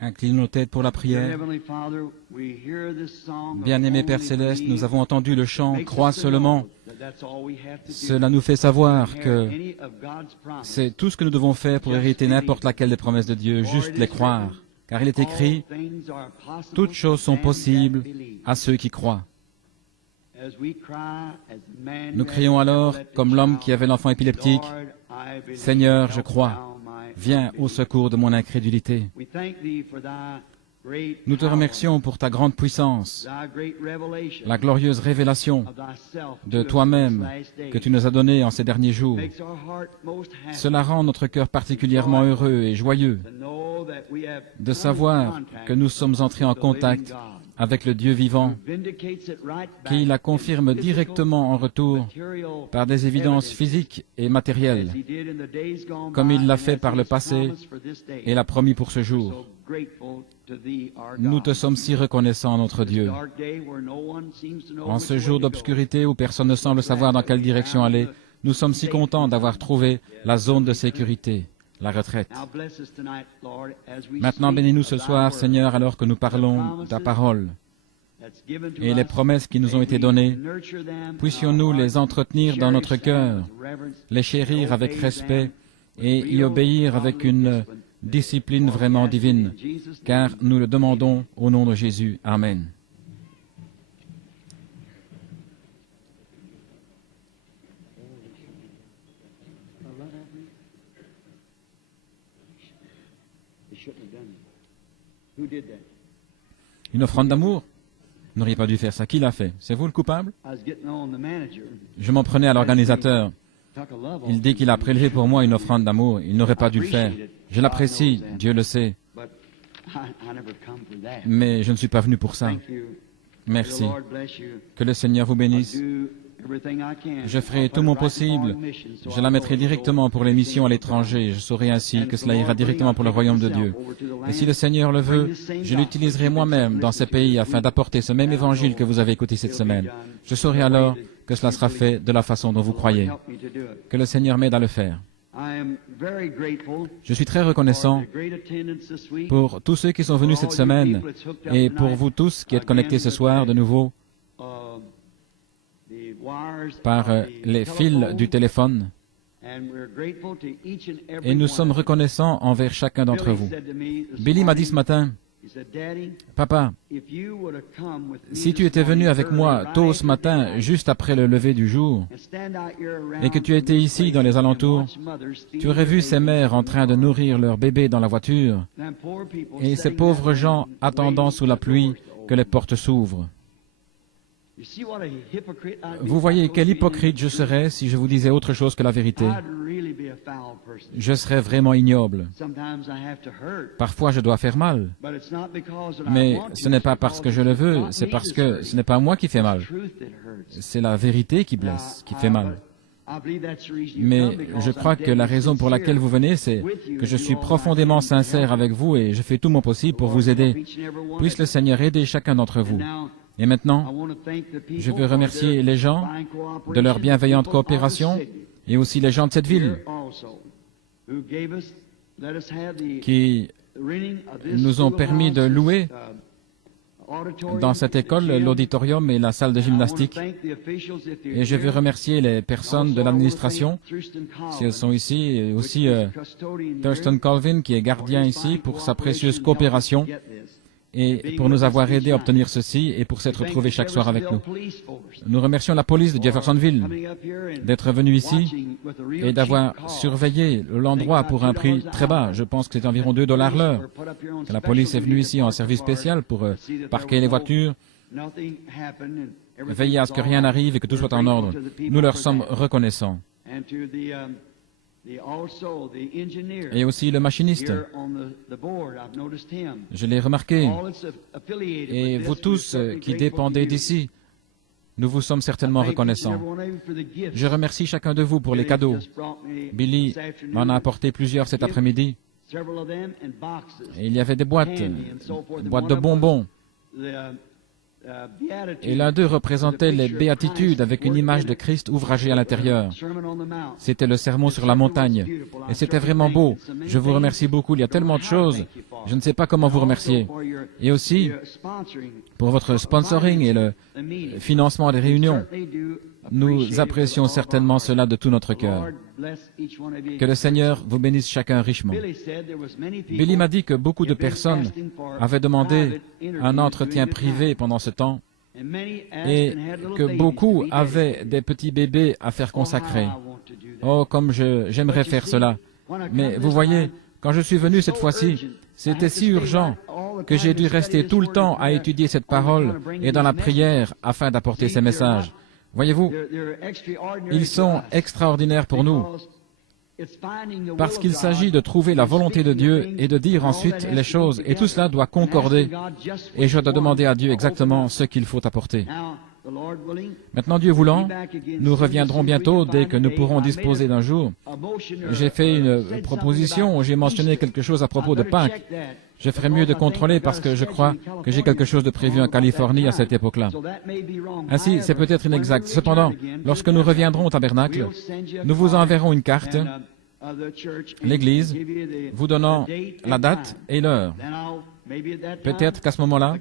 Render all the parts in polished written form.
Inclinons nos têtes pour la prière. Bien-aimé Père Céleste, nous avons entendu le chant « Crois seulement ». Cela nous fait savoir que c'est tout ce que nous devons faire pour hériter n'importe laquelle des promesses de Dieu, juste les croire. Car il est écrit « Toutes choses sont possibles à ceux qui croient ». Nous crions alors, comme l'homme qui avait l'enfant épileptique, « Seigneur, je crois, viens au secours de mon incrédulité ». Nous te remercions pour ta grande puissance, la glorieuse révélation de toi-même que tu nous as donnée en ces derniers jours. Cela rend notre cœur particulièrement heureux et joyeux de savoir que nous sommes entrés en contact avec le Dieu vivant, qui la confirme directement en retour par des évidences physiques et matérielles, comme il l'a fait par le passé et l'a promis pour ce jour. Nous te sommes si reconnaissants, notre Dieu. En ce jour d'obscurité où personne ne semble savoir dans quelle direction aller, nous sommes si contents d'avoir trouvé la zone de sécurité, la retraite. Maintenant, bénis-nous ce soir, Seigneur, alors que nous parlons de ta parole et les promesses qui nous ont été données. Puissions-nous les entretenir dans notre cœur, les chérir avec respect et y obéir avec une discipline vraiment divine, car nous le demandons au nom de Jésus. Amen. Une offrande d'amour? Vous n'auriez pas dû faire ça. Qui l'a fait? C'est vous le coupable? Je m'en prenais à l'organisateur. Il dit qu'il a prélevé pour moi une offrande d'amour. Il n'aurait pas dû le faire. Je l'apprécie, Dieu le sait. Mais je ne suis pas venu pour ça. Merci. Que le Seigneur vous bénisse. Je ferai tout mon possible. Je la mettrai directement pour les missions à l'étranger. Je saurai ainsi que cela ira directement pour le royaume de Dieu. Et si le Seigneur le veut, je l'utiliserai moi-même dans ces pays afin d'apporter ce même évangile que vous avez écouté cette semaine. Je saurai alors que cela sera fait de la façon dont vous croyez. Que le Seigneur m'aide à le faire. Je suis très reconnaissant pour tous ceux qui sont venus cette semaine et pour vous tous qui êtes connectés ce soir de nouveau par les fils du téléphone. Et nous sommes reconnaissants envers chacun d'entre vous. Billy m'a dit ce matin, « Papa, si tu étais venu avec moi tôt ce matin, juste après le lever du jour, et que tu étais ici dans les alentours, tu aurais vu ces mères en train de nourrir leurs bébés dans la voiture, et ces pauvres gens attendant sous la pluie que les portes s'ouvrent. Vous voyez quel hypocrite je serais si je vous disais autre chose que la vérité. Je serais vraiment ignoble. Parfois, je dois faire mal. Mais ce n'est pas parce que je le veux, c'est parce que ce n'est pas moi qui fais mal. C'est la vérité qui blesse, qui fait mal. Mais je crois que la raison pour laquelle vous venez, c'est que je suis profondément sincère avec vous et je fais tout mon possible pour vous aider. Puisse le Seigneur aider chacun d'entre vous. Et maintenant, je veux remercier les gens de leur bienveillante coopération et aussi les gens de cette ville qui nous ont permis de louer dans cette école l'auditorium et la salle de gymnastique. Et je veux remercier les personnes de l'administration, si elles sont ici, et aussi Thurston Colvin qui est gardien ici pour sa précieuse coopération et pour nous avoir aidés à obtenir ceci et pour s'être trouvés chaque soir avec nous. Nous remercions la police de Jeffersonville d'être venue ici et d'avoir surveillé l'endroit pour un prix très bas. Je pense que c'est environ $2 l'heure. La police est venue ici en service spécial pour parquer les voitures, veiller à ce que rien n'arrive et que tout soit en ordre. Nous leur sommes reconnaissants. Et aussi le machiniste. Je l'ai remarqué. Et vous tous qui dépendez d'ici, nous vous sommes certainement reconnaissants. Je remercie chacun de vous pour les cadeaux. Billy m'en a apporté plusieurs cet après-midi. Et il y avait des boîtes de bonbons. Et l'un d'eux représentait les béatitudes avec une image de Christ ouvragée à l'intérieur. C'était le sermon sur la montagne. Et c'était vraiment beau. Je vous remercie beaucoup. Il y a tellement de choses. Je ne sais pas comment vous remercier. Et aussi pour votre sponsoring et le financement des réunions. Nous apprécions certainement cela de tout notre cœur. Que le Seigneur vous bénisse chacun richement. Billy m'a dit que beaucoup de personnes avaient demandé un entretien privé pendant ce temps et que beaucoup avaient des petits bébés à faire consacrer. Oh, comme j'aimerais faire cela. Mais vous voyez, quand je suis venu cette fois-ci, c'était si urgent que j'ai dû rester tout le temps à étudier cette parole et dans la prière afin d'apporter ces messages. Voyez-vous, ils sont extraordinaires pour nous, parce qu'il s'agit de trouver la volonté de Dieu et de dire ensuite les choses, et tout cela doit concorder, et je dois demander à Dieu exactement ce qu'il faut apporter. Maintenant, Dieu voulant, nous reviendrons bientôt dès que nous pourrons disposer d'un jour. J'ai fait une proposition où j'ai mentionné quelque chose à propos de Pâques. Je ferais mieux de contrôler parce que je crois que j'ai quelque chose de prévu en Californie à cette époque-là. Ainsi, c'est peut-être inexact. Cependant, lorsque nous reviendrons au tabernacle, nous vous enverrons une carte, l'Église, vous donnant la date et l'heure. Peut-être qu'à ce moment-là,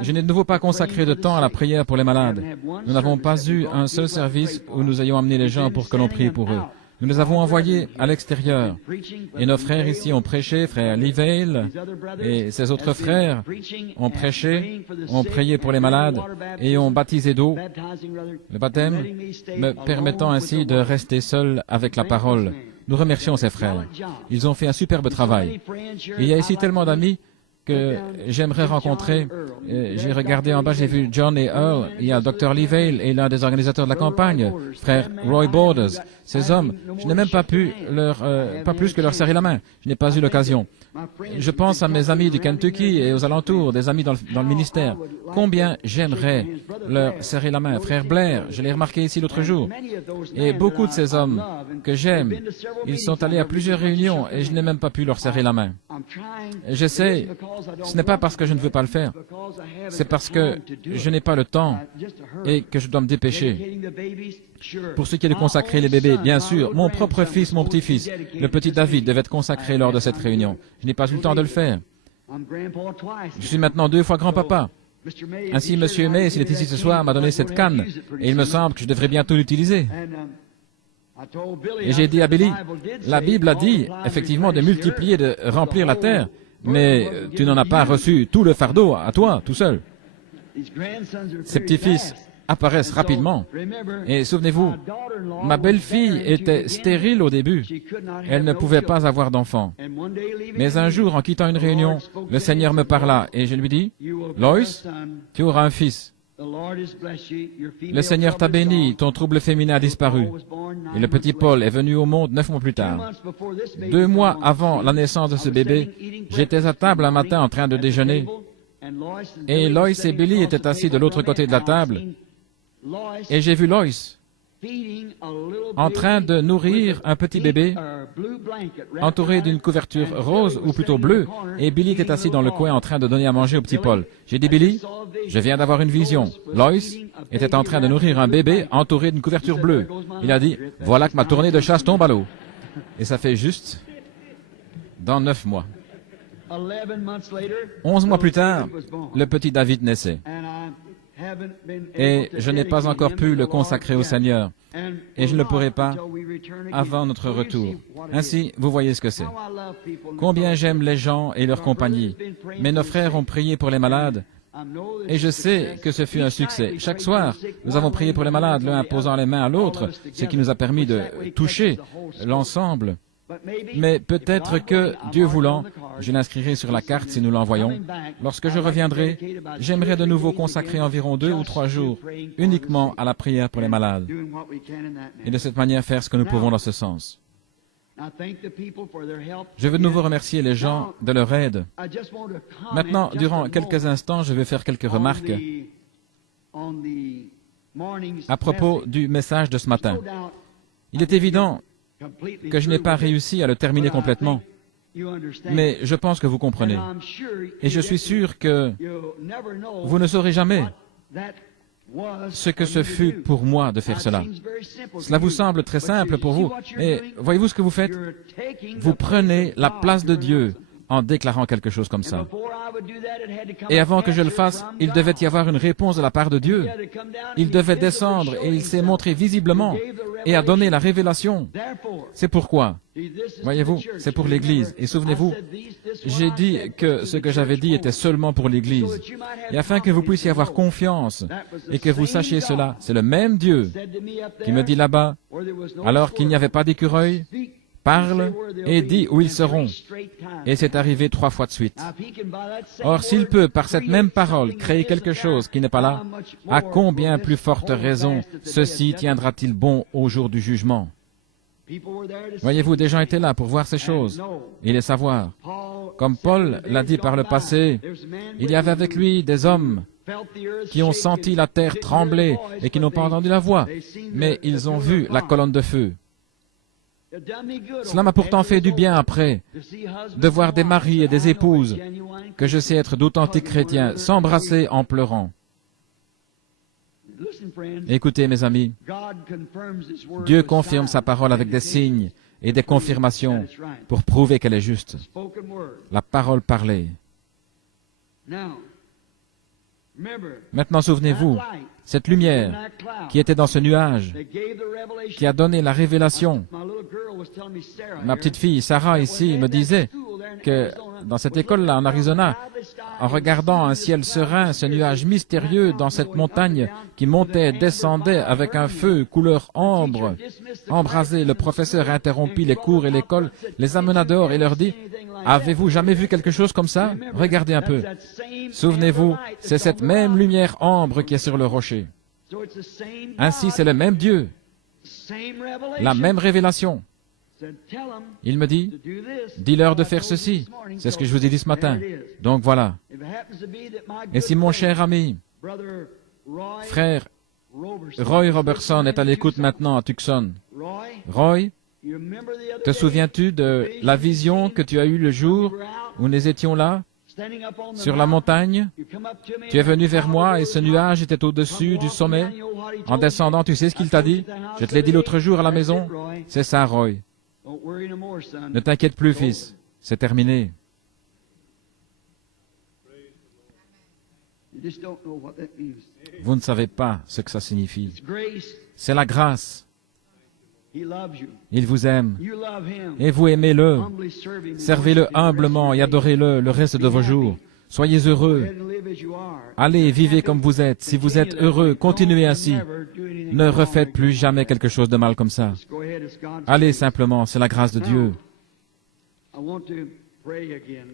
je n'ai de nouveau pas consacré de temps à la prière pour les malades. Nous n'avons pas eu un seul service où nous ayons amené les gens pour que l'on prie pour eux. Nous les avons envoyés à l'extérieur. Et nos frères ici ont prêché, frère Leavale et ses autres frères ont prêché, ont prié pour les malades et ont baptisé d'eau, le baptême, me permettant ainsi de rester seul avec la parole. Nous remercions ces frères. Ils ont fait un superbe travail. Et il y a ici tellement d'amis que j'aimerais rencontrer. J'ai regardé en bas, j'ai vu John et Earl. Il y a Dr. Leavale et l'un des organisateurs de la campagne, frère Roy Borders. Ces hommes, je n'ai même pas pu pas plus que leur serrer la main. Je n'ai pas eu l'occasion. Je pense à mes amis du Kentucky et aux alentours, des amis dans le ministère. Combien j'aimerais leur serrer la main. Frère Blair, je l'ai remarqué ici l'autre jour. Et beaucoup de ces hommes que j'aime, ils sont allés à plusieurs réunions et je n'ai même pas pu leur serrer la main. J'essaie, ce n'est pas parce que je ne veux pas le faire, c'est parce que je n'ai pas le temps et que je dois me dépêcher. Pour ce qui est de consacrer les bébés, bien sûr, mon propre fils, mon petit-fils, le petit David devait être consacré lors de cette réunion. Je n'ai pas eu le temps de le faire. Je suis maintenant 2 fois grand-papa. Ainsi, M. May, s'il est ici ce soir, m'a donné cette canne, et il me semble que je devrais bientôt l'utiliser. Et j'ai dit à Billy, la Bible a dit, effectivement, de multiplier, de remplir la terre, mais tu n'en as pas reçu tout le fardeau à toi, tout seul. Ces petits-fils apparaissent rapidement. Et souvenez-vous, ma belle-fille était stérile au début. Elle ne pouvait pas avoir d'enfant. Mais un jour, en quittant une réunion, le Seigneur me parla et je lui dis, « Lois, tu auras un fils. Le Seigneur t'a béni, ton trouble féminin a disparu. » Et le petit Paul est venu au monde 9 mois plus tard. 2 mois avant la naissance de ce bébé, j'étais à table un matin en train de déjeuner. Et Lois et Billy étaient assis de l'autre côté de la table. Et j'ai vu Lois en train de nourrir un petit bébé entouré d'une couverture rose ou plutôt bleue, et Billy était assis dans le coin en train de donner à manger au petit Paul. J'ai dit, Billy, je viens d'avoir une vision. Lois était en train de nourrir un bébé entouré d'une couverture bleue. Il a dit, voilà que ma tournée de chasse tombe à l'eau. Et ça fait juste dans 9 mois. 11 mois plus tard, le petit David naissait. Et je n'ai pas encore pu le consacrer au Seigneur. Et je ne le pourrai pas avant notre retour. Ainsi, vous voyez ce que c'est. Combien j'aime les gens et leur compagnie. Mais nos frères ont prié pour les malades. Et je sais que ce fut un succès. Chaque soir, nous avons prié pour les malades, l'un posant les mains à l'autre, ce qui nous a permis de toucher l'ensemble. Mais peut-être que, Dieu voulant, je l'inscrirai sur la carte si nous l'envoyons. Lorsque je reviendrai, j'aimerais de nouveau consacrer environ 2 ou 3 jours uniquement à la prière pour les malades. Et de cette manière faire ce que nous pouvons dans ce sens. Je veux de nouveau remercier les gens de leur aide. Maintenant, durant quelques instants, je vais faire quelques remarques à propos du message de ce matin. Il est évident que je n'ai pas réussi à le terminer complètement. Mais je pense que vous comprenez. Et je suis sûr que vous ne saurez jamais ce que ce fut pour moi de faire cela. Cela vous semble très simple pour vous, mais voyez-vous ce que vous faites? Vous prenez la place de Dieu en déclarant quelque chose comme ça. Et avant que je le fasse, il devait y avoir une réponse de la part de Dieu. Il devait descendre et il s'est montré visiblement et a donné la révélation. C'est pourquoi, voyez-vous, c'est pour l'Église. Et souvenez-vous, j'ai dit que ce que j'avais dit était seulement pour l'Église. Et afin que vous puissiez avoir confiance et que vous sachiez cela, c'est le même Dieu qui me dit là-bas, alors qu'il n'y avait pas d'écureuil, parle et dis où ils seront. Et c'est arrivé 3 fois de suite. Or, s'il peut, par cette même parole, créer quelque chose qui n'est pas là, à combien plus forte raison ceci tiendra-t-il bon au jour du jugement? Voyez-vous, des gens étaient là pour voir ces choses et les savoir. Comme Paul l'a dit par le passé, il y avait avec lui des hommes qui ont senti la terre trembler et qui n'ont pas entendu la voix, mais ils ont vu la colonne de feu. Cela m'a pourtant fait du bien après, de voir des maris et des épouses, que je sais être d'authentiques chrétiens, s'embrasser en pleurant. Écoutez, mes amis, Dieu confirme sa parole avec des signes et des confirmations pour prouver qu'elle est juste. La parole parlée. Maintenant, souvenez-vous, cette lumière qui était dans ce nuage, qui a donné la révélation. Ma petite fille Sarah ici me disait que dans cette école-là en Arizona, en regardant un ciel serein, ce nuage mystérieux dans cette montagne qui montait, descendait avec un feu couleur ambre, embrasé, le professeur interrompit les cours et l'école, les amena dehors et leur dit, « Avez-vous jamais vu quelque chose comme ça? Regardez un peu. » Souvenez-vous, c'est cette même lumière ambre qui est sur le rocher. Ainsi, c'est le même Dieu, la même révélation. Il me dit, dis-leur de faire ceci. C'est ce que je vous ai dit ce matin. Donc voilà. Et si mon cher ami, frère Roy Robertson est à l'écoute maintenant à Tucson, Roy, te souviens-tu de la vision que tu as eue le jour où nous étions là, sur la montagne? Tu es venu vers moi et ce nuage était au-dessus du sommet. En descendant, tu sais ce qu'il t'a dit? Je te l'ai dit l'autre jour à la maison. C'est ça, Roy. Ne t'inquiète plus, fils. C'est terminé. Vous ne savez pas ce que ça signifie. C'est la grâce. Il vous aime. Et vous aimez-le. Servez-le humblement et adorez-le le reste de vos jours. Soyez heureux. Allez, vivez comme vous êtes. Si vous êtes heureux, continuez ainsi. Ne refaites plus jamais quelque chose de mal comme ça. Allez simplement, c'est la grâce de Dieu.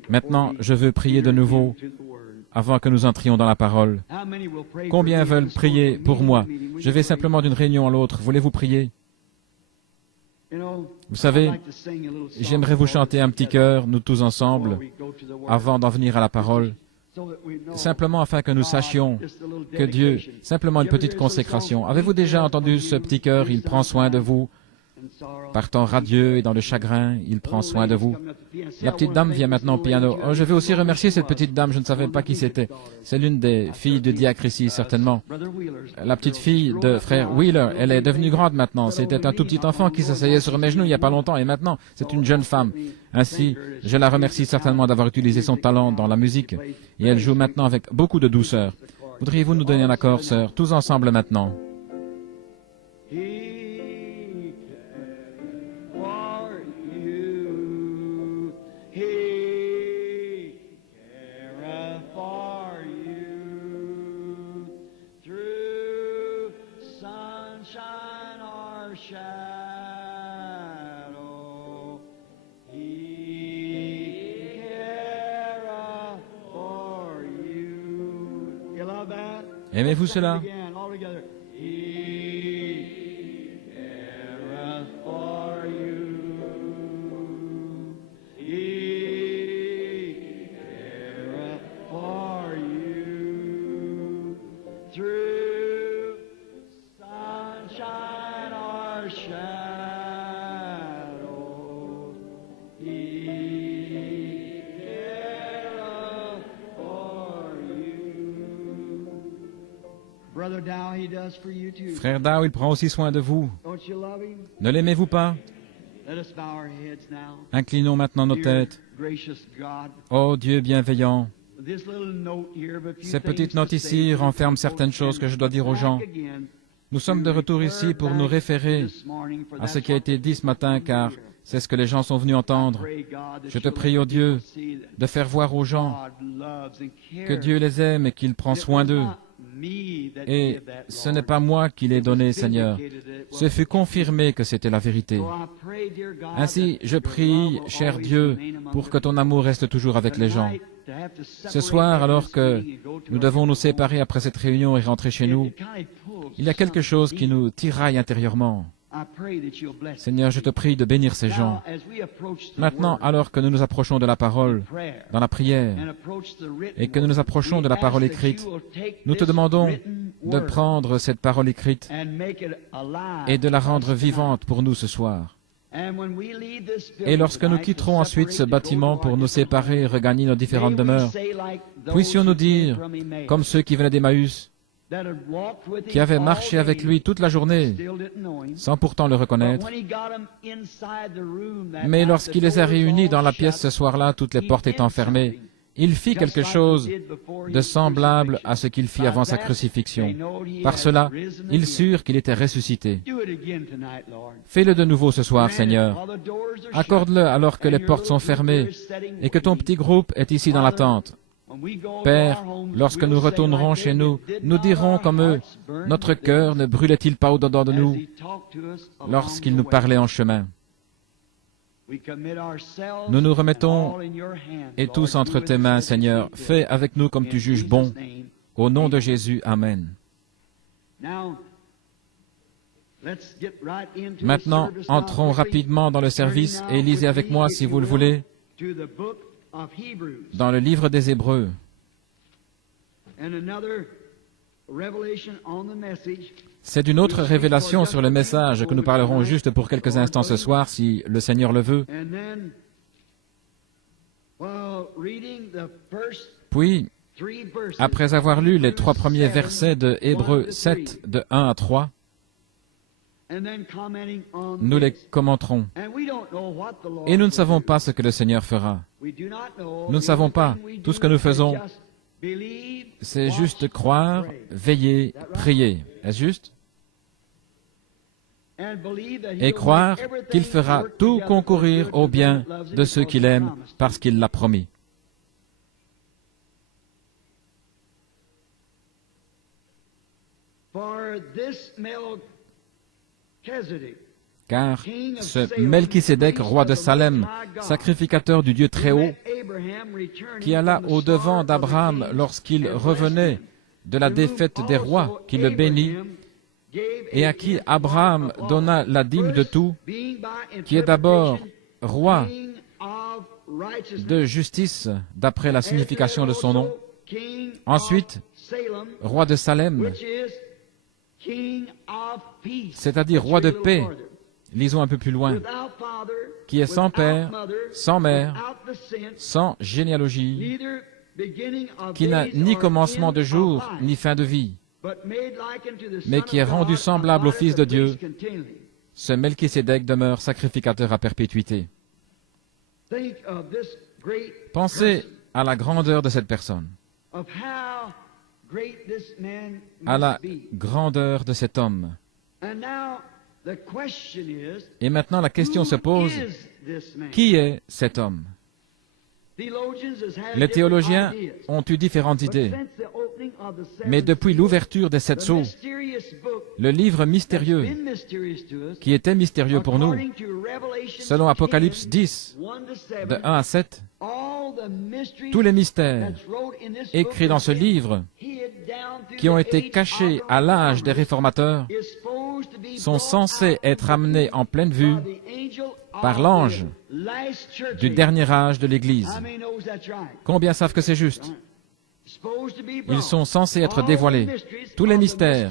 Maintenant, je veux prier de nouveau avant que nous entrions dans la parole. Combien veulent prier pour moi? Je vais simplement d'une réunion à l'autre. Voulez-vous prier? Vous savez, j'aimerais vous chanter un petit chœur, nous tous ensemble, avant d'en venir à la parole, simplement afin que nous sachions que Dieu, simplement une petite consécration. Avez-vous déjà entendu ce petit chœur? Il prend soin de vous. Par temps radieux et dans le chagrin, il prend soin de vous. La petite dame vient maintenant au piano. Oh, je veux aussi remercier cette petite dame, je ne savais pas qui c'était. C'est l'une des filles de diacre ici, certainement. La petite fille de frère Wheeler, elle est devenue grande maintenant. C'était un tout petit enfant qui s'asseyait sur mes genoux il n'y a pas longtemps, et maintenant, c'est une jeune femme. Ainsi, je la remercie certainement d'avoir utilisé son talent dans la musique, et elle joue maintenant avec beaucoup de douceur. Voudriez-vous nous donner un accord, sœur, tous ensemble maintenant? Aimez-vous cela? Frère Dow, il prend aussi soin de vous. Ne l'aimez-vous pas? Inclinons maintenant nos têtes. Ô Dieu bienveillant, ces petites notes ici renferment certaines choses que je dois dire aux gens. Nous sommes de retour ici pour nous référer à ce qui a été dit ce matin, car c'est ce que les gens sont venus entendre. Je te prie, ô Dieu, de faire voir aux gens que Dieu les aime et qu'il prend soin d'eux. Et ce n'est pas moi qui l'ai donné, Seigneur. Ce fut confirmé que c'était la vérité. Ainsi, je prie, cher Dieu, pour que ton amour reste toujours avec les gens. Ce soir, alors que nous devons nous séparer après cette réunion et rentrer chez nous, il y a quelque chose qui nous tiraille intérieurement. Seigneur, je te prie de bénir ces gens. Maintenant, alors que nous nous approchons de la parole, dans la prière, et que nous nous approchons de la parole écrite, nous te demandons de prendre cette parole écrite et de la rendre vivante pour nous ce soir. Et lorsque nous quitterons ensuite ce bâtiment pour nous séparer et regagner nos différentes demeures, puissions-nous dire, comme ceux qui venaient d'Emmaüs, qui avaient marché avec lui toute la journée, sans pourtant le reconnaître. Mais lorsqu'il les a réunis dans la pièce ce soir-là, toutes les portes étant fermées, il fit quelque chose de semblable à ce qu'il fit avant sa crucifixion. Par cela, ils surent qu'il était ressuscité. Fais-le de nouveau ce soir, Seigneur. Accorde-le alors que les portes sont fermées et que ton petit groupe est ici dans l'attente. Père, lorsque nous retournerons chez nous, nous dirons comme eux, notre cœur ne brûlait-il pas au-dedans de nous lorsqu'il nous parlait en chemin? Nous nous remettons et tous entre tes mains, Seigneur. Fais avec nous comme tu juges bon. Au nom de Jésus, Amen. Maintenant, entrons rapidement dans le service et lisez avec moi, si vous le voulez, dans le livre des Hébreux. C'est d'une autre révélation sur le message que nous parlerons juste pour quelques instants ce soir, si le Seigneur le veut. Puis, après avoir lu les 3 premiers versets de Hébreux 7, de 1 à 3, nous les commenterons. Et nous ne savons pas ce que le Seigneur fera. Nous ne savons pas. Tout ce que nous faisons, c'est juste croire, veiller, prier. Est-ce juste? Et croire qu'il fera tout concourir au bien de ceux qu'il aime parce qu'il l'a promis. Car ce Melchisédek, roi de Salem, sacrificateur du Dieu Très-Haut, qui alla au-devant d'Abraham lorsqu'il revenait de la défaite des rois, qui le bénit, et à qui Abraham donna la dîme de tout, qui est d'abord roi de justice, d'après la signification de son nom, ensuite roi de Salem, c'est-à-dire roi de paix. Lisons un peu plus loin. Qui est sans père, sans mère, sans généalogie, qui n'a ni commencement de jour, ni fin de vie, mais qui est rendu semblable au Fils de Dieu, ce Melchisédek demeure sacrificateur à perpétuité. Pensez à la grandeur de cette personne, à la grandeur de cet homme. Et maintenant, la question se pose, qui est cet homme? Les théologiens ont eu différentes idées, mais depuis l'ouverture des 7 sceaux, le livre mystérieux, qui était mystérieux pour nous, selon Apocalypse 10, de 1 à 7, tous les mystères écrits dans ce livre, qui ont été cachés à l'âge des réformateurs, sont censés être amenés en pleine vue par l'ange du dernier âge de l'Église. Combien savent que c'est juste? Ils sont censés être dévoilés. Tous les mystères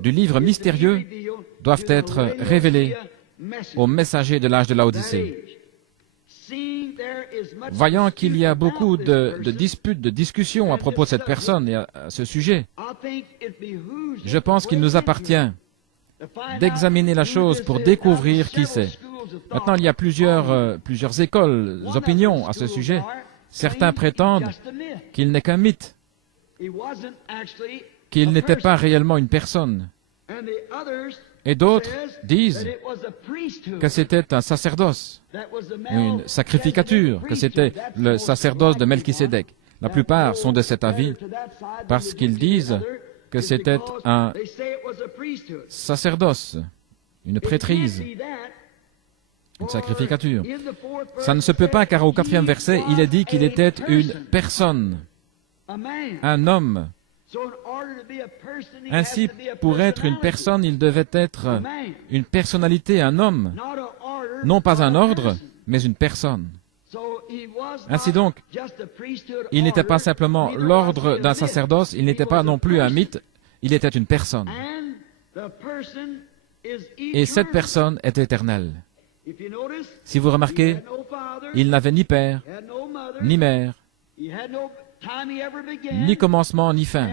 du livre mystérieux doivent être révélés aux messagers de l'âge de Laodicée. Voyant qu'il y a beaucoup de disputes, de discussions à propos de cette personne et à ce sujet, Je pense qu'il nous appartient d'examiner la chose pour découvrir qui c'est. Maintenant, il y a plusieurs écoles, opinions à ce sujet. Certains prétendent qu'il n'est qu'un mythe, qu'il n'était pas réellement une personne. Et d'autres disent que c'était un sacerdoce, une sacrificature, que c'était le sacerdoce de Melchisédek. La plupart sont de cet avis parce qu'ils disent que c'était un sacerdoce, une prêtrise, une sacrificature. Ça ne se peut pas car au 4e verset, il est dit qu'il était une personne, un homme. Ainsi, pour être une personne, il devait être une personnalité, un homme, non pas un ordre, mais une personne. Ainsi donc, il n'était pas simplement l'ordre d'un sacerdoce, il n'était pas non plus un mythe, il était une personne. Et cette personne est éternelle. Si vous remarquez, il n'avait ni père, ni mère, ni commencement, ni fin.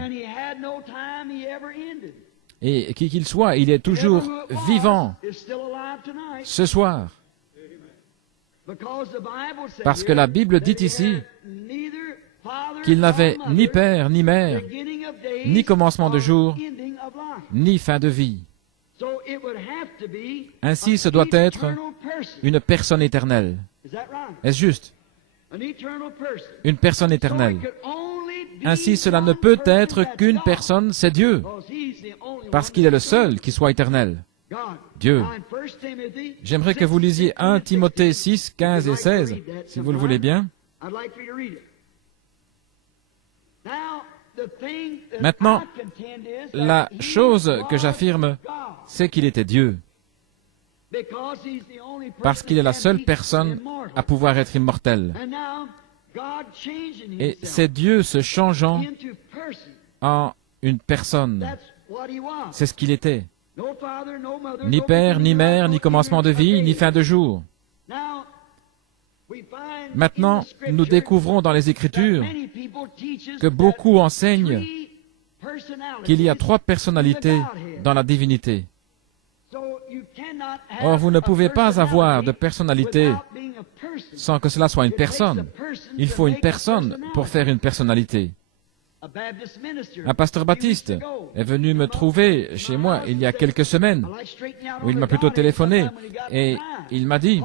Et qui qu'il soit, il est toujours vivant ce soir. Parce que la Bible dit ici qu'il n'avait ni père, ni mère, ni commencement de jour, ni fin de vie. Ainsi, ce doit être une personne éternelle. Est-ce juste? Une personne éternelle. Ainsi, cela ne peut être qu'une personne, c'est Dieu, parce qu'il est le seul qui soit éternel. Dieu. J'aimerais que vous lisiez 1 Timothée 6, 15 et 16, si vous le voulez bien. Maintenant, la chose que j'affirme, c'est qu'il était Dieu, parce qu'il est la seule personne à pouvoir être immortel. Et c'est Dieu se changeant en une personne. C'est ce qu'il était. Ni père, ni mère, ni commencement de vie, ni fin de jour. Maintenant, nous découvrons dans les Écritures que beaucoup enseignent qu'il y a 3 personnalités dans la divinité. Or, vous ne pouvez pas avoir de personnalité sans que cela soit une personne. Il faut une personne pour faire une personnalité. Un pasteur baptiste est venu me trouver chez moi il y a quelques semaines, où il m'a plutôt téléphoné, et il m'a dit,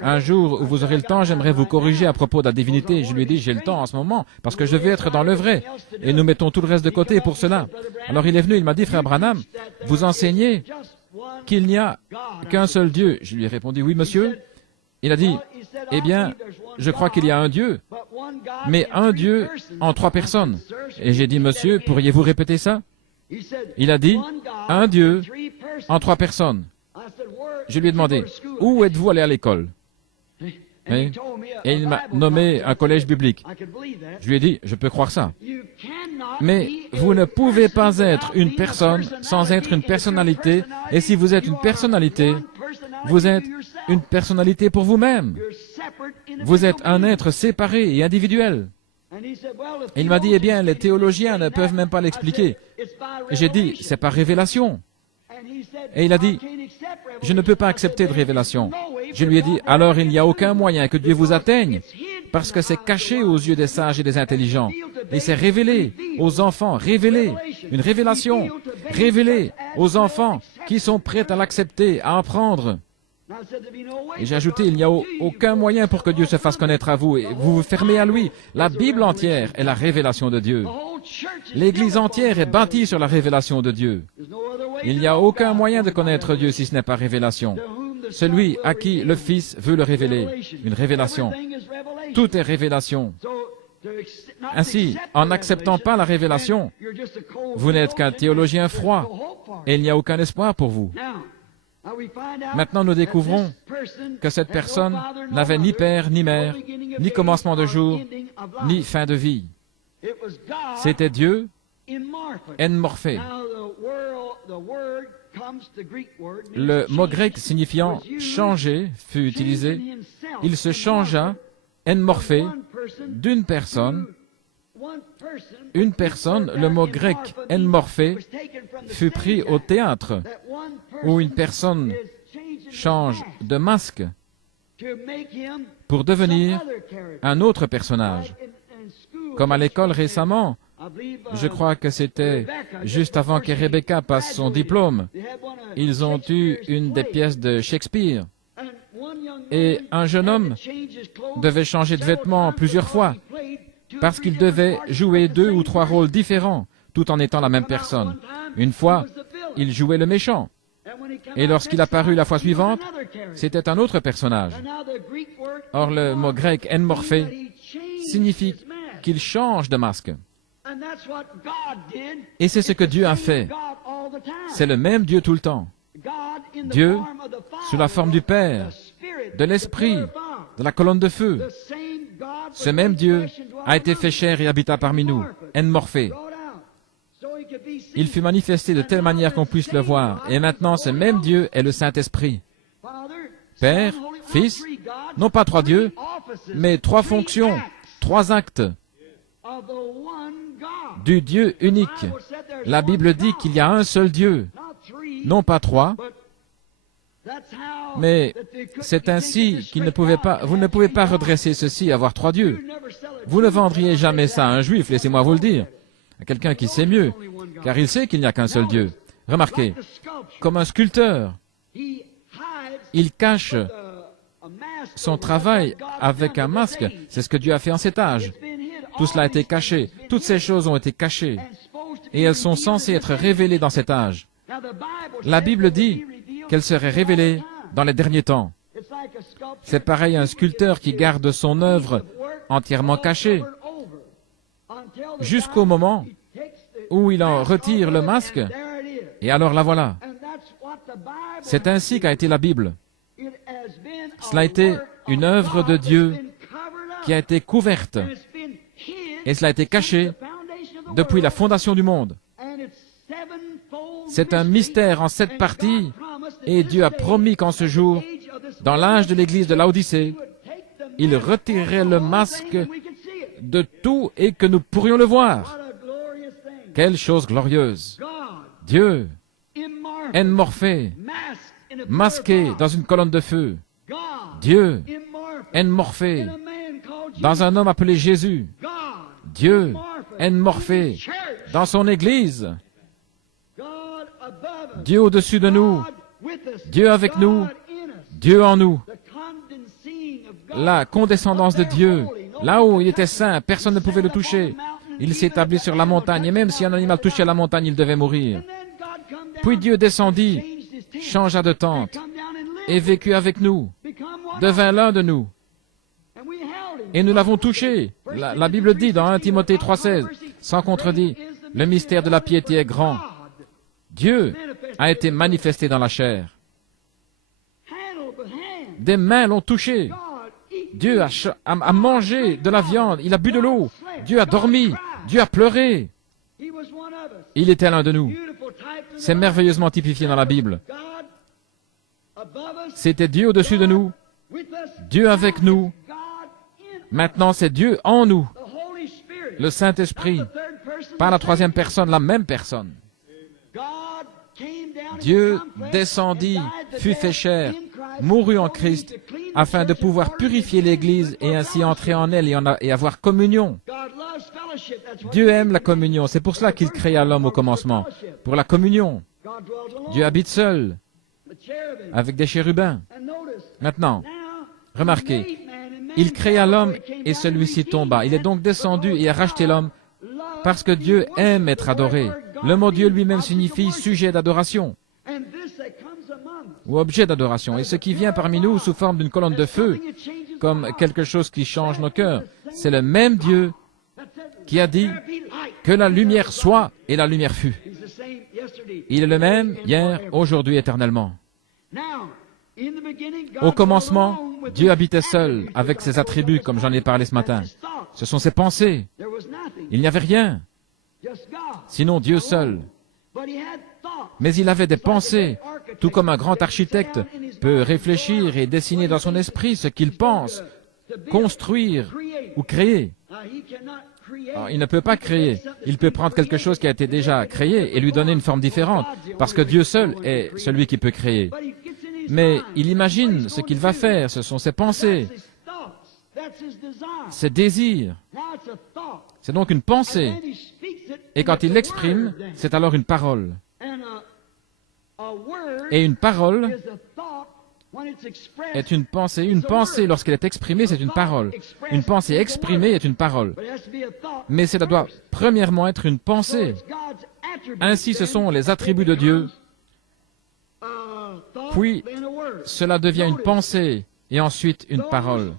un jour où vous aurez le temps, j'aimerais vous corriger à propos de la divinité. Je lui ai dit, j'ai le temps en ce moment, parce que je veux être dans le vrai, et nous mettons tout le reste de côté pour cela. Alors il est venu, il m'a dit, frère Branham, vous enseignez qu'il n'y a qu'un seul Dieu. Je lui ai répondu, oui monsieur. Il a dit, eh bien, je crois qu'il y a un Dieu, mais un Dieu en 3 personnes. Et j'ai dit, monsieur, pourriez-vous répéter ça? Il a dit, un Dieu en 3 personnes. Je lui ai demandé, où êtes-vous allé à l'école? Et il m'a nommé un collège biblique. Je lui ai dit, je peux croire ça. Mais vous ne pouvez pas être une personne sans être une personnalité, et si vous êtes une personnalité, vous êtes une personnalité pour vous-même. Vous êtes un être séparé et individuel. Et il m'a dit, eh bien, les théologiens ne peuvent même pas l'expliquer. Et j'ai dit, c'est par révélation. Et il a dit, je ne peux pas accepter de révélation. Je lui ai dit, alors il n'y a aucun moyen que Dieu vous atteigne, parce que c'est caché aux yeux des sages et des intelligents. Et c'est révélé aux enfants, révélé, une révélation, révélée aux enfants qui sont prêts à l'accepter, à en prendre. Et j'ai ajouté, il n'y a aucun moyen pour que Dieu se fasse connaître à vous, et vous vous fermez à lui. La Bible entière est la révélation de Dieu. L'Église entière est bâtie sur la révélation de Dieu. Il n'y a aucun moyen de connaître Dieu si ce n'est par révélation. Celui à qui le Fils veut le révéler, une révélation. Tout est révélation. Ainsi, en n'acceptant pas la révélation, vous n'êtes qu'un théologien froid, et il n'y a aucun espoir pour vous. Maintenant, nous découvrons que cette personne n'avait ni père, ni mère, ni commencement de jour, ni fin de vie. C'était Dieu, enmorphé. Le mot grec signifiant « changer » fut utilisé. Il se changea, enmorphé, d'une personne Une personne, le mot grec enmorphé, fut pris au théâtre, où une personne change de masque pour devenir un autre personnage. Comme à l'école récemment, je crois que c'était juste avant que Rebecca passe son diplôme, ils ont eu une des pièces de Shakespeare. Et un jeune homme devait changer de vêtements plusieurs fois, parce qu'il devait jouer 2 ou 3 rôles différents, tout en étant la même personne. Une fois, il jouait le méchant. Et lorsqu'il apparut la fois suivante, c'était un autre personnage. Or, le mot grec enmorphé signifie qu'il change de masque. Et c'est ce que Dieu a fait. C'est le même Dieu tout le temps. Dieu, sous la forme du Père, de l'Esprit, de la colonne de feu. Ce même Dieu a été fait chair et habita parmi nous, enmorphé. Il fut manifesté de telle manière qu'on puisse le voir. Et maintenant, ce même Dieu est le Saint-Esprit. Père, Fils, non pas 3 dieux, mais 3 fonctions, 3 actes du Dieu unique. La Bible dit qu'il y a un seul Dieu, non pas 3, mais c'est ainsi qu'il ne pouvait pas, vous ne pouvez pas redresser ceci, avoir 3 dieux. Vous ne vendriez jamais ça à un juif, laissez-moi vous le dire, à quelqu'un qui sait mieux, car il sait qu'il n'y a qu'un seul Dieu. Remarquez, comme un sculpteur, il cache son travail avec un masque. C'est ce que Dieu a fait en cet âge. Tout cela a été caché. Toutes ces choses ont été cachées. Et elles sont censées être révélées dans cet âge. La Bible dit qu'elles seraient révélées dans les derniers temps. C'est pareil à un sculpteur qui garde son œuvre entièrement cachée, jusqu'au moment où il en retire le masque, et alors la voilà. C'est ainsi qu'a été la Bible. Cela a été une œuvre de Dieu qui a été couverte, et cela a été caché depuis la fondation du monde. C'est un mystère en 7 parties, et Dieu a promis qu'en ce jour, dans l'âge de l'église de Laodicée, il retirerait le masque de tout et que nous pourrions le voir. Quelle chose glorieuse! Dieu, enmorphé, masqué dans une colonne de feu. Dieu, enmorphé dans un homme appelé Jésus. Dieu, enmorphé dans son Église. Dieu au-dessus de nous, Dieu avec nous, Dieu en nous. La condescendance de Dieu, là où il était saint, personne ne pouvait le toucher. Il s'établit sur la montagne, et même si un animal touchait la montagne, il devait mourir. Puis Dieu descendit, changea de tente, et vécut avec nous, devint l'un de nous. Et nous l'avons touché. La Bible dit dans 1 Timothée 3,16, sans contredit, le mystère de la piété est grand. Dieu a été manifesté dans la chair. Des mains l'ont touché. Dieu a mangé de la viande, il a bu de l'eau. Dieu a dormi, Dieu a pleuré. Il était l'un de nous. C'est merveilleusement typifié dans la Bible. C'était Dieu au-dessus de nous, Dieu avec nous. Maintenant, c'est Dieu en nous, le Saint-Esprit, par la 3e personne, la même personne. Dieu descendit, fut fait chair, mourut en Christ, afin de pouvoir purifier l'Église et ainsi entrer en elle et avoir communion. Dieu aime la communion, c'est pour cela qu'il créa l'homme au commencement, pour la communion. Dieu habite seul, avec des chérubins. Maintenant, remarquez, il créa l'homme et celui-ci tomba. Il est donc descendu et a racheté l'homme parce que Dieu aime être adoré. Le mot Dieu lui-même signifie sujet d'adoration ou objet d'adoration. Et ce qui vient parmi nous sous forme d'une colonne de feu, comme quelque chose qui change nos cœurs, c'est le même Dieu qui a dit que la lumière soit et la lumière fut. Il est le même hier, aujourd'hui, éternellement. Au commencement, Dieu habitait seul avec ses attributs, comme j'en ai parlé ce matin. Ce sont ses pensées. Il n'y avait rien, sinon Dieu seul. Mais il avait des pensées, tout comme un grand architecte peut réfléchir et dessiner dans son esprit ce qu'il pense, construire ou créer. Alors, il ne peut pas créer. Il peut prendre quelque chose qui a été déjà créé et lui donner une forme différente, parce que Dieu seul est celui qui peut créer. Mais il imagine ce qu'il va faire, ce sont ses pensées, ses désirs. C'est donc une pensée. Et quand il l'exprime, c'est alors une parole. Et une parole est une pensée. Une pensée, lorsqu'elle est exprimée, c'est une parole. Une pensée exprimée est une parole. Mais cela doit premièrement être une pensée. Ainsi, ce sont les attributs de Dieu. Puis, cela devient une pensée et ensuite une parole.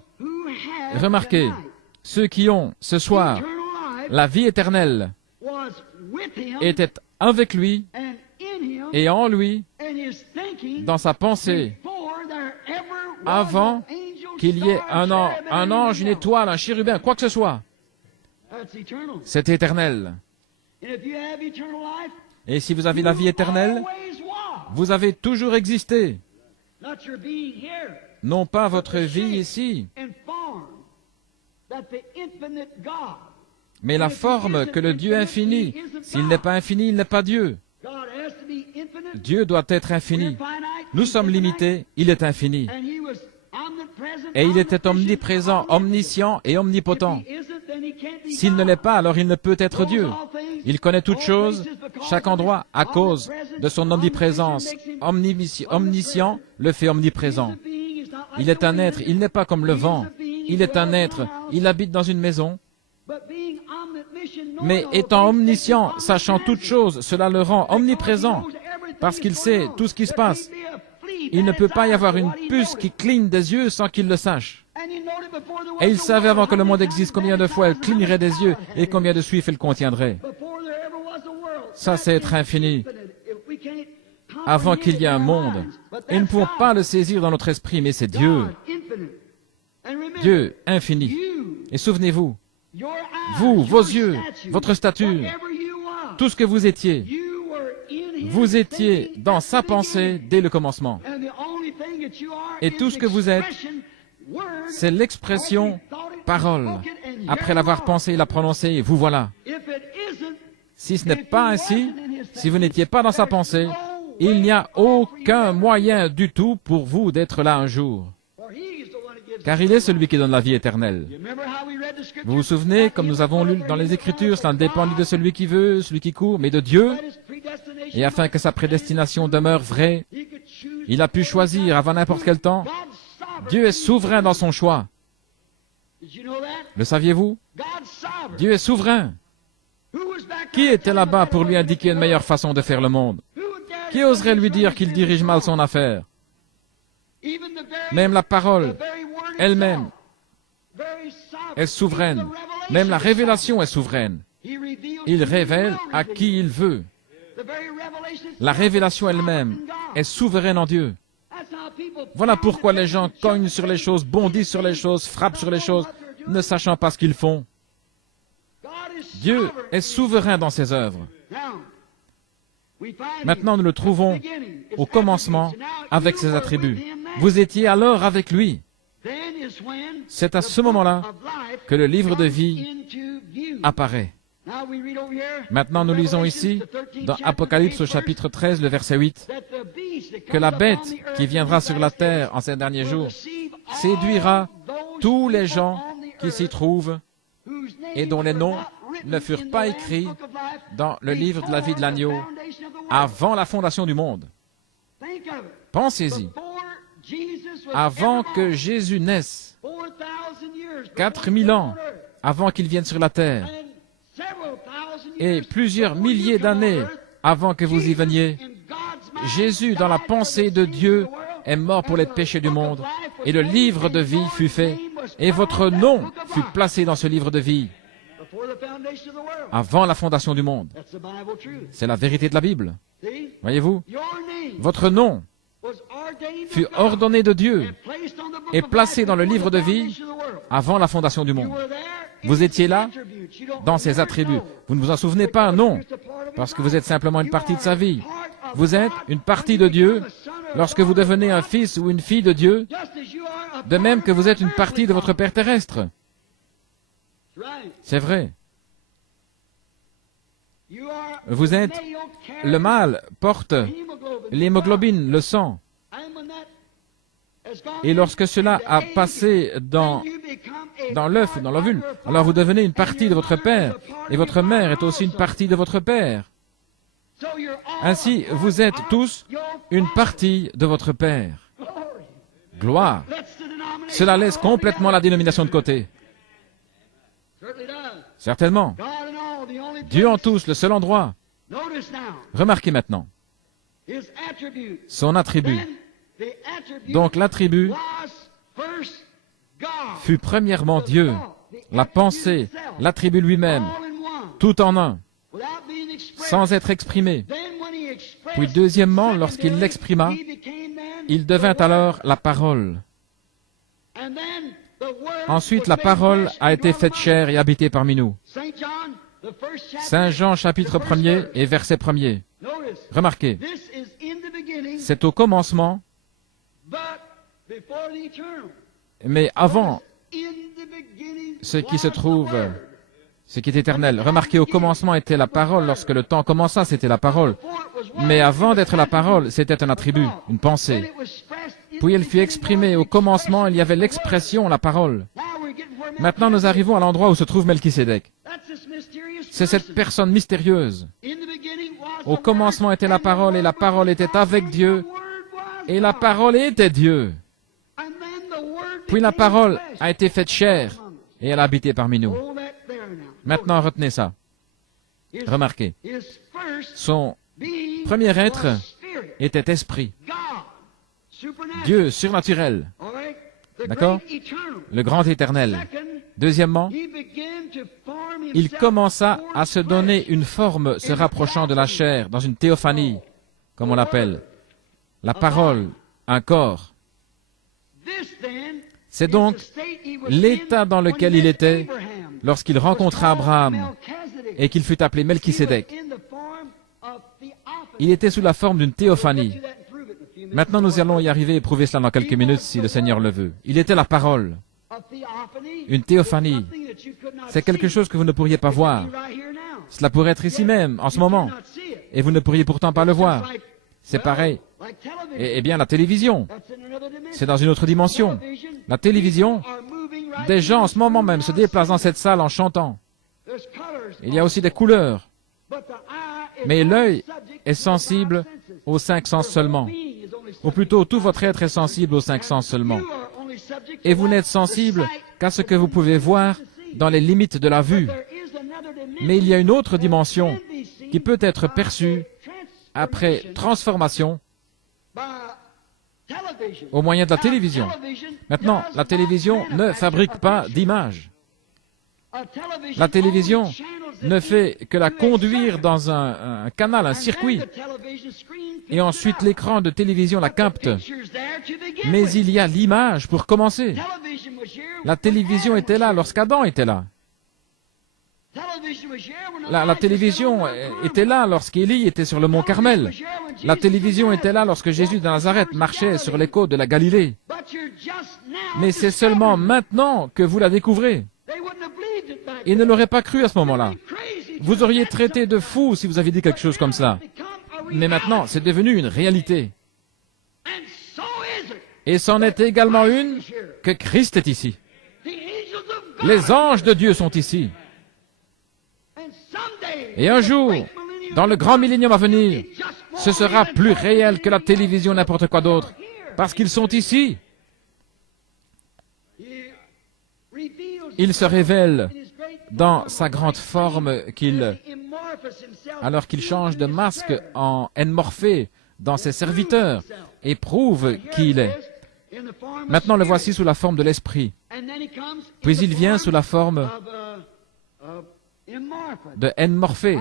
Remarquez, ceux qui ont, ce soir, la vie éternelle étaient avec lui et en lui, dans sa pensée, avant qu'il y ait un ange, une étoile, un chérubin, quoi que ce soit. C'est éternel. Et si vous avez la vie éternelle, vous avez toujours existé. Non pas votre vie ici, mais la forme que le Dieu infini. S'il n'est pas infini, il n'est pas Dieu. Dieu doit être infini. Nous sommes limités, il est infini. Et il était omniprésent, omniscient et omnipotent. S'il ne l'est pas, alors il ne peut être Dieu. Il connaît toutes choses, chaque endroit, à cause de son omniprésence. Omniscient le fait omniprésent. Il est un être, il n'est pas comme le vent. Il est un être, il habite dans une maison. Mais étant omniscient, sachant toutes choses, cela le rend omniprésent, parce qu'il sait tout ce qui se passe. Il ne peut pas y avoir une puce qui cligne des yeux sans qu'il le sache. Et il savait avant que le monde existe combien de fois elle clignerait des yeux et combien de suifs elle contiendrait. Ça, c'est être infini. Avant qu'il y ait un monde. Et nous ne pouvons pas le saisir dans notre esprit, mais c'est Dieu. Dieu infini. Et souvenez-vous, vous, vos yeux, votre stature, tout ce que vous étiez dans sa pensée dès le commencement. Et tout ce que vous êtes, c'est l'expression parole. Après l'avoir pensé et la prononcée, vous voilà. Si ce n'est pas ainsi, si vous n'étiez pas dans sa pensée, il n'y a aucun moyen du tout pour vous d'être là un jour. Car il est celui qui donne la vie éternelle. Vous vous souvenez, comme nous avons lu dans les Écritures, cela ne dépend ni de celui qui veut, celui qui court, mais de Dieu. Et afin que sa prédestination demeure vraie, il a pu choisir avant n'importe quel temps. Dieu est souverain dans son choix. Le saviez-vous? Dieu est souverain. Qui était là-bas pour lui indiquer une meilleure façon de faire le monde? Qui oserait lui dire qu'il dirige mal son affaire? Même la parole elle-même est souveraine. Même la révélation est souveraine. Il révèle à qui il veut. La révélation elle-même est souveraine en Dieu. Voilà pourquoi les gens cognent sur les choses, bondissent sur les choses, frappent sur les choses, ne sachant pas ce qu'ils font. Dieu est souverain dans ses œuvres. Maintenant, nous le trouvons au commencement avec ses attributs. Vous étiez alors avec lui. C'est à ce moment-là que le livre de vie apparaît. Maintenant, nous lisons ici, dans Apocalypse au chapitre 13, le verset 8, que la bête qui viendra sur la terre en ces derniers jours séduira tous les gens qui s'y trouvent et dont les noms ne furent pas écrits dans le livre de la vie de l'agneau avant la fondation du monde. Pensez-y. Avant que Jésus naisse, 4000 ans avant qu'il vienne sur la terre, et plusieurs milliers d'années avant que vous y veniez, Jésus, dans la pensée de Dieu, est mort pour les péchés du monde, et le livre de vie fut fait, et votre nom fut placé dans ce livre de vie avant la fondation du monde. C'est la vérité de la Bible. Voyez-vous, votre nom fut ordonné de Dieu et placé dans le livre de vie avant la fondation du monde. Vous étiez là dans ses attributs. Vous ne vous en souvenez pas? Non, parce que vous êtes simplement une partie de sa vie. Vous êtes une partie de Dieu lorsque vous devenez un fils ou une fille de Dieu, de même que vous êtes une partie de votre Père terrestre. C'est vrai. Vous êtes, le mâle porte l'hémoglobine, le sang. Et lorsque cela a passé dans l'œuf, dans l'ovule, alors vous devenez une partie de votre père. Et votre mère est aussi une partie de votre père. Ainsi, vous êtes tous une partie de votre père. Gloire. Cela laisse complètement la dénomination de côté. Certainement. Dieu en tous, le seul endroit. Remarquez maintenant son attribut. Donc l'attribut fut premièrement Dieu, la pensée, l'attribut lui-même, tout en un, sans être exprimé. Puis deuxièmement, lorsqu'il l'exprima, il devint alors la parole. Ensuite, la parole a été faite chair et habitée parmi nous. Saint Jean chapitre 1er et verset 1er. Remarquez, c'est au commencement, mais avant ce qui se trouve, ce qui est éternel. Remarquez, au commencement était la parole, lorsque le temps commença, c'était la parole. Mais avant d'être la parole, c'était un attribut, une pensée. Puis elle fut exprimée. Au commencement, il y avait l'expression, la parole. Maintenant, nous arrivons à l'endroit où se trouve Melchisédek. C'est cette personne mystérieuse. Au commencement était la parole, et la parole était avec Dieu, et la parole était Dieu. Puis la parole a été faite chair, et elle a habité parmi nous. Maintenant, retenez ça. Remarquez, son premier être était esprit. Dieu surnaturel. D'accord? Le grand éternel. Deuxièmement, il commença à se donner une forme se rapprochant de la chair, dans une théophanie, comme on l'appelle. La parole, un corps. C'est donc l'état dans lequel il était lorsqu'il rencontra Abraham et qu'il fut appelé Melchisédek. Il était sous la forme d'une théophanie. Maintenant, nous allons y arriver et prouver cela dans quelques minutes, si le Seigneur le veut. Il était la parole. Une théophanie. C'est quelque chose que vous ne pourriez pas voir. Cela pourrait être ici même, en ce moment. Et vous ne pourriez pourtant pas le voir. C'est pareil. Eh bien, la télévision. C'est dans une autre dimension. La télévision, des gens en ce moment même se déplacent dans cette salle en chantant. Il y a aussi des couleurs. Mais l'œil est sensible aux 5 sens seulement. Ou plutôt, tout votre être est sensible aux 5 sens seulement. Et vous n'êtes sensible qu'à ce que vous pouvez voir dans les limites de la vue. Mais il y a une autre dimension qui peut être perçue après transformation au moyen de la télévision. Maintenant, la télévision ne fabrique pas d'images. La télévision ne fait que la conduire dans un canal, un circuit. Et ensuite, l'écran de télévision la capte. Mais il y a l'image pour commencer. La télévision était là lorsqu'Adam était là. La télévision était là lorsqu'Élie était sur le mont Carmel. La télévision était là lorsque Jésus de Nazareth marchait sur les côtes de la Galilée. Mais c'est seulement maintenant que vous la découvrez. Ils ne l'auraient pas cru à ce moment-là. Vous auriez traité de fou si vous aviez dit quelque chose comme cela. Mais maintenant, c'est devenu une réalité. Et c'en est également une que Christ est ici. Les anges de Dieu sont ici. Et un jour, dans le grand millénium à venir, ce sera plus réel que la télévision, n'importe quoi d'autre, parce qu'ils sont ici. Il se révèle dans sa grande forme alors qu'il change de masque en Morphée dans ses serviteurs et prouve qui il est. Maintenant, le voici sous la forme de l'Esprit. Puis il vient sous la forme de Morphée.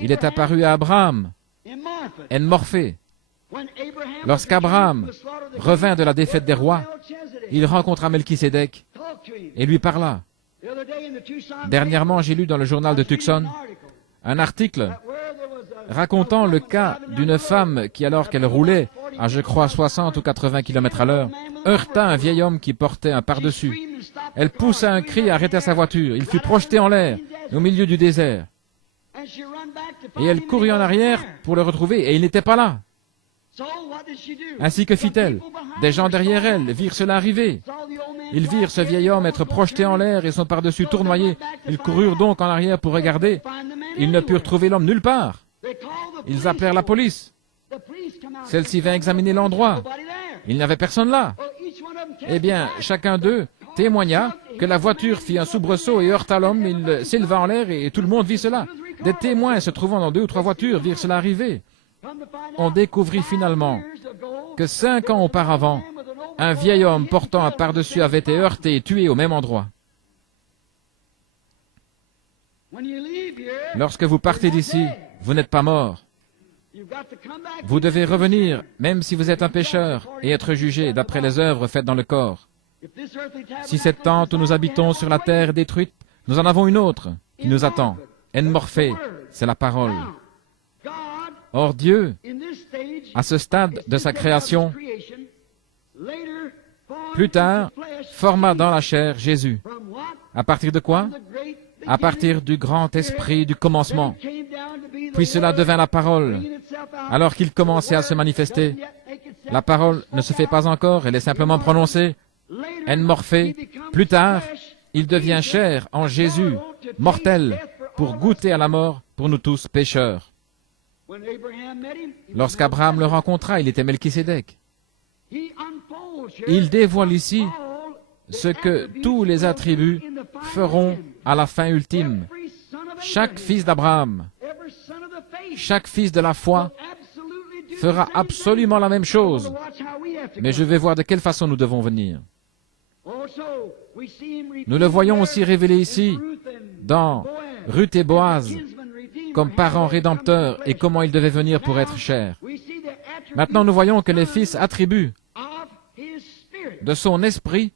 Il est apparu à Abraham. Morphée. Lorsqu'Abraham revint de la défaite des rois, il rencontra Melchisédek et lui parla. Dernièrement, j'ai lu dans le journal de Tucson un article racontant le cas d'une femme qui, alors qu'elle roulait à, je crois, 60 ou 80 km à l'heure, heurta un vieil homme qui portait un par-dessus. Elle poussa un cri et arrêta sa voiture. Il fut projeté en l'air, au milieu du désert. Et elle courut en arrière pour le retrouver, et il n'était pas là. Ainsi que fit-elle. Des gens derrière elle virent cela arriver. Ils virent ce vieil homme être projeté en l'air et son par-dessus tournoyé. Ils coururent donc en arrière pour regarder. Ils ne purent trouver l'homme nulle part. Ils appelèrent la police. Celle-ci vint examiner l'endroit. Il n'y avait personne là. Eh bien, chacun d'eux témoigna que la voiture fit un soubresaut et heurta l'homme. Il s'éleva en l'air et tout le monde vit cela. Des témoins se trouvant dans 2 ou 3 voitures virent cela arriver. On découvrit finalement que 5 ans auparavant, un vieil homme portant un par-dessus avait été heurté et tué au même endroit. Lorsque vous partez d'ici, vous n'êtes pas mort. Vous devez revenir, même si vous êtes un pécheur, et être jugé d'après les œuvres faites dans le corps. Si cette tente où nous habitons sur la terre est détruite, nous en avons une autre qui nous attend. En-morphée, c'est la parole. Or Dieu, à ce stade de sa création, plus tard, forma dans la chair Jésus. À partir de quoi? À partir du grand esprit du commencement. Puis cela devint la parole. Alors qu'il commençait à se manifester, la parole ne se fait pas encore, elle est simplement prononcée. En-morphée. Plus tard, il devient chair en Jésus, mortel, pour goûter à la mort pour nous tous pécheurs. Lorsqu'Abraham le rencontra, il était Melchisédek. Il dévoile ici ce que tous les attributs feront à la fin ultime. Chaque fils d'Abraham, chaque fils de la foi fera absolument la même chose. Mais je vais voir de quelle façon nous devons venir. Nous le voyons aussi révélé ici, dans Ruth et Boaz, comme parents rédempteurs et comment ils devaient venir pour être chers. Maintenant, nous voyons que les fils attributs de son esprit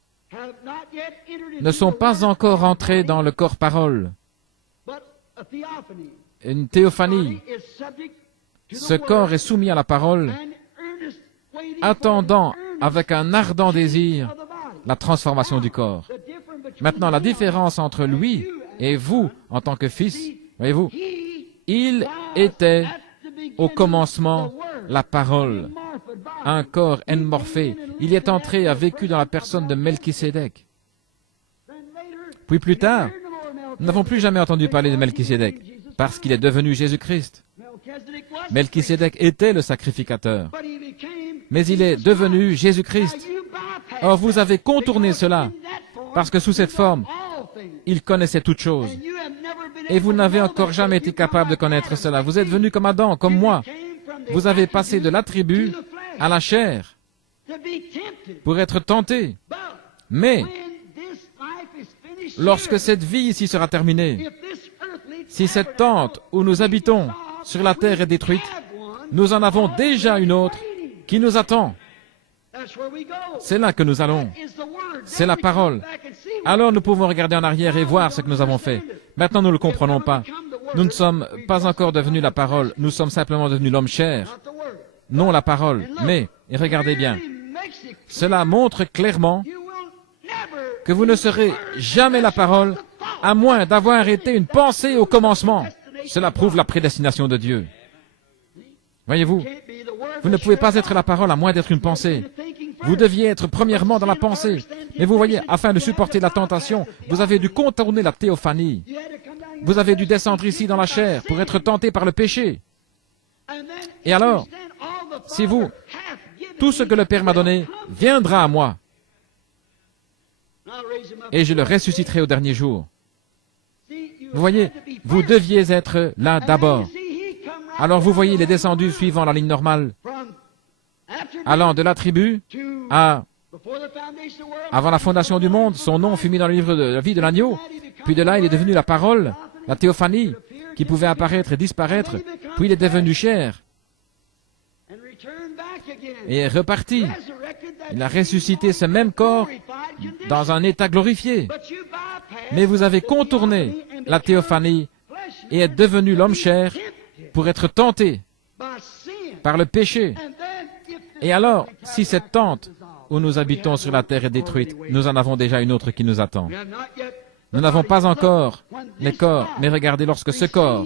ne sont pas encore entrés dans le corps parole. Une théophanie. Ce corps est soumis à la parole, attendant avec un ardent désir la transformation du corps. Maintenant, la différence entre lui et vous en tant que fils, voyez-vous, il était au commencement la parole, un corps en-morphé. Il y est entré et a vécu dans la personne de Melchisédek. Puis plus tard, nous n'avons plus jamais entendu parler de Melchisédek, parce qu'il est devenu Jésus-Christ. Melchisédek était le sacrificateur, mais il est devenu Jésus-Christ. Or, vous avez contourné cela, parce que sous cette forme, il connaissait toutes choses. Et vous n'avez encore jamais été capable de connaître cela. Vous êtes venu comme Adam, comme moi. Vous avez passé de l'attribut à la chair pour être tenté. Mais, lorsque cette vie ici sera terminée, si cette tente où nous habitons sur la terre est détruite, nous en avons déjà une autre qui nous attend. C'est là que nous allons. C'est la parole. Alors nous pouvons regarder en arrière et voir ce que nous avons fait. Maintenant, nous ne le comprenons pas. Nous ne sommes pas encore devenus la parole. Nous sommes simplement devenus l'homme chair. Non la parole. Mais, et regardez bien, cela montre clairement que vous ne serez jamais la parole, à moins d'avoir été une pensée au commencement. Cela prouve la prédestination de Dieu. Voyez-vous, vous ne pouvez pas être la parole à moins d'être une pensée. Vous deviez être premièrement dans la pensée. Mais vous voyez, afin de supporter la tentation, vous avez dû contourner la théophanie. Vous avez dû descendre ici dans la chair pour être tenté par le péché. Et alors, si vous, tout ce que le Père m'a donné viendra à moi, et je le ressusciterai au dernier jour. Vous voyez, vous deviez être là d'abord. Alors vous voyez, il est descendu suivant la ligne normale, allant de l'attribut à... Avant la fondation du monde, son nom fut mis dans le livre de la vie de l'agneau. Puis de là, il est devenu la parole, la théophanie, qui pouvait apparaître et disparaître. Puis il est devenu chair. Et est reparti. Il a ressuscité ce même corps dans un état glorifié. Mais vous avez contourné la théophanie et êtes devenu l'homme chair pour être tenté par le péché. Et alors, si cette tente où nous habitons sur la terre est détruite, nous en avons déjà une autre qui nous attend. Nous n'avons pas encore les corps, mais regardez, lorsque ce corps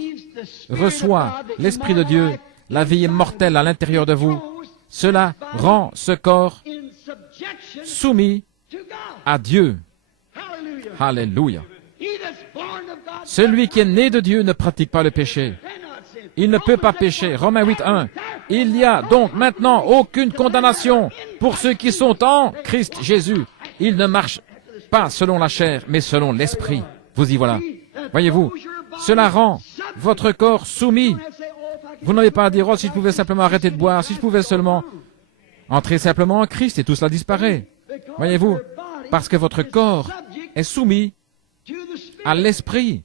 reçoit l'Esprit de Dieu, la vie immortelle à l'intérieur de vous, cela rend ce corps soumis à Dieu. Alléluia. Celui qui est né de Dieu ne pratique pas le péché. Il ne peut pas pécher. Romains 8:1. Il n'y a donc maintenant aucune condamnation pour ceux qui sont en Christ Jésus. Ils ne marchent pas selon la chair, mais selon l'Esprit. Vous y voilà. Voyez-vous, cela rend votre corps soumis. Vous n'avez pas à dire, oh, si je pouvais simplement arrêter de boire, si je pouvais seulement entrer simplement en Christ et tout cela disparaît. Voyez-vous, parce que votre corps est soumis à l'Esprit.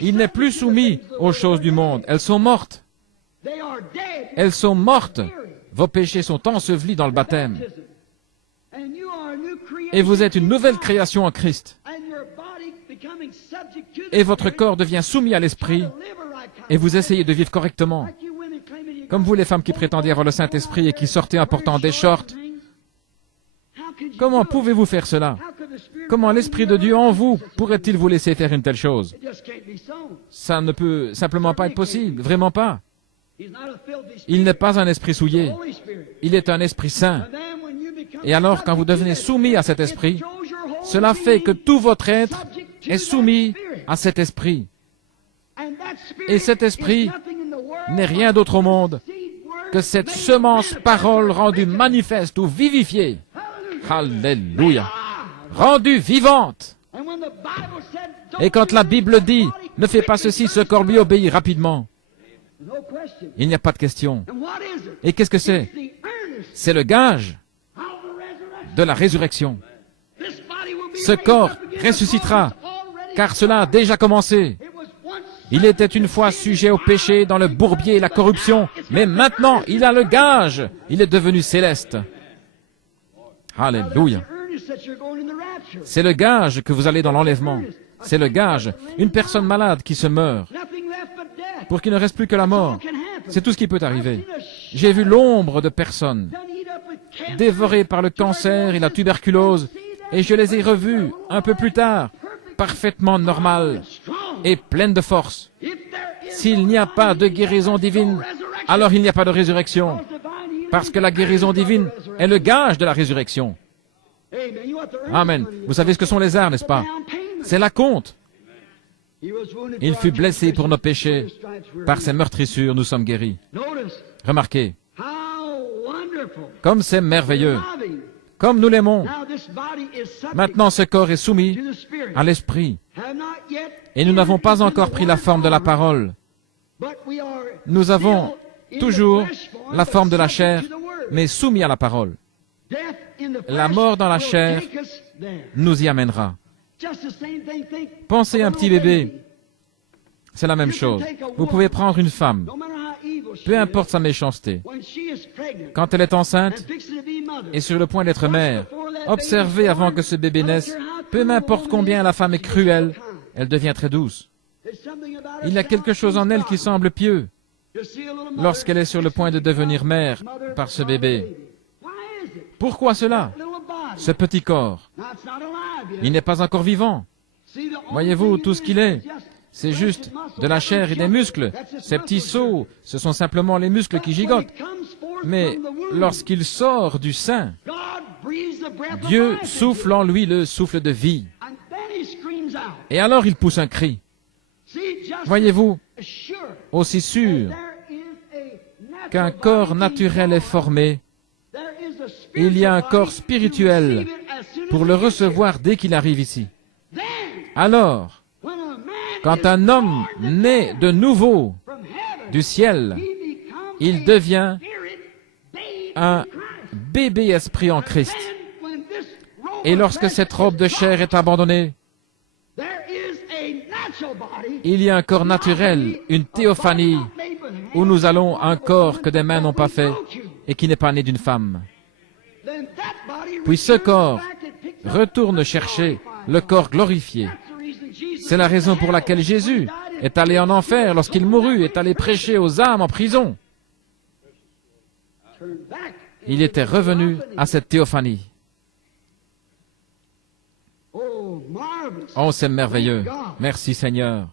Il n'est plus soumis aux choses du monde. Elles sont mortes. Elles sont mortes. Vos péchés sont ensevelis dans le baptême. Et vous êtes une nouvelle création en Christ. Et votre corps devient soumis à l'Esprit. Et vous essayez de vivre correctement. Comme vous, les femmes qui prétendiez avoir le Saint-Esprit et qui sortez en portant des shorts. Comment pouvez-vous faire cela? Comment l'Esprit de Dieu en vous pourrait-il vous laisser faire une telle chose? Ça ne peut simplement pas être possible, vraiment pas. Il n'est pas un esprit souillé, il est un esprit saint. Et alors, quand vous devenez soumis à cet esprit, cela fait que tout votre être est soumis à cet esprit. Et cet esprit n'est rien d'autre au monde que cette semence parole rendue manifeste ou vivifiée. Alléluia. Rendue vivante. Et quand la Bible dit, ne fais pas ceci, ce corps lui obéit rapidement. Il n'y a pas de question. Et qu'est-ce que c'est? C'est le gage de la résurrection. Ce corps ressuscitera, car cela a déjà commencé. Il était une fois sujet au péché, dans le bourbier et la corruption, mais maintenant il a le gage. Il est devenu céleste. Alléluia. C'est le gage que vous allez dans l'enlèvement. C'est le gage. Une personne malade qui se meurt pour qu'il ne reste plus que la mort. C'est tout ce qui peut arriver. J'ai vu l'ombre de personnes dévorées par le cancer et la tuberculose et je les ai revues un peu plus tard, parfaitement normales et pleines de force. S'il n'y a pas de guérison divine, alors il n'y a pas de résurrection. Parce que la guérison divine est le gage de la résurrection. Amen. Vous savez ce que sont les arts, n'est-ce pas? C'est la compte. Il fut blessé pour nos péchés. Par ses meurtrissures, nous sommes guéris. Remarquez, comme c'est merveilleux, comme nous l'aimons. Maintenant, ce corps est soumis à l'Esprit. Et nous n'avons pas encore pris la forme de la parole. Nous avons toujours la forme de la chair, mais soumis à la parole. La mort dans la chair nous y amènera. Pensez à un petit bébé. C'est la même chose. Vous pouvez prendre une femme, peu importe sa méchanceté. Quand elle est enceinte et sur le point d'être mère, observez avant que ce bébé naisse, peu importe combien la femme est cruelle, elle devient très douce. Il y a quelque chose en elle qui semble pieux lorsqu'elle est sur le point de devenir mère par ce bébé. Pourquoi cela? Ce petit corps, il n'est pas encore vivant. Voyez-vous, tout ce qu'il est, c'est juste de la chair et des muscles. Ces petits seaux, ce sont simplement les muscles qui gigotent. Mais lorsqu'il sort du sein, Dieu souffle en lui le souffle de vie. Et alors il pousse un cri. Voyez-vous, aussi sûr qu'un corps naturel est formé, il y a un corps spirituel pour le recevoir dès qu'il arrive ici. Alors, quand un homme naît de nouveau du ciel, il devient un bébé esprit en Christ. Et lorsque cette robe de chair est abandonnée, il y a un corps naturel, une théophanie, où nous allons un corps que des mains n'ont pas fait et qui n'est pas né d'une femme. Puis ce corps retourne chercher le corps glorifié. C'est la raison pour laquelle Jésus est allé en enfer lorsqu'il mourut, est allé prêcher aux âmes en prison. Il était revenu à cette théophanie. Oh, c'est merveilleux. Merci Seigneur.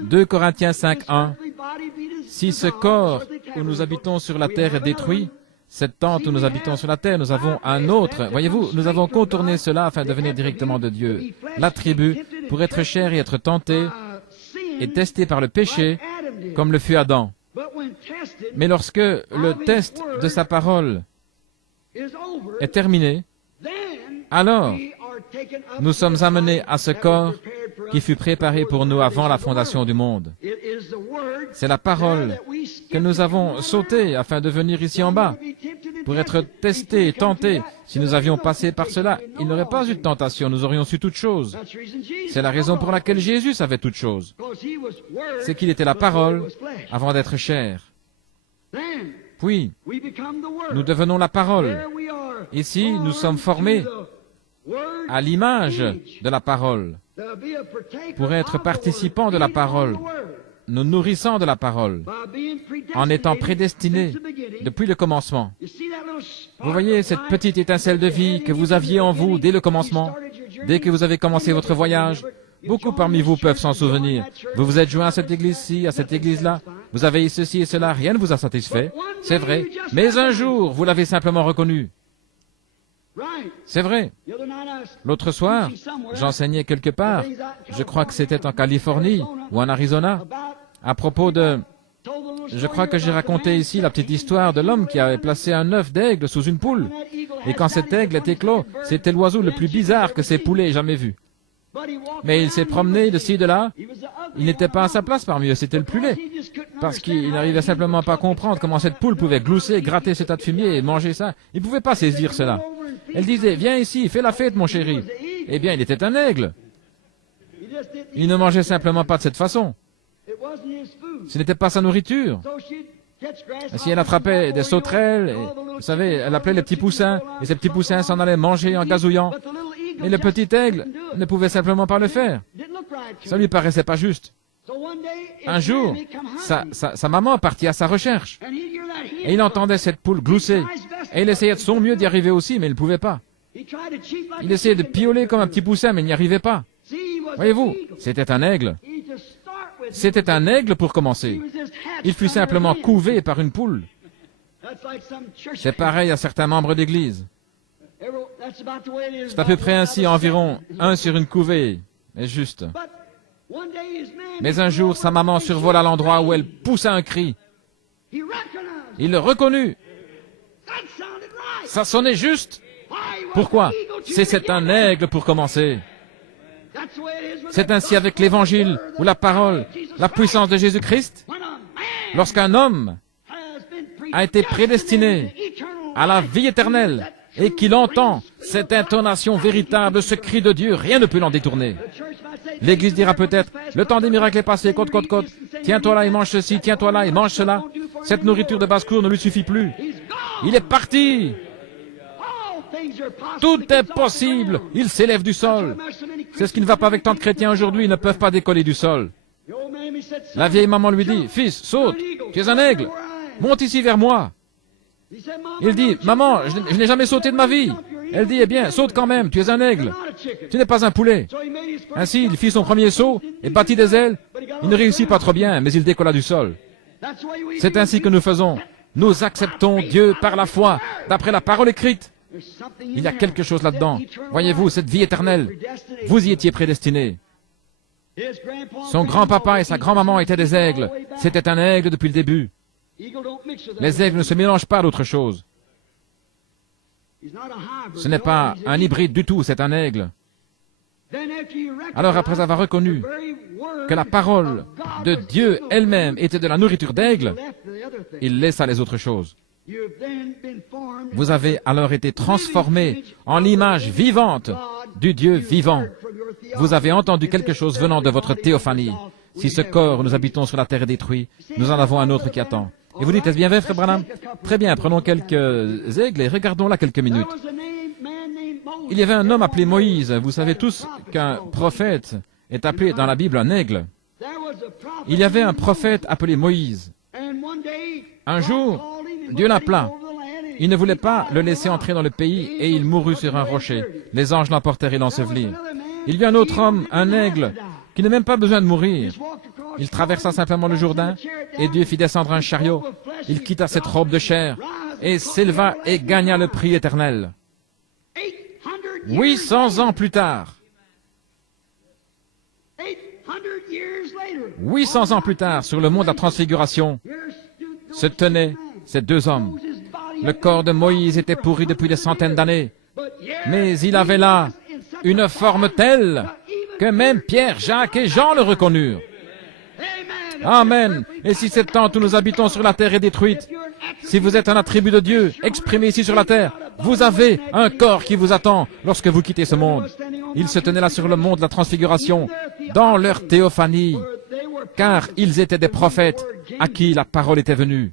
2 Corinthiens 5:1. Si ce corps où nous habitons sur la terre est détruit, cette tente où nous habitons sur la terre, nous avons un autre. Voyez-vous, nous avons contourné cela afin de venir directement de Dieu. L'attribut pour être cher et être tenté et testé par le péché, comme le fut Adam. Mais lorsque le test de sa parole est terminé, alors nous sommes amenés à ce corps qui fut préparé pour nous avant la fondation du monde. C'est la parole que nous avons sautée afin de venir ici en bas, pour être testés et tentés. Si nous avions passé par cela, il n'y aurait pas eu de tentation, nous aurions su toutes choses. C'est la raison pour laquelle Jésus savait toutes choses. C'est qu'il était la parole avant d'être chair. Puis, nous devenons la parole. Ici, nous sommes formés à l'image de la parole, pour être participants de la parole, nous nourrissant de la parole, en étant prédestinés depuis le commencement. Vous voyez cette petite étincelle de vie que vous aviez en vous dès le commencement, dès que vous avez commencé votre voyage. Beaucoup parmi vous peuvent s'en souvenir. Vous vous êtes joints à cette église-ci, à cette église-là. Vous avez eu ceci et cela, rien ne vous a satisfait. C'est vrai. Mais un jour, vous l'avez simplement reconnu. C'est vrai. L'autre soir, j'enseignais quelque part, je crois que c'était en Californie ou en Arizona, à propos de... Je crois que j'ai raconté ici la petite histoire de l'homme qui avait placé un œuf d'aigle sous une poule. Et quand cet aigle était clos, c'était l'oiseau le plus bizarre que ces poulets aient jamais vu. Mais il s'est promené de ci, de là. Il n'était pas à sa place parmi eux, c'était le plus laid. Parce qu'il n'arrivait simplement pas à comprendre comment cette poule pouvait glousser, gratter ce tas de fumier et manger ça. Il ne pouvait pas saisir cela. Elle disait, viens ici, fais la fête, mon chéri. Eh bien, il était un aigle. Il ne mangeait simplement pas de cette façon. Ce n'était pas sa nourriture. Si elle attrapait des sauterelles, et, vous savez, elle appelait les petits poussins, et ces petits poussins s'en allaient manger en gazouillant. Et le petit aigle ne pouvait simplement pas le faire. Ça lui paraissait pas juste. Un jour, sa maman partit à sa recherche. Et il entendait cette poule glousser. Et il essayait de son mieux d'y arriver aussi, mais il ne pouvait pas. Il essayait de pioler comme un petit poussin, mais il n'y arrivait pas. Voyez-vous, c'était un aigle. C'était un aigle pour commencer. Il fut simplement couvé par une poule. C'est pareil à certains membres d'église. C'est à peu près ainsi, environ un sur une couvée, mais juste. Mais un jour, sa maman survola l'endroit où elle poussa un cri. Il le reconnut. Ça sonnait juste. Pourquoi? C'est un aigle pour commencer. C'est ainsi avec l'Évangile ou la parole, la puissance de Jésus-Christ. Lorsqu'un homme a été prédestiné à la vie éternelle et qu'il entend cette intonation véritable, ce cri de Dieu, rien ne peut l'en détourner. L'Église dira peut-être, le temps des miracles est passé, côte. Tiens-toi là et mange ceci, tiens-toi là et mange cela. Cette nourriture de basse-cour ne lui suffit plus. Il est parti. Tout est possible. Il s'élève du sol. C'est ce qui ne va pas avec tant de chrétiens aujourd'hui, ils ne peuvent pas décoller du sol. La vieille maman lui dit, fils, saute, tu es un aigle, monte ici vers moi. Il dit, maman, je n'ai jamais sauté de ma vie. Elle dit, eh bien, saute quand même, tu es un aigle. Tu n'es pas un poulet. Ainsi, il fit son premier saut et battit des ailes. Il ne réussit pas trop bien, mais il décolla du sol. C'est ainsi que nous faisons. Nous acceptons Dieu par la foi, d'après la parole écrite. Il y a quelque chose là-dedans. Voyez-vous, cette vie éternelle, vous y étiez prédestinés. Son grand-papa et sa grand-maman étaient des aigles. C'était un aigle depuis le début. Les aigles ne se mélangent pas à d'autre chose. Ce n'est pas un hybride du tout, c'est un aigle. Alors après avoir reconnu que la parole de Dieu elle-même était de la nourriture d'aigle, il laissa les autres choses. Vous avez alors été transformés en l'image vivante du Dieu vivant. Vous avez entendu quelque chose venant de votre théophanie. Si ce corps où nous habitons sur la terre est détruit, nous en avons un autre qui attend. Et vous dites, est-ce bien vrai, frère Branham? Très bien, prenons quelques aigles et regardons là quelques minutes. Il y avait un homme appelé Moïse. Vous savez tous qu'un prophète est appelé dans la Bible un aigle. Il y avait un prophète appelé Moïse. Un jour, Dieu l'appela. Il ne voulait pas le laisser entrer dans le pays et il mourut sur un rocher. Les anges l'emportèrent et l'ensevelirent. Il y a un autre homme, un aigle, qui n'a même pas besoin de mourir. Il traversa simplement le Jourdain, et Dieu fit descendre un chariot. Il quitta cette robe de chair, et s'éleva et gagna le prix éternel. 800 ans plus tard, 800 ans plus tard, sur le mont de la Transfiguration, se tenaient ces deux hommes. Le corps de Moïse était pourri depuis des centaines d'années, mais il avait là une forme telle que même Pierre, Jacques et Jean le reconnurent. Amen. Et si cette tente où nous habitons sur la terre est détruite, si vous êtes un attribut de Dieu, exprimé ici sur la terre, vous avez un corps qui vous attend lorsque vous quittez ce monde. Ils se tenaient là sur le mont de la Transfiguration, dans leur théophanie, car ils étaient des prophètes à qui la parole était venue.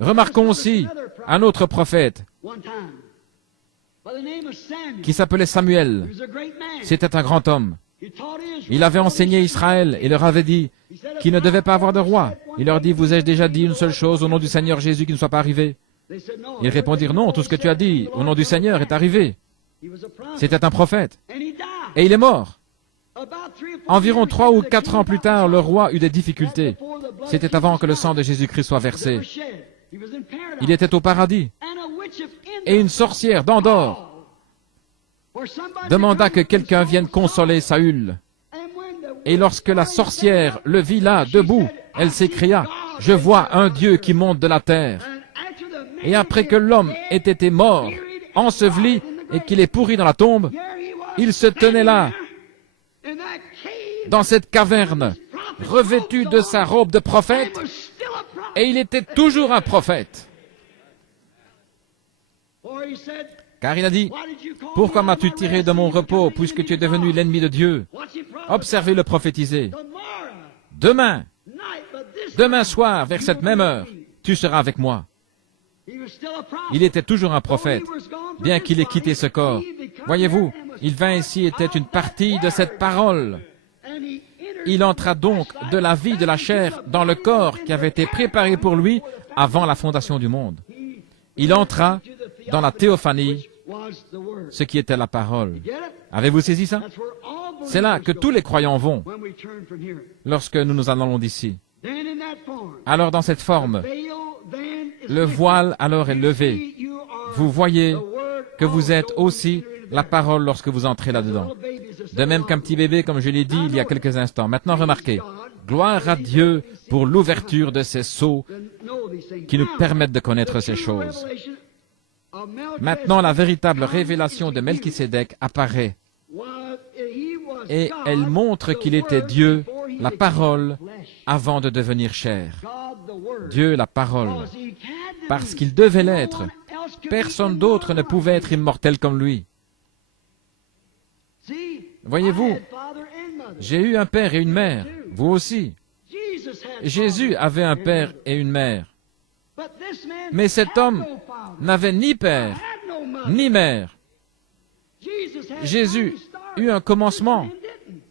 Remarquons aussi un autre prophète qui s'appelait Samuel. C'était un grand homme. Il avait enseigné Israël et leur avait dit qu'il ne devait pas avoir de roi. Il leur dit, vous ai-je déjà dit une seule chose au nom du Seigneur Jésus qui ne soit pas arrivé? Ils répondirent, non, tout ce que tu as dit au nom du Seigneur est arrivé. C'était un prophète. Et il est mort. Environ 3 ou 4 ans plus tard, le roi eut des difficultés. C'était avant que le sang de Jésus-Christ soit versé. Il était au paradis. Et une sorcière d'Endor demanda que quelqu'un vienne consoler Saül. Et lorsque la sorcière le vit là, debout, elle s'écria, « Je vois un Dieu qui monte de la terre. » Et après que l'homme ait été mort, enseveli, et qu'il est pourri dans la tombe, il se tenait là, dans cette caverne, revêtu de sa robe de prophète, et il était toujours un prophète. Car il a dit, « Pourquoi m'as-tu tiré de mon repos, puisque tu es devenu l'ennemi de Dieu? » Observez-le prophétiser. Demain soir, vers cette même heure, tu seras avec moi. Il était toujours un prophète, bien qu'il ait quitté ce corps. Voyez-vous, il vint ici et était une partie de cette parole. Il entra donc de la vie de la chair dans le corps qui avait été préparé pour lui avant la fondation du monde. Il entra dans la théophanie, ce qui était la parole. Avez-vous saisi ça? C'est là que tous les croyants vont lorsque nous nous en allons d'ici. Alors dans cette forme, le voile alors est levé. Vous voyez que vous êtes aussi la parole lorsque vous entrez là-dedans. De même qu'un petit bébé, comme je l'ai dit il y a quelques instants. Maintenant, remarquez, gloire à Dieu pour l'ouverture de ces sceaux qui nous permettent de connaître ces choses. Maintenant, la véritable révélation de Melchisédek apparaît. Et elle montre qu'il était Dieu, la parole, avant de devenir chair. Dieu, la parole. Parce qu'il devait l'être. Personne d'autre ne pouvait être immortel comme lui. Voyez-vous, j'ai eu un père et une mère. Vous aussi. Jésus avait un père et une mère. Mais cet homme n'avait ni père, ni mère. Jésus eut un commencement.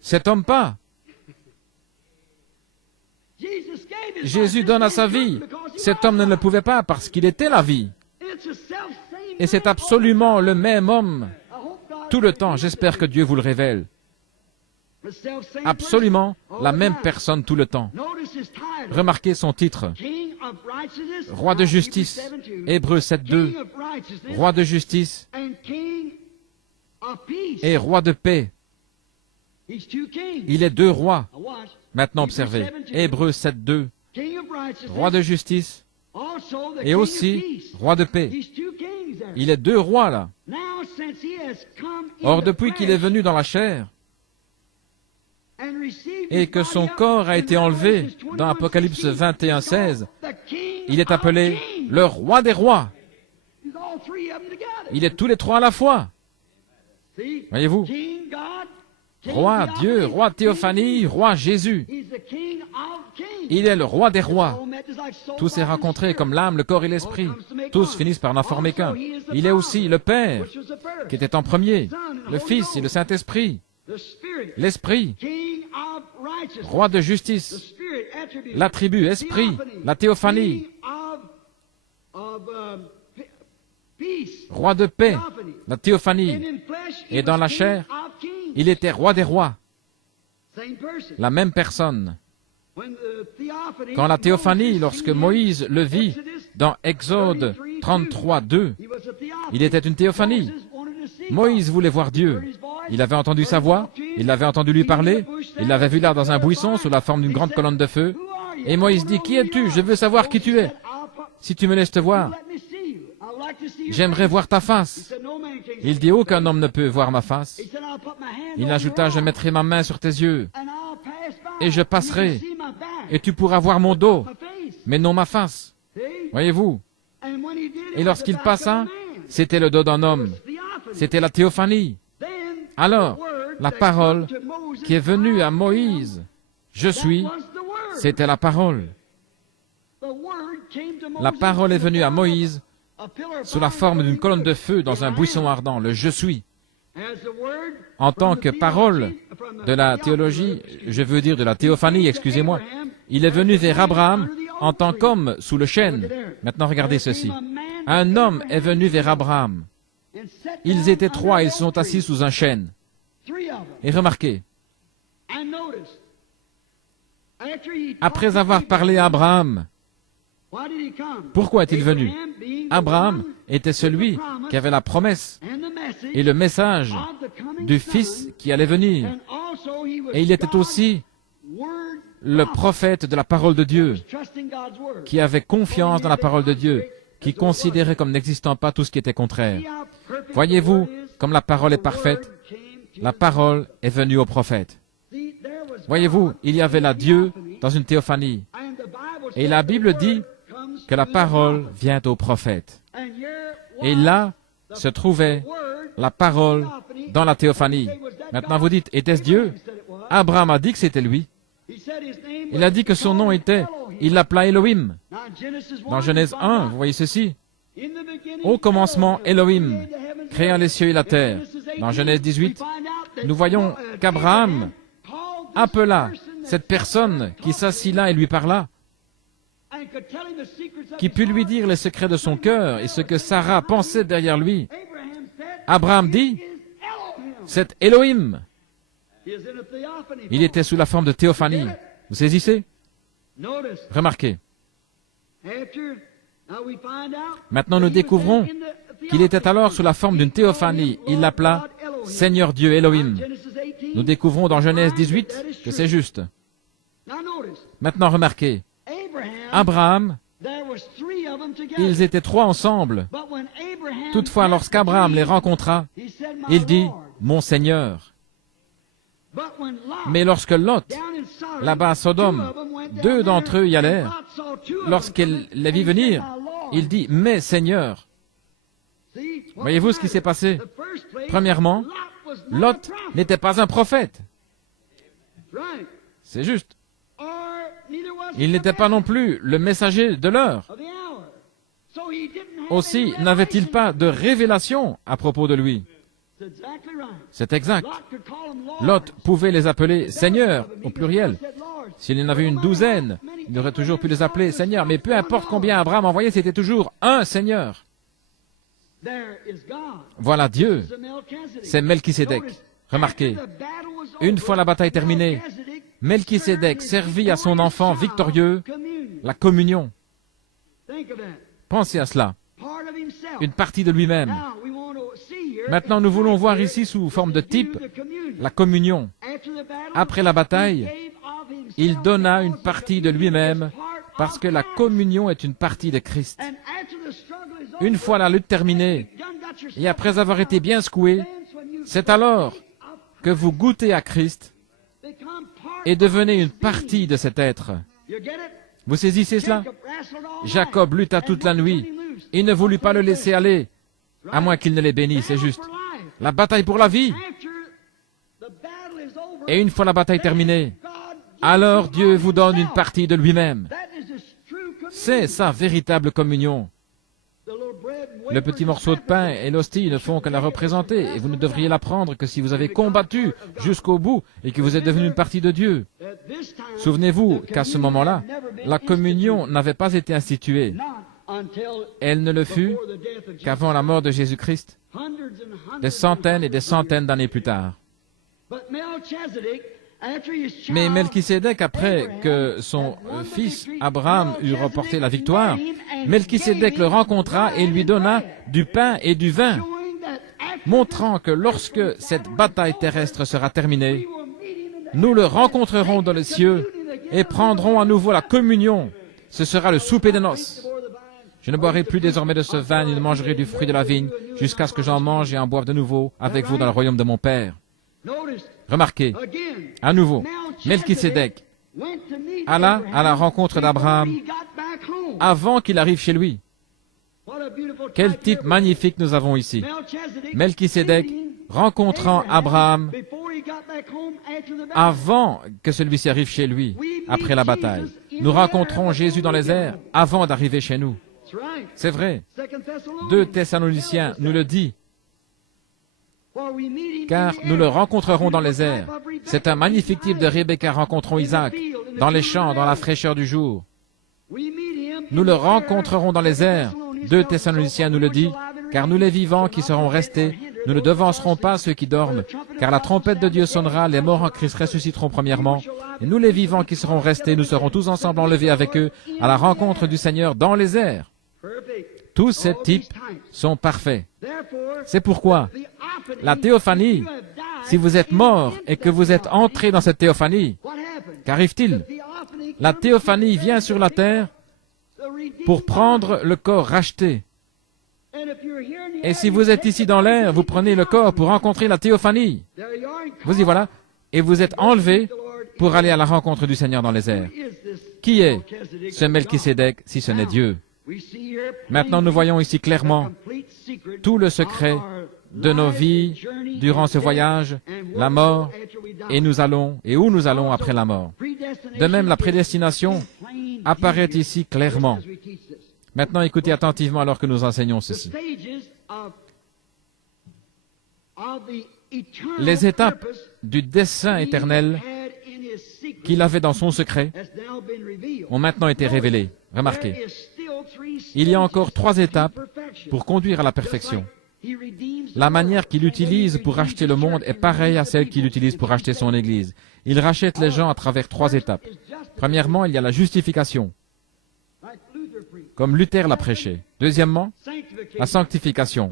Cet homme pas. Jésus donne sa vie. Cet homme ne le pouvait pas parce qu'il était la vie. Et c'est absolument le même homme tout le temps. J'espère que Dieu vous le révèle. Absolument la même personne tout le temps. Remarquez son titre. Roi de justice. Hébreux 7.2. Roi de justice et roi de paix. Il est deux rois. Maintenant observez. Hébreux 7.2. Roi de justice et aussi roi de paix. Il est deux rois là. Or, depuis qu'il est venu dans la chair et que son corps a été enlevé dans Apocalypse 21.16, il est appelé le roi des rois. Il est tous les trois à la fois. Voyez-vous? Roi Dieu, roi théophanie, roi Jésus. Il est le roi des rois. Tous est rencontré comme l'âme, le corps et l'esprit. Tous finissent par n'en former qu'un. Il est aussi le Père, qui était en premier, le Fils et le Saint-Esprit, l'Esprit, roi de justice, l'attribut, esprit, la théophanie, roi de paix, la théophanie, et dans la chair, il était roi des rois. la même personne. Quand la théophanie, lorsque Moïse le vit dans Exode 33, 2, il était une théophanie. Moïse voulait voir Dieu. Il avait entendu sa voix, il l'avait entendu lui parler, il l'avait vu là dans un buisson sous la forme d'une grande colonne de feu. Et Moïse dit, « Qui es-tu? Je veux savoir qui tu es. Si tu me laisses te voir, j'aimerais voir ta face. » Il dit, « Aucun homme ne peut voir ma face. » Il ajouta, « Je mettrai ma main sur tes yeux, et je passerai, et tu pourras voir mon dos, mais non ma face. » Voyez-vous? Et lorsqu'il passa, c'était le dos d'un homme. C'était la théophanie. Alors, la parole qui est venue à Moïse, « Je suis », c'était la parole. La parole est venue à Moïse sous la forme d'une colonne de feu dans un buisson ardent, le « Je suis ». En tant que parole de la théologie, je veux dire de la théophanie, excusez-moi, il est venu vers Abraham en tant qu'homme sous le chêne. Maintenant, regardez ceci. Un homme est venu vers Abraham. Ils étaient trois, ils sont assis sous un chêne. Et remarquez, après avoir parlé à Abraham, pourquoi est-il venu? Abraham était celui qui avait la promesse et le message du Fils qui allait venir. Et il était aussi le prophète de la parole de Dieu, qui avait confiance dans la parole de Dieu, qui considérait comme n'existant pas tout ce qui était contraire. Voyez-vous, comme la parole est parfaite, la parole est venue au prophète. Voyez-vous, il y avait là Dieu dans une théophanie. Et la Bible dit que la parole vient au prophète. Et là se trouvait la parole dans la théophanie. Maintenant vous dites, était-ce Dieu? Abraham a dit que c'était lui. Il a dit que son nom était, il l'appela Elohim. Dans Genèse 1, vous voyez ceci. Au commencement, Elohim créa les cieux et la terre. Dans Genèse 18, nous voyons qu'Abraham appela cette personne qui s'assit là et lui parla, qui put lui dire les secrets de son cœur et ce que Sarah pensait derrière lui. Abraham dit, c'est Elohim. Il était sous la forme de théophanie. Vous saisissez? Remarquez. Maintenant nous découvrons qu'il était alors sous la forme d'une théophanie. Il l'appela Seigneur Dieu Elohim. Nous découvrons dans Genèse 18 que c'est juste. Maintenant remarquez. Abraham, ils étaient trois ensemble. Toutefois, lorsqu'Abraham les rencontra, il dit, « Mon Seigneur ». Mais lorsque Lot, là-bas à Sodome, deux d'entre eux y allèrent, lorsqu'il les vit venir, il dit, « Mais Seigneur ». Voyez-vous ce qui s'est passé? Premièrement, Lot n'était pas un prophète. C'est juste. Il n'était pas non plus le messager de l'heure. Aussi, n'avait-il pas de révélation à propos de lui? C'est exact. Lot pouvait les appeler Seigneur, au pluriel. S'il y en avait une douzaine, il aurait toujours pu les appeler Seigneur. Mais peu importe combien Abraham envoyait, c'était toujours un Seigneur. Voilà Dieu. C'est Melchisédek. Remarquez, une fois la bataille terminée, Melchisédek servit à son enfant victorieux la communion. Pensez à cela. Une partie de lui-même. Maintenant, nous voulons voir ici, sous forme de type, la communion. Après la bataille, il donna une partie de lui-même, parce que la communion est une partie de Christ. Une fois la lutte terminée, et après avoir été bien secoué, c'est alors que vous goûtez à Christ et devenez une partie de cet être. Vous saisissez cela? Jacob lutta toute la nuit. Il ne voulut pas le laisser aller, à moins qu'il ne les bénisse, c'est juste. La bataille pour la vie. Et une fois la bataille terminée, alors Dieu vous donne une partie de lui-même. C'est sa véritable communion. Le petit morceau de pain et l'hostie ne font que la représenter, et vous ne devriez l'apprendre que si vous avez combattu jusqu'au bout et que vous êtes devenu une partie de Dieu. Souvenez-vous qu'à ce moment-là, la communion n'avait pas été instituée. Elle ne le fut qu'avant la mort de Jésus-Christ, des centaines et des centaines d'années plus tard. Mais Melchisédek, après que son fils Abraham eut remporté la victoire, Melchisédek le rencontra et lui donna du pain et du vin, montrant que lorsque cette bataille terrestre sera terminée, nous le rencontrerons dans les cieux et prendrons à nouveau la communion. Ce sera le souper des noces. Je ne boirai plus désormais de ce vin, ni ne mangerai du fruit de la vigne, jusqu'à ce que j'en mange et en boive de nouveau avec vous dans le royaume de mon Père. Remarquez, à nouveau, Melchisédek alla à la rencontre d'Abraham avant qu'il arrive chez lui. Quel type magnifique nous avons ici. Melchisédek rencontrant Abraham avant que celui-ci arrive chez lui, après la bataille. Nous rencontrons Jésus dans les airs avant d'arriver chez nous. C'est vrai. 2 Thessaloniciens nous le dit. Car nous le rencontrerons dans les airs. C'est un magnifique type de Rebecca rencontrant Isaac, dans les champs, dans la fraîcheur du jour. Nous le rencontrerons dans les airs. 2 Thessaloniciens nous le dit, car nous les vivants qui serons restés, nous ne devancerons pas ceux qui dorment, car la trompette de Dieu sonnera, les morts en Christ ressusciteront premièrement, et nous les vivants qui serons restés, nous serons tous ensemble enlevés avec eux à la rencontre du Seigneur dans les airs. Tous ces types sont parfaits. C'est pourquoi la théophanie, si vous êtes mort et que vous êtes entré dans cette théophanie, qu'arrive-t-il? La théophanie vient sur la terre pour prendre le corps racheté. Et si vous êtes ici dans l'air, vous prenez le corps pour rencontrer la théophanie. Vous y voilà. Et vous êtes enlevés pour aller à la rencontre du Seigneur dans les airs. Qui est ce Melchisédek si ce n'est Dieu? Maintenant, nous voyons ici clairement tout le secret de nos vies durant ce voyage, la mort, et où nous allons après la mort. De même, la prédestination apparaît ici clairement. Maintenant, écoutez attentivement alors que nous enseignons ceci. Les étapes du dessein éternel qu'il avait dans son secret ont maintenant été révélées. Remarquez, il y a encore 3 étapes pour conduire à la perfection. La manière qu'il utilise pour racheter le monde est pareille à celle qu'il utilise pour racheter son Église. Il rachète les gens à travers 3 étapes. Premièrement, il y a la justification, comme Luther l'a prêché. Deuxièmement, la sanctification,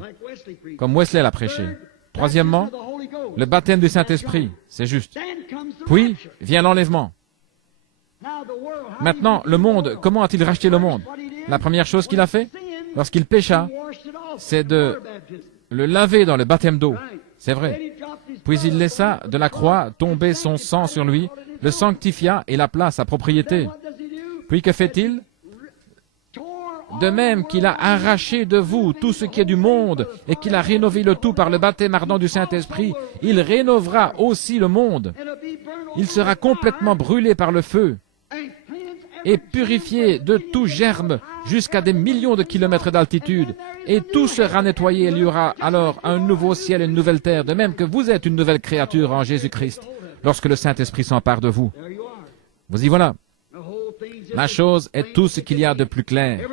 comme Wesley l'a prêché. Troisièmement, le baptême du Saint-Esprit, c'est juste. Puis vient l'enlèvement. Maintenant, le monde, comment a-t-il racheté le monde? La première chose qu'il a fait, lorsqu'il pécha, c'est de le laver dans le baptême d'eau. C'est vrai. Puis il laissa de la croix tomber son sang sur lui, le sanctifia et l'appela sa propriété. Puis que fait-il? De même qu'il a arraché de vous tout ce qui est du monde et qu'il a rénové le tout par le baptême ardent du Saint-Esprit, il rénovera aussi le monde. Il sera complètement brûlé par le feu et purifié de tout germe jusqu'à des millions de kilomètres d'altitude. Et tout sera nettoyé. Il y aura alors un nouveau ciel et une nouvelle terre, de même que vous êtes une nouvelle créature en Jésus-Christ, lorsque le Saint-Esprit s'empare de vous. Vous y voilà. La chose est tout ce qu'il y a de plus clair.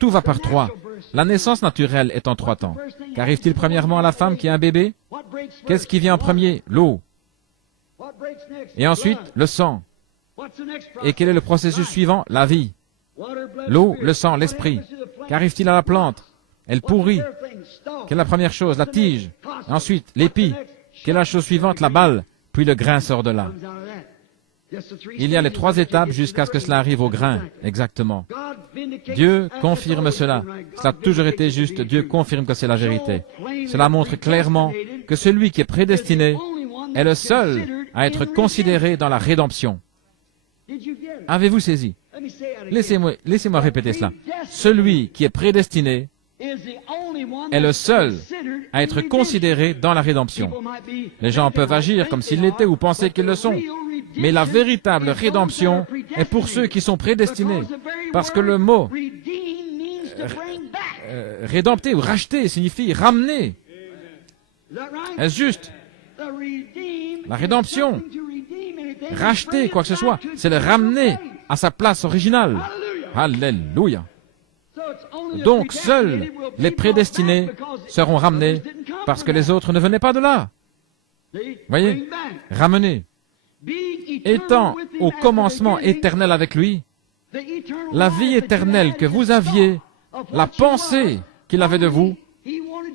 Tout va par 3. La naissance naturelle est en 3 temps. Qu'arrive-t-il premièrement à la femme qui a un bébé? Qu'est-ce qui vient en premier? L'eau. Et ensuite, le sang. Et quel est le processus suivant? La vie. L'eau, le sang, l'esprit. Qu'arrive-t-il à la plante? Elle pourrit. Quelle est la première chose? La tige. Ensuite, l'épi. Quelle est la chose suivante? La balle. Puis le grain sort de là. Il y a les 3 étapes jusqu'à ce que cela arrive au grain. Exactement. Dieu confirme cela. Cela a toujours été juste. Dieu confirme que c'est la vérité. Cela montre clairement que celui qui est prédestiné est le seul à être considéré dans la rédemption. Avez-vous saisi? Laissez-moi répéter cela. Celui qui est prédestiné est le seul à être considéré dans la rédemption. Les gens peuvent agir comme s'ils l'étaient ou penser qu'ils le sont. Mais la véritable rédemption est pour ceux qui sont prédestinés. Parce que le mot rédempter ou racheter signifie ramener. Est-ce juste? La rédemption, racheter quoi que ce soit, c'est le ramener à sa place originale. Alléluia. Donc seuls les prédestinés seront ramenés parce que les autres ne venaient pas de là. Voyez? Ramenés. étant au commencement éternel avec lui, la vie éternelle que vous aviez, la pensée qu'il avait de vous,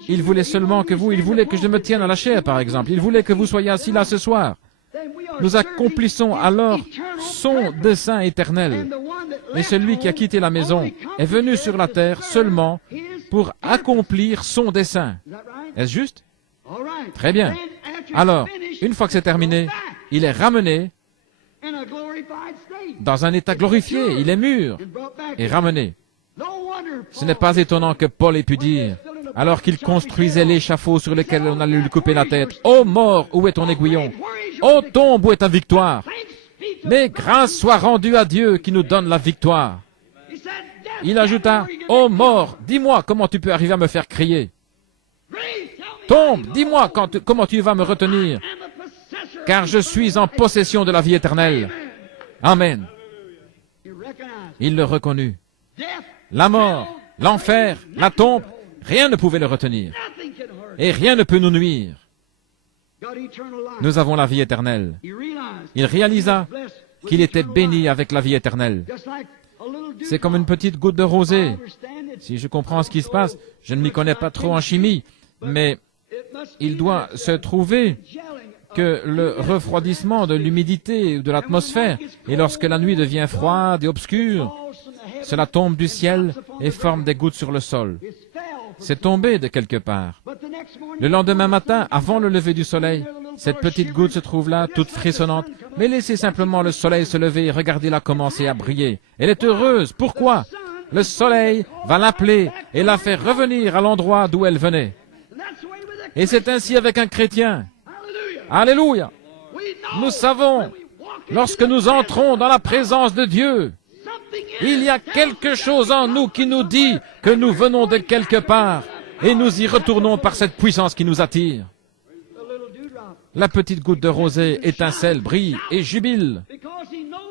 il voulait seulement que il voulait que je me tienne à la chair, par exemple. Il voulait que vous soyez assis là ce soir. Nous accomplissons alors son dessein éternel. Et celui qui a quitté la maison est venu sur la terre seulement pour accomplir son dessein. Est-ce juste? Très bien. Alors, une fois que c'est terminé, il est ramené dans un état glorifié. Il est mûr et ramené. Ce n'est pas étonnant que Paul ait pu dire, alors qu'il construisait l'échafaud sur lequel on allait lui couper la tête, « Ô mort, où est ton aiguillon? Ô tombe, où est ta victoire? Mais grâce soit rendue à Dieu qui nous donne la victoire. » Il ajouta, « Ô mort, dis-moi comment tu peux arriver à me faire crier. Tombe, dis-moi comment tu vas me retenir, car je suis en possession de la vie éternelle. » Amen. Il le reconnut. La mort, l'enfer, la tombe, rien ne pouvait le retenir. Et rien ne peut nous nuire. Nous avons la vie éternelle. Il réalisa qu'il était béni avec la vie éternelle. C'est comme une petite goutte de rosée. Si je comprends ce qui se passe, je ne m'y connais pas trop en chimie, mais il doit se trouver que le refroidissement de l'humidité ou de l'atmosphère, et lorsque la nuit devient froide et obscure, cela tombe du ciel et forme des gouttes sur le sol. C'est tombé de quelque part. Le lendemain matin, avant le lever du soleil, cette petite goutte se trouve là, toute frissonnante, mais laissez simplement le soleil se lever et regardez-la commencer à briller. Elle est heureuse. Pourquoi? Le soleil va l'appeler et la faire revenir à l'endroit d'où elle venait. Et c'est ainsi avec un chrétien. Alléluia! Nous savons, lorsque nous entrons dans la présence de Dieu, il y a quelque chose en nous qui nous dit que nous venons de quelque part et nous y retournons par cette puissance qui nous attire. La petite goutte de rosée étincelle, brille et jubile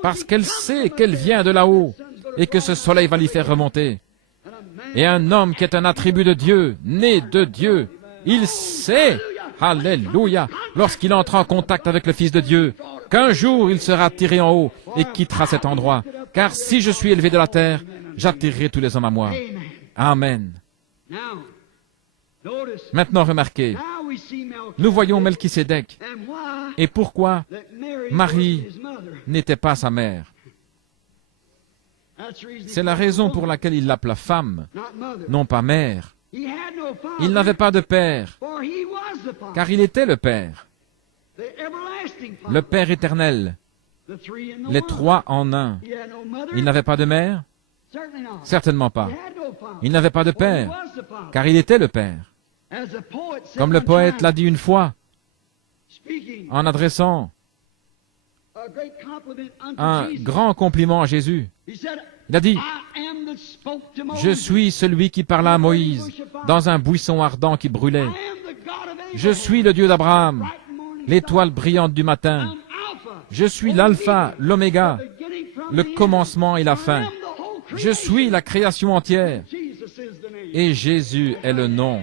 parce qu'elle sait qu'elle vient de là-haut et que ce soleil va l'y faire remonter. Et un homme qui est un attribut de Dieu, né de Dieu, il sait, alléluia, lorsqu'il entre en contact avec le Fils de Dieu, qu'un jour il sera tiré en haut et quittera cet endroit. Car si je suis élevé de la terre, j'attirerai tous les hommes à moi. Amen. Maintenant, remarquez, nous voyons Melchisédek. Et pourquoi Marie n'était pas sa mère? C'est la raison pour laquelle il l'appela femme, non pas mère. Il n'avait pas de père, car il était le Père, le Père éternel, les trois en un. Il n'avait pas de mère? Certainement pas. Il n'avait pas de père, car il était le Père. Comme le poète l'a dit une fois, en adressant un grand compliment à Jésus. Il a dit, « Je suis celui qui parla à Moïse dans un buisson ardent qui brûlait. Je suis le Dieu d'Abraham, l'étoile brillante du matin. Je suis l'alpha, l'oméga, le commencement et la fin. Je suis la création entière. Et Jésus est le nom.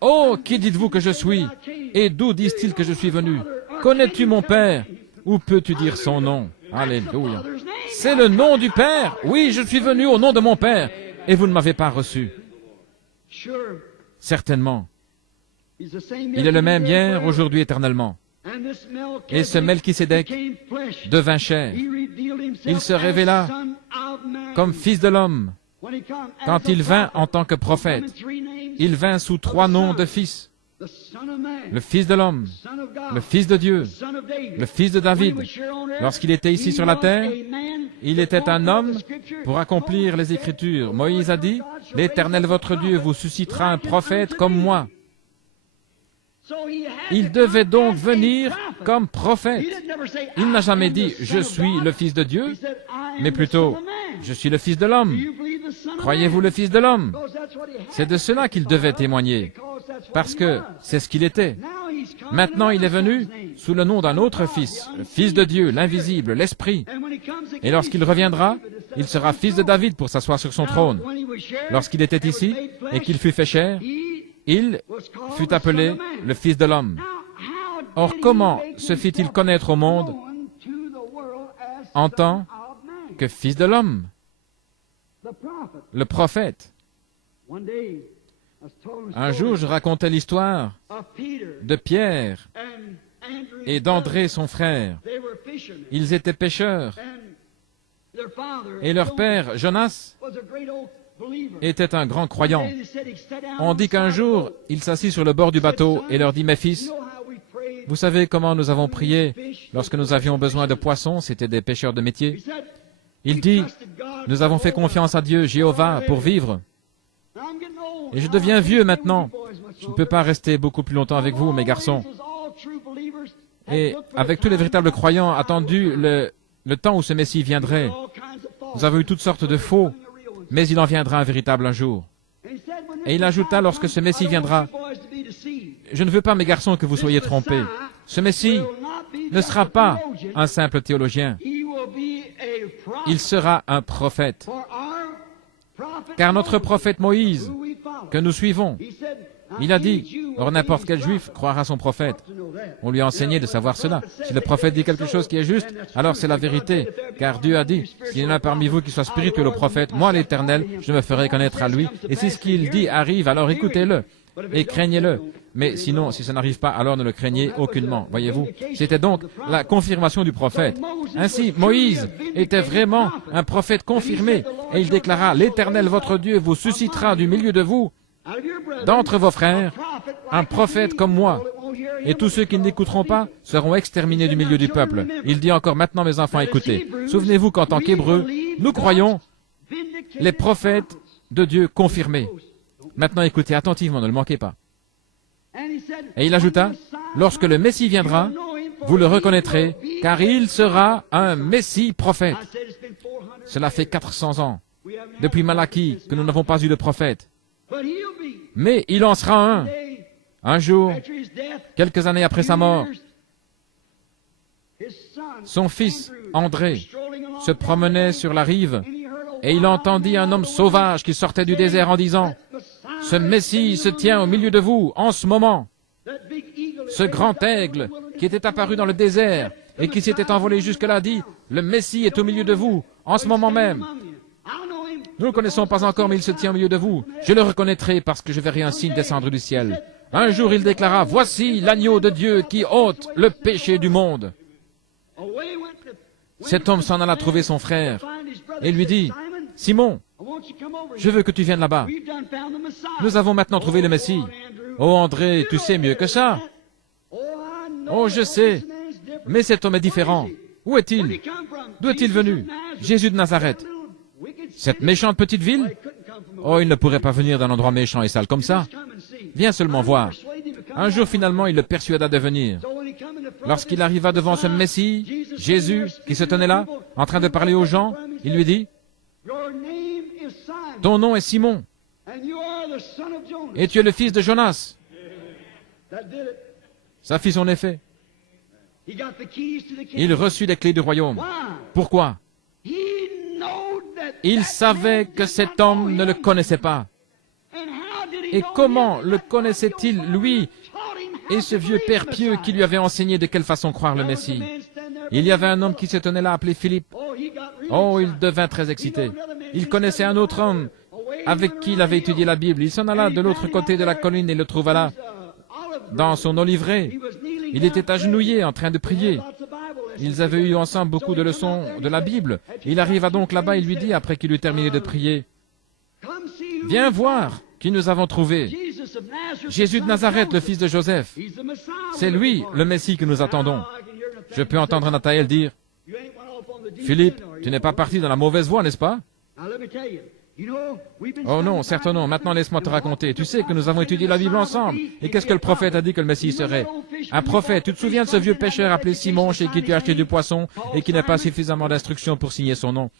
Oh, qui dites-vous que je suis? Et d'où disent-ils que je suis venu? Connais-tu mon Père? Ou peux-tu dire son nom? Alléluia. C'est le nom du Père. Oui, je suis venu au nom de mon Père. Et vous ne m'avez pas reçu. Certainement. Il est le même hier, aujourd'hui, éternellement. Et ce Melchisédek devint chair. Il se révéla comme fils de l'homme. Quand il vint en tant que prophète, il vint sous trois noms de fils. Le Fils de l'homme, le Fils de Dieu, le Fils de David. Lorsqu'il était ici sur la terre, il était un homme pour accomplir les Écritures. Moïse a dit, « L'Éternel votre Dieu vous suscitera un prophète comme moi. » Il devait donc venir comme prophète. Il n'a jamais dit « Je suis le Fils de Dieu », mais plutôt « Je suis le Fils de l'homme ». Croyez-vous le Fils de l'homme? C'est de cela qu'il devait témoigner, parce que c'est ce qu'il était. Maintenant, il est venu sous le nom d'un autre Fils, le Fils de Dieu, l'invisible, l'Esprit. Et lorsqu'il reviendra, il sera fils de David pour s'asseoir sur son trône. Lorsqu'il était ici et qu'il fut fait chair, il fut appelé le Fils de l'homme. Or, comment se fit-il connaître au monde en tant que Fils de l'homme, le prophète? Un jour, je racontais l'histoire de Pierre et d'André, son frère. Ils étaient pêcheurs, et leur père, Jonas, était un grand croyant. On dit qu'un jour, il s'assit sur le bord du bateau et leur dit, « Mes fils, vous savez comment nous avons prié lorsque nous avions besoin de poissons, c'était des pêcheurs de métier. Il dit, nous avons fait confiance à Dieu, Jéhovah, pour vivre. Et je deviens vieux maintenant. Je ne peux pas rester beaucoup plus longtemps avec vous, mes garçons. Et avec tous les véritables croyants, attendu le temps où ce Messie viendrait. Nous avons eu toutes sortes de faux, mais il en viendra un véritable un jour. Et il ajouta, lorsque ce Messie viendra, je ne veux pas, mes garçons, que vous soyez trompés. Ce Messie ne sera pas un simple théologien. Il sera un prophète. Car notre prophète Moïse, que nous suivons, il a dit, or n'importe quel juif croira son prophète. On lui a enseigné de savoir cela. Si le prophète dit quelque chose qui est juste, alors c'est la vérité. Car Dieu a dit, s'il y en a parmi vous qui soit spirituel au prophète, moi l'Éternel, je me ferai connaître à lui. Et si ce qu'il dit arrive, alors écoutez-le et craignez-le. Mais sinon, si ça n'arrive pas, alors ne le craignez aucunement. Voyez-vous, c'était donc la confirmation du prophète. Ainsi, Moïse était vraiment un prophète confirmé. Et il déclara, l'Éternel, votre Dieu, vous suscitera du milieu de vous, d'entre vos frères, un prophète comme moi. Et tous ceux qui ne l'écouteront pas seront exterminés du milieu du peuple. Il dit encore, maintenant, mes enfants, écoutez. Souvenez-vous qu'en tant qu'Hébreux, nous croyons les prophètes de Dieu confirmés. Maintenant, écoutez attentivement, ne le manquez pas. Et il ajouta, lorsque le Messie viendra, vous le reconnaîtrez, car il sera un Messie prophète. Cela fait 400 ans, depuis Malachie, que nous n'avons pas eu de prophète. Mais il en sera un jour, quelques années après sa mort. Son fils, André, se promenait sur la rive, et il entendit un homme sauvage qui sortait du désert en disant, « Ce Messie se tient au milieu de vous, en ce moment. » Ce grand aigle qui était apparu dans le désert et qui s'était envolé jusque-là dit, « Le Messie est au milieu de vous, en ce moment même. » Nous ne le connaissons pas encore, mais il se tient au milieu de vous. Je le reconnaîtrai parce que je verrai un signe descendre du ciel. Un jour, il déclara, « Voici l'agneau de Dieu qui ôte le péché du monde. » Cet homme s'en alla trouver son frère et lui dit, « Simon, je veux que tu viennes là-bas. Nous avons maintenant trouvé le Messie. » « Oh, André, tu sais mieux que ça. »« Oh, je sais, mais cet homme est différent. Où est-il? D'où est-il venu? Jésus de Nazareth. Cette méchante petite ville? Oh, il ne pourrait pas venir d'un endroit méchant et sale comme ça. Viens seulement voir. » Un jour, finalement, il le persuada de venir. Lorsqu'il arriva devant ce Messie, Jésus, qui se tenait là, en train de parler aux gens, il lui dit, « Ton nom est Simon, et tu es le fils de Jonas. » Ça fit son effet. Il reçut les clés du royaume. Pourquoi? Il savait que cet homme ne le connaissait pas. Et comment le connaissait-il, lui, et ce vieux père pieux qui lui avait enseigné de quelle façon croire le Messie? Il y avait un homme qui se tenait là, appelé Philippe. Oh, il devint très excité. Il connaissait un autre homme avec qui il avait étudié la Bible. Il s'en alla de l'autre côté de la colline et le trouva là, dans son oliveraie. Il était agenouillé en train de prier. Ils avaient eu ensemble beaucoup de leçons de la Bible. Il arriva donc là-bas et lui dit, après qu'il eut terminé de prier, « Viens voir qui nous avons trouvé. Jésus de Nazareth, le fils de Joseph. C'est lui, le Messie que nous attendons. » Je peux entendre Nathanaël dire, « Philippe, tu n'es pas parti dans la mauvaise voie, n'est-ce pas? » Oh non, certes non. Maintenant, laisse-moi te raconter. Tu sais que nous avons étudié la Bible ensemble. Et qu'est-ce que le prophète a dit que le Messie serait? Un prophète. Tu te souviens de ce vieux pêcheur appelé Simon, chez qui tu as acheté du poisson et qui n'a pas suffisamment d'instructions pour signer son nom?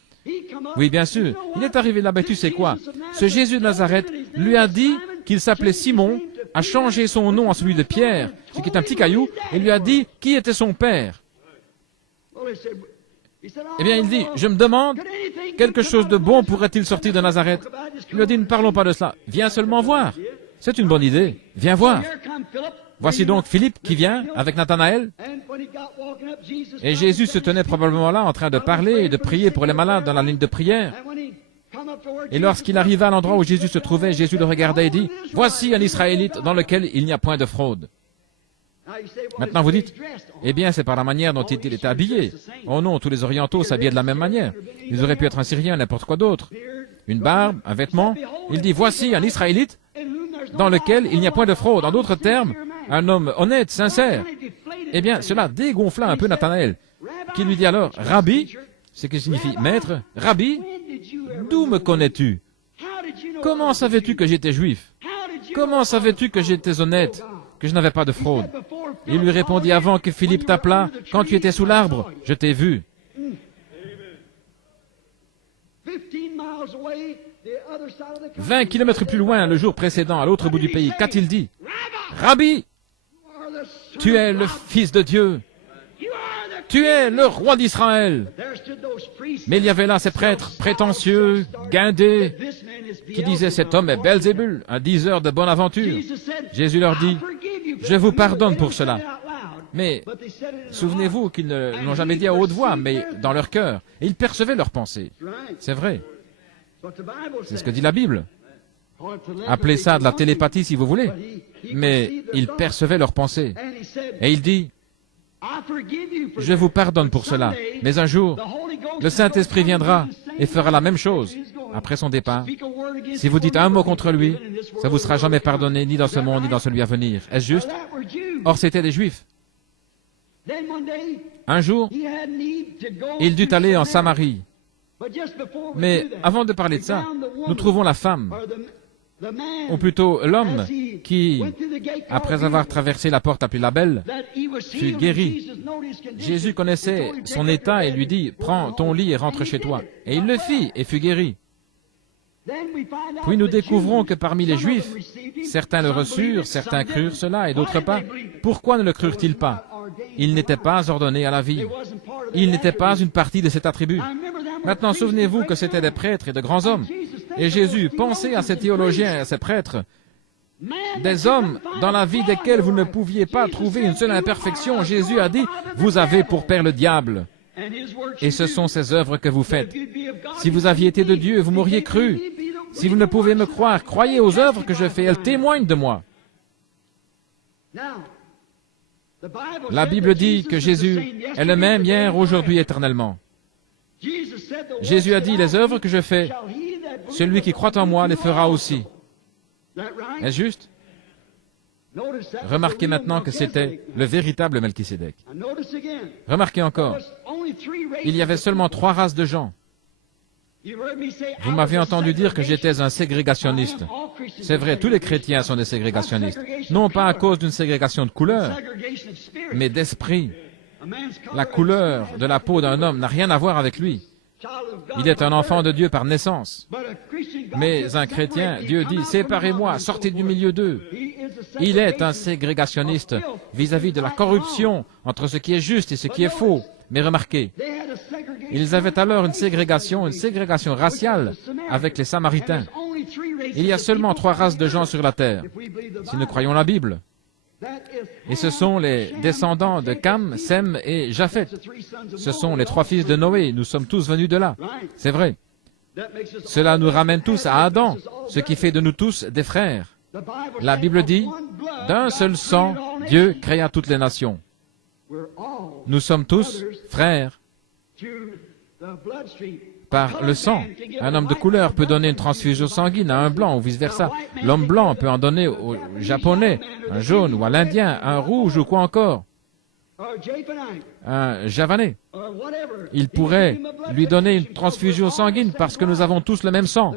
Oui, bien sûr. Il est arrivé là-bas, tu sais quoi? Ce Jésus de Nazareth lui a dit qu'il s'appelait Simon, a changé son nom en celui de Pierre, ce qui est un petit caillou, et lui a dit qui était son père. Eh bien, il dit, je me demande, quelque chose de bon pourrait-il sortir de Nazareth? Il lui a dit, ne parlons pas de cela. Viens seulement voir. C'est une bonne idée. Viens voir. Voici donc Philippe qui vient avec Nathanaël. Et Jésus se tenait probablement là en train de parler et de prier pour les malades dans la ligne de prière. Et lorsqu'il arriva à l'endroit où Jésus se trouvait, Jésus le regardait et dit, « Voici un Israélite dans lequel il n'y a point de fraude. » Maintenant vous dites, eh bien c'est par la manière dont il était habillé. Oh non, tous les orientaux s'habillaient de la même manière. Ils auraient pu être un Syrien, n'importe quoi d'autre. Une barbe, un vêtement. Il dit, voici un Israélite dans lequel il n'y a point de fraude. En d'autres termes, un homme honnête, sincère. Eh bien cela dégonfla un peu Nathanaël, qui lui dit alors, Rabbi, ce qui signifie maître, Rabbi, d'où me connais-tu? Comment savais-tu que j'étais juif? Comment savais-tu que j'étais honnête, que je n'avais pas de fraude? Il lui répondit, avant que Philippe t'appelât, quand tu étais sous l'arbre, je t'ai vu. 20 kilomètres plus loin, le jour précédent, à l'autre bout du pays, qu'a-t-il dit? Rabbi, tu es le Fils de Dieu. Tu es le roi d'Israël. Mais il y avait là ces prêtres prétentieux, guindés, qui disaient, cet homme est Belzébul, un diseur de bonne aventure. Jésus leur dit, je vous pardonne pour cela. Mais souvenez-vous qu'ils ne l'ont jamais dit à haute voix, mais dans leur cœur. Et ils percevaient leurs pensées. C'est vrai. C'est ce que dit la Bible. Appelez ça de la télépathie si vous voulez. Mais ils percevaient leurs pensées. Et il dit, je vous pardonne pour cela, mais un jour, le Saint-Esprit viendra et fera la même chose après son départ. Si vous dites un mot contre lui, ça vous sera jamais pardonné, ni dans ce monde, ni dans celui à venir. Est-ce juste? Or, c'étaient des Juifs. Un jour, il dut aller en Samarie. Mais avant de parler de ça, nous trouvons la femme, ou plutôt l'homme, qui, après avoir traversé la porte appelée la Belle, fut guéri. Jésus connaissait son état et lui dit, « Prends ton lit et rentre chez toi. » Et il le fit et fut guéri. Puis nous découvrons que parmi les Juifs, certains le reçurent, certains crurent cela et d'autres pas. Pourquoi ne le crurent-ils pas? Il n'était pas ordonné à la vie. Il n'était pas une partie de cet attribut. Maintenant, souvenez-vous que c'étaient des prêtres et de grands hommes. Et Jésus, pensez à ces théologiens et à ces prêtres, des hommes dans la vie desquels vous ne pouviez pas trouver une seule imperfection. Jésus a dit, vous avez pour père le diable. Et ce sont ces œuvres que vous faites. Si vous aviez été de Dieu, vous m'auriez cru. Si vous ne pouvez me croire, croyez aux œuvres que je fais, elles témoignent de moi. La Bible dit que Jésus est le même hier, aujourd'hui, éternellement. Jésus a dit, les œuvres que je fais, celui qui croit en moi les fera aussi. Est-ce juste? Remarquez maintenant que c'était le véritable Melchisédek. Remarquez encore, il y avait seulement 3 races de gens. Vous m'avez entendu dire que j'étais un ségrégationniste. C'est vrai, tous les chrétiens sont des ségrégationnistes. Non pas à cause d'une ségrégation de couleur, mais d'esprit. La couleur de la peau d'un homme n'a rien à voir avec lui. Il est un enfant de Dieu par naissance. Mais un chrétien, Dieu dit, séparez-moi, sortez du milieu d'eux. Il est un ségrégationniste vis-à-vis de la corruption entre ce qui est juste et ce qui est faux. Mais remarquez, ils avaient alors une ségrégation raciale avec les Samaritains. Il y a seulement 3 races de gens sur la terre, si nous croyons la Bible. Et ce sont les descendants de Cam, Sem et Japhet. Ce sont les 3 fils de Noé. Nous sommes tous venus de là. C'est vrai. Cela nous ramène tous à Adam, ce qui fait de nous tous des frères. La Bible dit, d'un seul sang, Dieu créa toutes les nations. Nous sommes tous frères par le sang. Un homme de couleur peut donner une transfusion sanguine à un blanc ou vice-versa. L'homme blanc peut en donner au japonais, un jaune ou à l'indien, un rouge ou quoi encore. Un javanais. Il pourrait lui donner une transfusion sanguine parce que nous avons tous le même sang.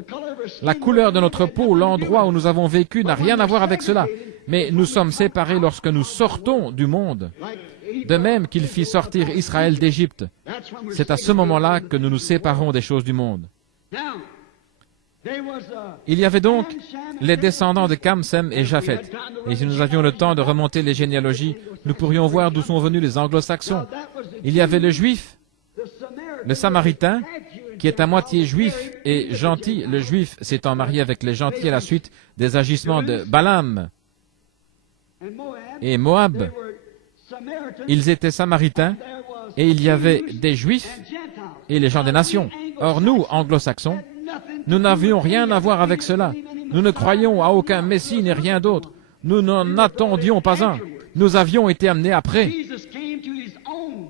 La couleur de notre peau, l'endroit où nous avons vécu n'a rien à voir avec cela. Mais nous sommes séparés lorsque nous sortons du monde. De même qu'il fit sortir Israël d'Égypte. C'est à ce moment-là que nous nous séparons des choses du monde. Il y avait donc les descendants de Cam, Sem et Japhet. Et si nous avions le temps de remonter les généalogies, nous pourrions voir d'où sont venus les anglo-saxons. Il y avait le juif, le samaritain, qui est à moitié juif et gentil. Le juif s'étant marié avec les gentils à la suite des agissements de Balaam. et Moab. Ils étaient samaritains, et il y avait des Juifs et les gens des nations. Or nous, anglo-saxons, nous n'avions rien à voir avec cela. Nous ne croyions à aucun Messie ni rien d'autre. Nous n'en attendions pas un. Nous avions été amenés après.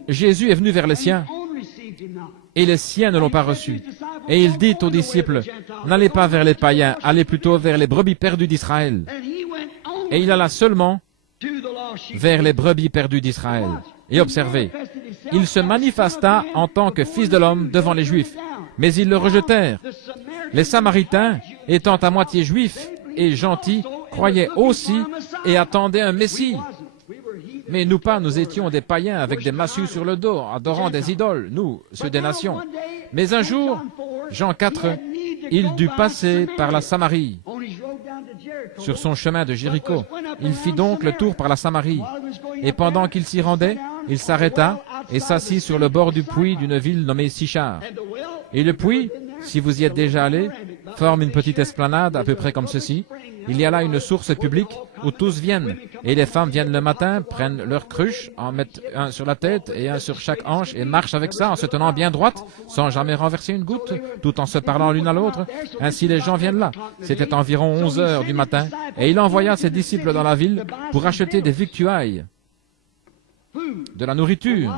Jésus est venu vers les siens, et les siens ne l'ont pas reçu. Et il dit aux disciples, n'allez pas vers les païens, allez plutôt vers les brebis perdues d'Israël. Et il alla seulement vers les brebis perdues d'Israël. Et observez, il se manifesta en tant que fils de l'homme devant les Juifs, mais ils le rejetèrent. Les Samaritains, étant à moitié juifs et gentils, croyaient aussi et attendaient un Messie. Mais nous pas, nous étions des païens avec des massues sur le dos, adorant des idoles, nous, ceux des nations. Mais un jour, Jean 4, il dut passer par la Samarie. Sur son chemin de Jéricho, il fit donc le tour par la Samarie. Et pendant qu'il s'y rendait, il s'arrêta et s'assit sur le bord du puits d'une ville nommée Sichar. Et le puits, si vous y êtes déjà allé, forme une petite esplanade à peu près comme ceci. Il y a là une source publique où tous viennent. Et les femmes viennent le matin, prennent leur cruche, en mettent un sur la tête et un sur chaque hanche et marchent avec ça en se tenant bien droite, sans jamais renverser une goutte, tout en se parlant l'une à l'autre. Ainsi les gens viennent là. C'était environ 11 heures du matin, et il envoya ses disciples dans la ville pour acheter des victuailles, de la nourriture.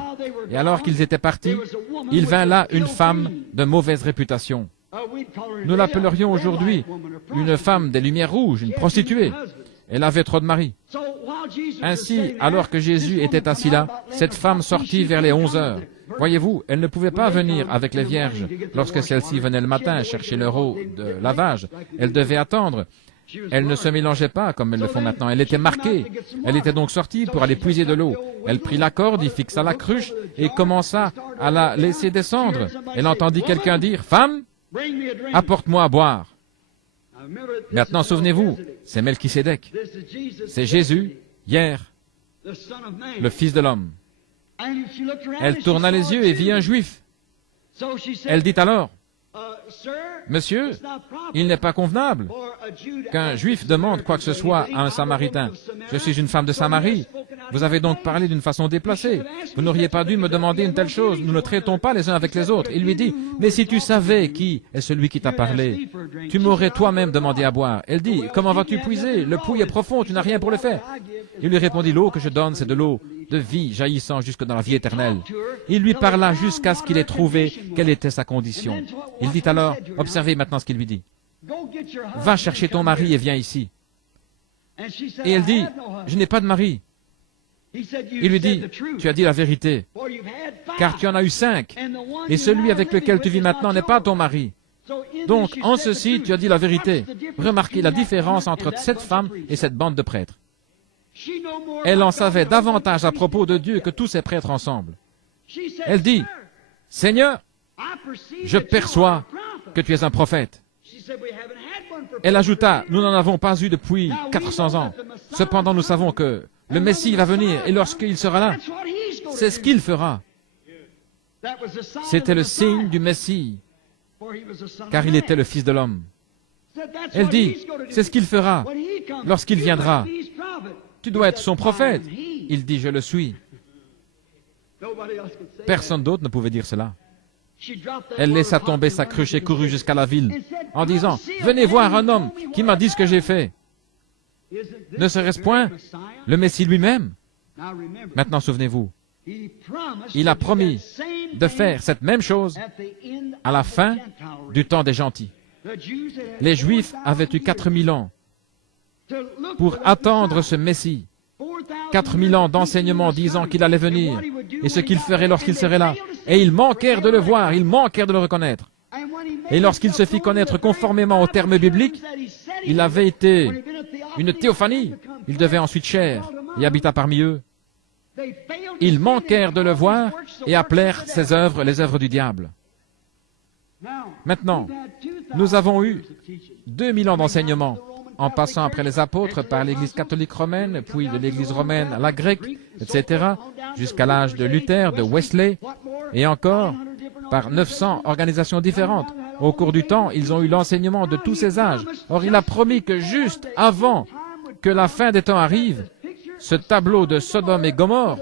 Et alors qu'ils étaient partis, il vint là une femme de mauvaise réputation. Nous l'appellerions aujourd'hui une femme des Lumières rouges, une prostituée. Elle avait trop de maris. Ainsi, alors que Jésus était assis là, cette femme sortit vers les 11 heures. Voyez-vous, elle ne pouvait pas venir avec les vierges lorsque celles-ci venaient le matin chercher leur eau de lavage. Elle devait attendre. Elle ne se mélangeait pas comme elles le font maintenant. Elle était marquée. Elle était donc sortie pour aller puiser de l'eau. Elle prit la corde, y fixa la cruche et commença à la laisser descendre. Elle entendit quelqu'un dire, « Femme, apporte-moi à boire. » Maintenant, souvenez-vous, c'est Melchisédek. C'est Jésus, hier, le Fils de l'homme. Elle tourna les yeux et vit un Juif. Elle dit alors, « Monsieur, il n'est pas convenable qu'un Juif demande quoi que ce soit à un Samaritain. Je suis une femme de Samarie. Vous avez donc parlé d'une façon déplacée. Vous n'auriez pas dû me demander une telle chose. Nous ne traitons pas les uns avec les autres. » Il lui dit, « Mais si tu savais qui est celui qui t'a parlé, tu m'aurais toi-même demandé à boire. » Elle dit, « Comment vas-tu puiser? Le puits est profond, tu n'as rien pour le faire. » Il lui répondit, « L'eau que je donne, c'est de l'eau de vie jaillissant jusque dans la vie éternelle. » Il lui parla jusqu'à ce qu'il ait trouvé quelle était sa condition. Il dit alors, observez maintenant ce qu'il lui dit. « Va chercher ton mari et viens ici. » Et elle dit, « Je n'ai pas de mari. » Il lui dit, « Tu as dit la vérité, car tu en as eu 5, et celui avec lequel tu vis maintenant n'est pas ton mari. Donc, en ceci, tu as dit la vérité. » Remarquez la différence entre cette femme et cette bande de prêtres. Elle en savait davantage à propos de Dieu que tous ces prêtres ensemble. Elle dit, « Seigneur, je perçois que tu es un prophète. » Elle ajouta, « Nous n'en avons pas eu depuis 400 ans. Cependant, nous savons que le Messie va venir, et lorsqu'il sera là, c'est ce qu'il fera. » C'était le signe du Messie, car il était le Fils de l'homme. Elle dit, « C'est ce qu'il fera lorsqu'il viendra. Tu dois être son prophète. » Il dit, « Je le suis. » Personne d'autre ne pouvait dire cela. Elle laissa tomber sa cruche et courut jusqu'à la ville, en disant, « Venez voir un homme qui m'a dit ce que j'ai fait. » Ne serait-ce point le Messie lui-même? Maintenant, souvenez-vous, il a promis de faire cette même chose à la fin du temps des gentils. Les Juifs avaient eu 4000 ans pour attendre ce Messie. 4000 ans d'enseignement disant qu'il allait venir et ce qu'il ferait lorsqu'il serait là. Et ils manquèrent de le voir, ils manquèrent de le reconnaître. Et lorsqu'il se fit connaître conformément aux termes bibliques, il avait été une théophanie. Il devait ensuite chair et habita parmi eux. Ils manquèrent de le voir et appelèrent ses œuvres les œuvres du diable. Maintenant, nous avons eu 2000 ans d'enseignement, en passant après les apôtres par l'Église catholique romaine, puis de l'Église romaine à la grecque, etc., jusqu'à l'âge de Luther, de Wesley, et encore par 900 organisations différentes. Au cours du temps, ils ont eu l'enseignement de tous ces âges. Or, il a promis que juste avant que la fin des temps arrive, ce tableau de Sodome et Gomorrhe.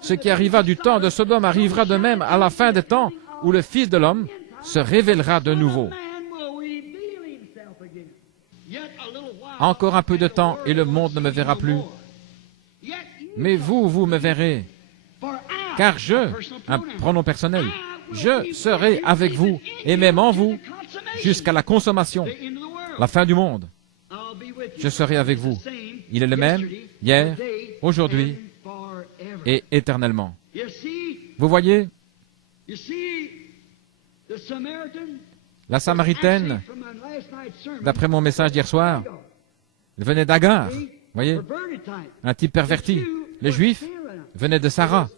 Ce qui arriva du temps de Sodome arrivera de même à la fin des temps où le Fils de l'homme se révélera de nouveau. Encore un peu de temps et le monde ne me verra plus. Mais vous, vous me verrez. Car je, un pronom personnel, je serai avec vous et même en vous jusqu'à la consommation, la fin du monde. Je serai avec vous. Il est le même hier, aujourd'hui et éternellement. Vous voyez, la Samaritaine, d'après mon message d'hier soir, elle venait d'Agar, vous voyez, un type perverti. Les Juifs venaient de Sarah,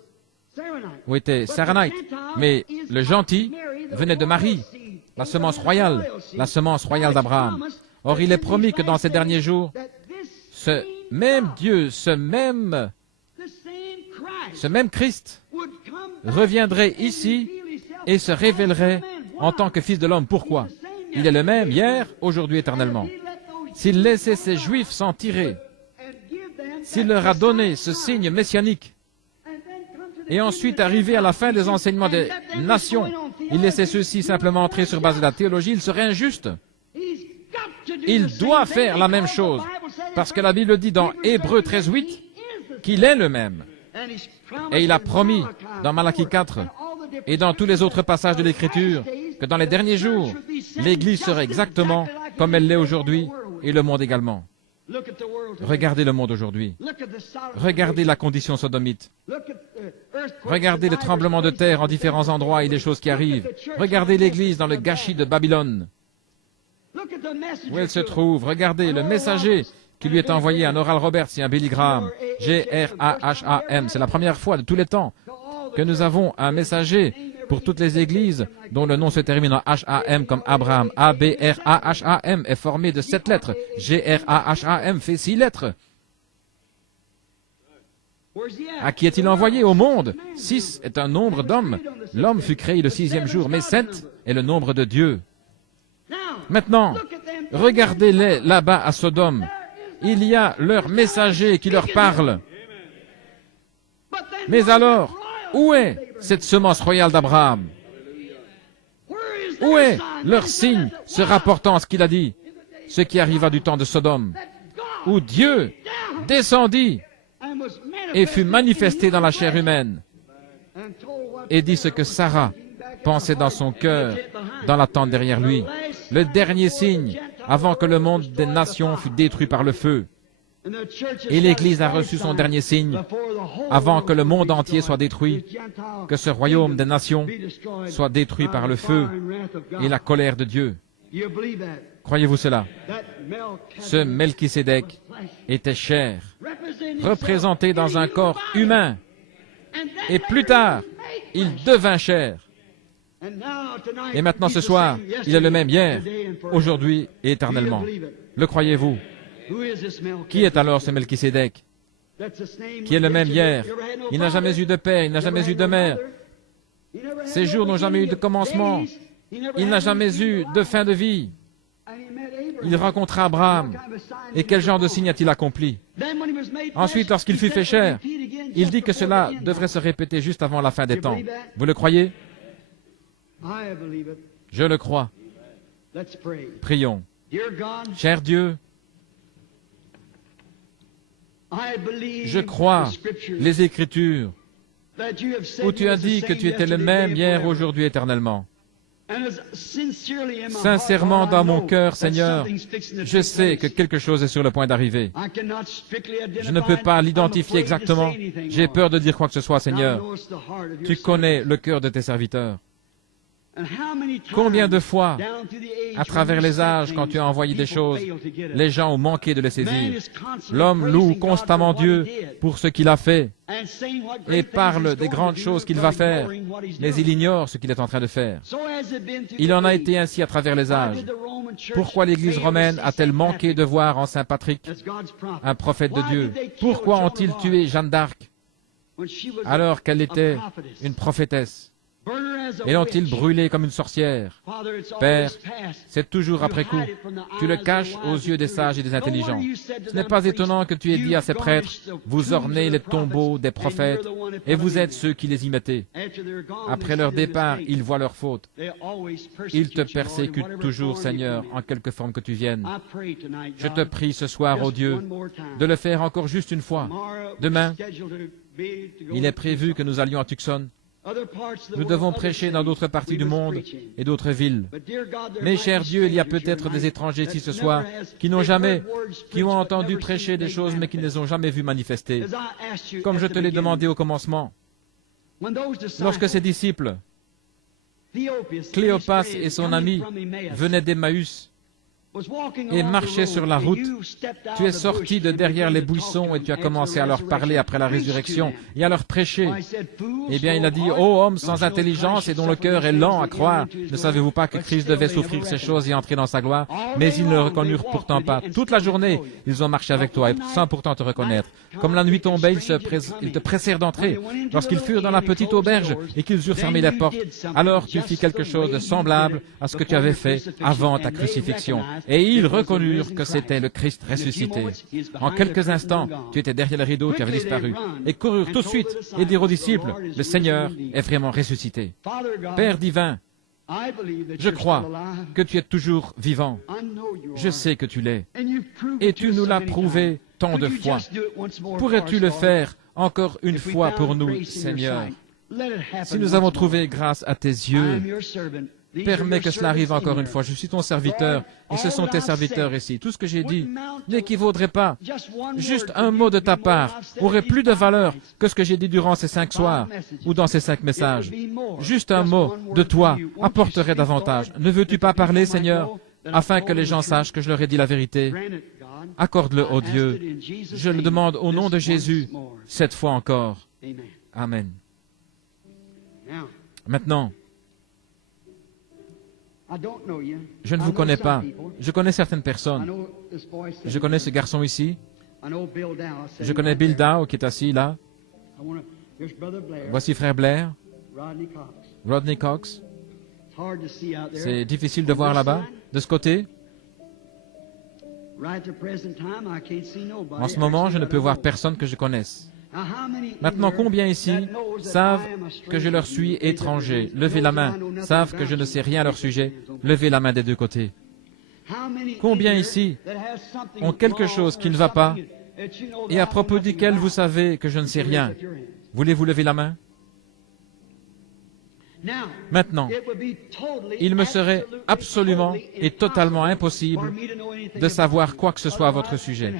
où était Saranite, mais le gentil venait de Marie, la semence royale d'Abraham. Or, il est promis que dans ces derniers jours, ce même Dieu, ce même Christ reviendrait ici et se révélerait en tant que Fils de l'homme. Pourquoi? Il est le même hier, aujourd'hui, éternellement. S'il laissait ces Juifs s'en tirer, s'il leur a donné ce signe messianique, et ensuite arrivé à la fin des enseignements des nations, il laissait ceux-ci simplement entrer sur base de la théologie, il serait injuste. Il doit faire la même chose, parce que la Bible dit dans Hébreux 13:8 qu'il est le même. Et il a promis dans Malachie 4 et dans tous les autres passages de l'Écriture que dans les derniers jours, l'Église serait exactement comme elle l'est aujourd'hui et le monde également. Regardez le monde aujourd'hui. Regardez la condition sodomite. Regardez les tremblements de terre en différents endroits et les choses qui arrivent. Regardez l'Église dans le gâchis de Babylone. Où elle se trouve. Regardez le messager qui lui est envoyé, un Oral Roberts et un Billy Graham. G-R-A-H-A-M. C'est la première fois de tous les temps que nous avons un messager pour toutes les églises dont le nom se termine en H-A-M comme Abraham. A-B-R-A-H-A-M est formé de 7 lettres. G-R-A-H-A-M fait 6 lettres. À qui est-il envoyé? Au monde. 6 est un nombre d'hommes. L'homme fut créé le 6e jour, mais 7 est le nombre de Dieu. Maintenant, regardez-les là-bas à Sodome. Il y a leur messager qui leur parle. Mais alors, où est cette semence royale d'Abraham? Où est leur signe se rapportant à ce qu'il a dit? Ce qui arriva du temps de Sodome, où Dieu descendit et fut manifesté dans la chair humaine et dit ce que Sarah pensait dans son cœur, dans l'attente derrière lui. Le dernier signe, avant que le monde des nations fût détruit par le feu. Et l'Église a reçu son dernier signe, avant que le monde entier soit détruit, que ce royaume des nations soit détruit par le feu et la colère de Dieu. Croyez-vous cela? Ce Melchisédek était chair, représenté dans un corps humain, et plus tard, il devint chair. Et maintenant, ce soir, il est le même hier, aujourd'hui et éternellement. Le croyez-vous? Qui est alors ce Melchisédek? Qui est le même hier? Il n'a jamais eu de père, il n'a jamais eu de mère. Ses jours n'ont jamais eu de commencement. Il n'a jamais eu de fin de vie. Il rencontra Abraham. Et quel genre de signe a-t-il accompli? Ensuite, lorsqu'il fut fait chair, il dit que cela devrait se répéter juste avant la fin des temps. Vous le croyez? Je le crois. Prions. Cher Dieu, je crois les Écritures où tu as dit que tu étais le même hier, aujourd'hui, éternellement. Sincèrement, dans mon cœur, Seigneur, je sais que quelque chose est sur le point d'arriver. Je ne peux pas l'identifier exactement. J'ai peur de dire quoi que ce soit, Seigneur. Tu connais le cœur de tes serviteurs. Combien de fois, à travers les âges, quand tu as envoyé des choses, les gens ont manqué de les saisir. L'homme loue constamment Dieu pour ce qu'il a fait et parle des grandes choses qu'il va faire, mais il ignore ce qu'il est en train de faire. Il en a été ainsi à travers les âges. Pourquoi l'Église romaine a-t-elle manqué de voir en Saint Patrick un prophète de Dieu? Pourquoi ont-ils tué Jeanne d'Arc alors qu'elle était une prophétesse? et l'ont-ils brûlé comme une sorcière? Père, c'est toujours après coup. Tu le caches aux yeux des sages et des intelligents. Ce n'est pas étonnant que tu aies dit à ces prêtres, vous ornez les tombeaux des prophètes, et vous êtes ceux qui les y mettez. Après leur départ, ils voient leur faute. Ils te persécutent toujours, Seigneur, en quelque forme que tu viennes. Je te prie ce soir, ô Dieu, de le faire encore juste une fois. Demain, il est prévu que nous allions à Tucson. Nous devons prêcher dans d'autres parties du monde et d'autres villes. Mais, cher Dieu, il y a peut-être des étrangers ici ce soir qui ont entendu prêcher des choses, mais qui ne les ont jamais vues manifester. Comme je te l'ai demandé au commencement, lorsque ses disciples, Cléopas et son ami, venaient d'Emmaüs et marchaient sur la route, tu es sorti de derrière les buissons et tu as commencé à leur parler après la résurrection et à leur prêcher. Eh bien, il a dit, ô homme sans intelligence et dont le cœur est lent à croire, ne savez-vous pas que Christ devait souffrir ces choses et entrer dans sa gloire? Mais ils ne le reconnurent pourtant pas. Toute la journée, ils ont marché avec toi, et sans pourtant te reconnaître. Comme la nuit tombait, ils te pressèrent d'entrer. Lorsqu'ils furent dans la petite auberge et qu'ils eurent fermé les portes, alors tu fis quelque chose de semblable à ce que tu avais fait avant ta crucifixion. Et ils reconnurent que c'était le Christ ressuscité. En quelques instants, tu étais derrière le rideau, tu avais disparu. Et coururent tout de suite et dirent aux disciples, le Seigneur est vraiment ressuscité. Père divin, je crois que tu es toujours vivant. Je sais que tu l'es. Et tu nous l'as prouvé tant de fois. Pourrais-tu le faire encore une fois pour nous, Seigneur? Si nous avons trouvé grâce à tes yeux, permets que cela arrive encore une fois. Je suis ton serviteur, et ce sont tes serviteurs ici. Tout ce que j'ai dit n'équivaudrait pas. Juste un mot de ta part aurait plus de valeur que ce que j'ai dit durant ces 5 soirs, ou dans ces 5 messages. Juste un mot de toi apporterait davantage. Ne veux-tu pas parler, Seigneur, afin que les gens sachent que je leur ai dit la vérité? Accorde-le, ô Dieu. Je le demande au nom de Jésus, cette fois encore. Amen. Maintenant, je ne vous connais pas. Je connais certaines personnes. Je connais ce garçon ici. Je connais Bill Dow qui est assis là. Voici frère Blair. Rodney Cox. C'est difficile de voir là-bas. De ce côté. En ce moment, je ne peux voir personne que je connaisse. Maintenant, combien ici savent que je leur suis étranger? Levez la main. Savent que je ne sais rien à leur sujet? Levez la main des deux côtés. Combien ici ont quelque chose qui ne va pas et à propos duquel vous savez que je ne sais rien? Voulez-vous lever la main? Maintenant, il me serait absolument et totalement impossible de savoir quoi que ce soit à votre sujet.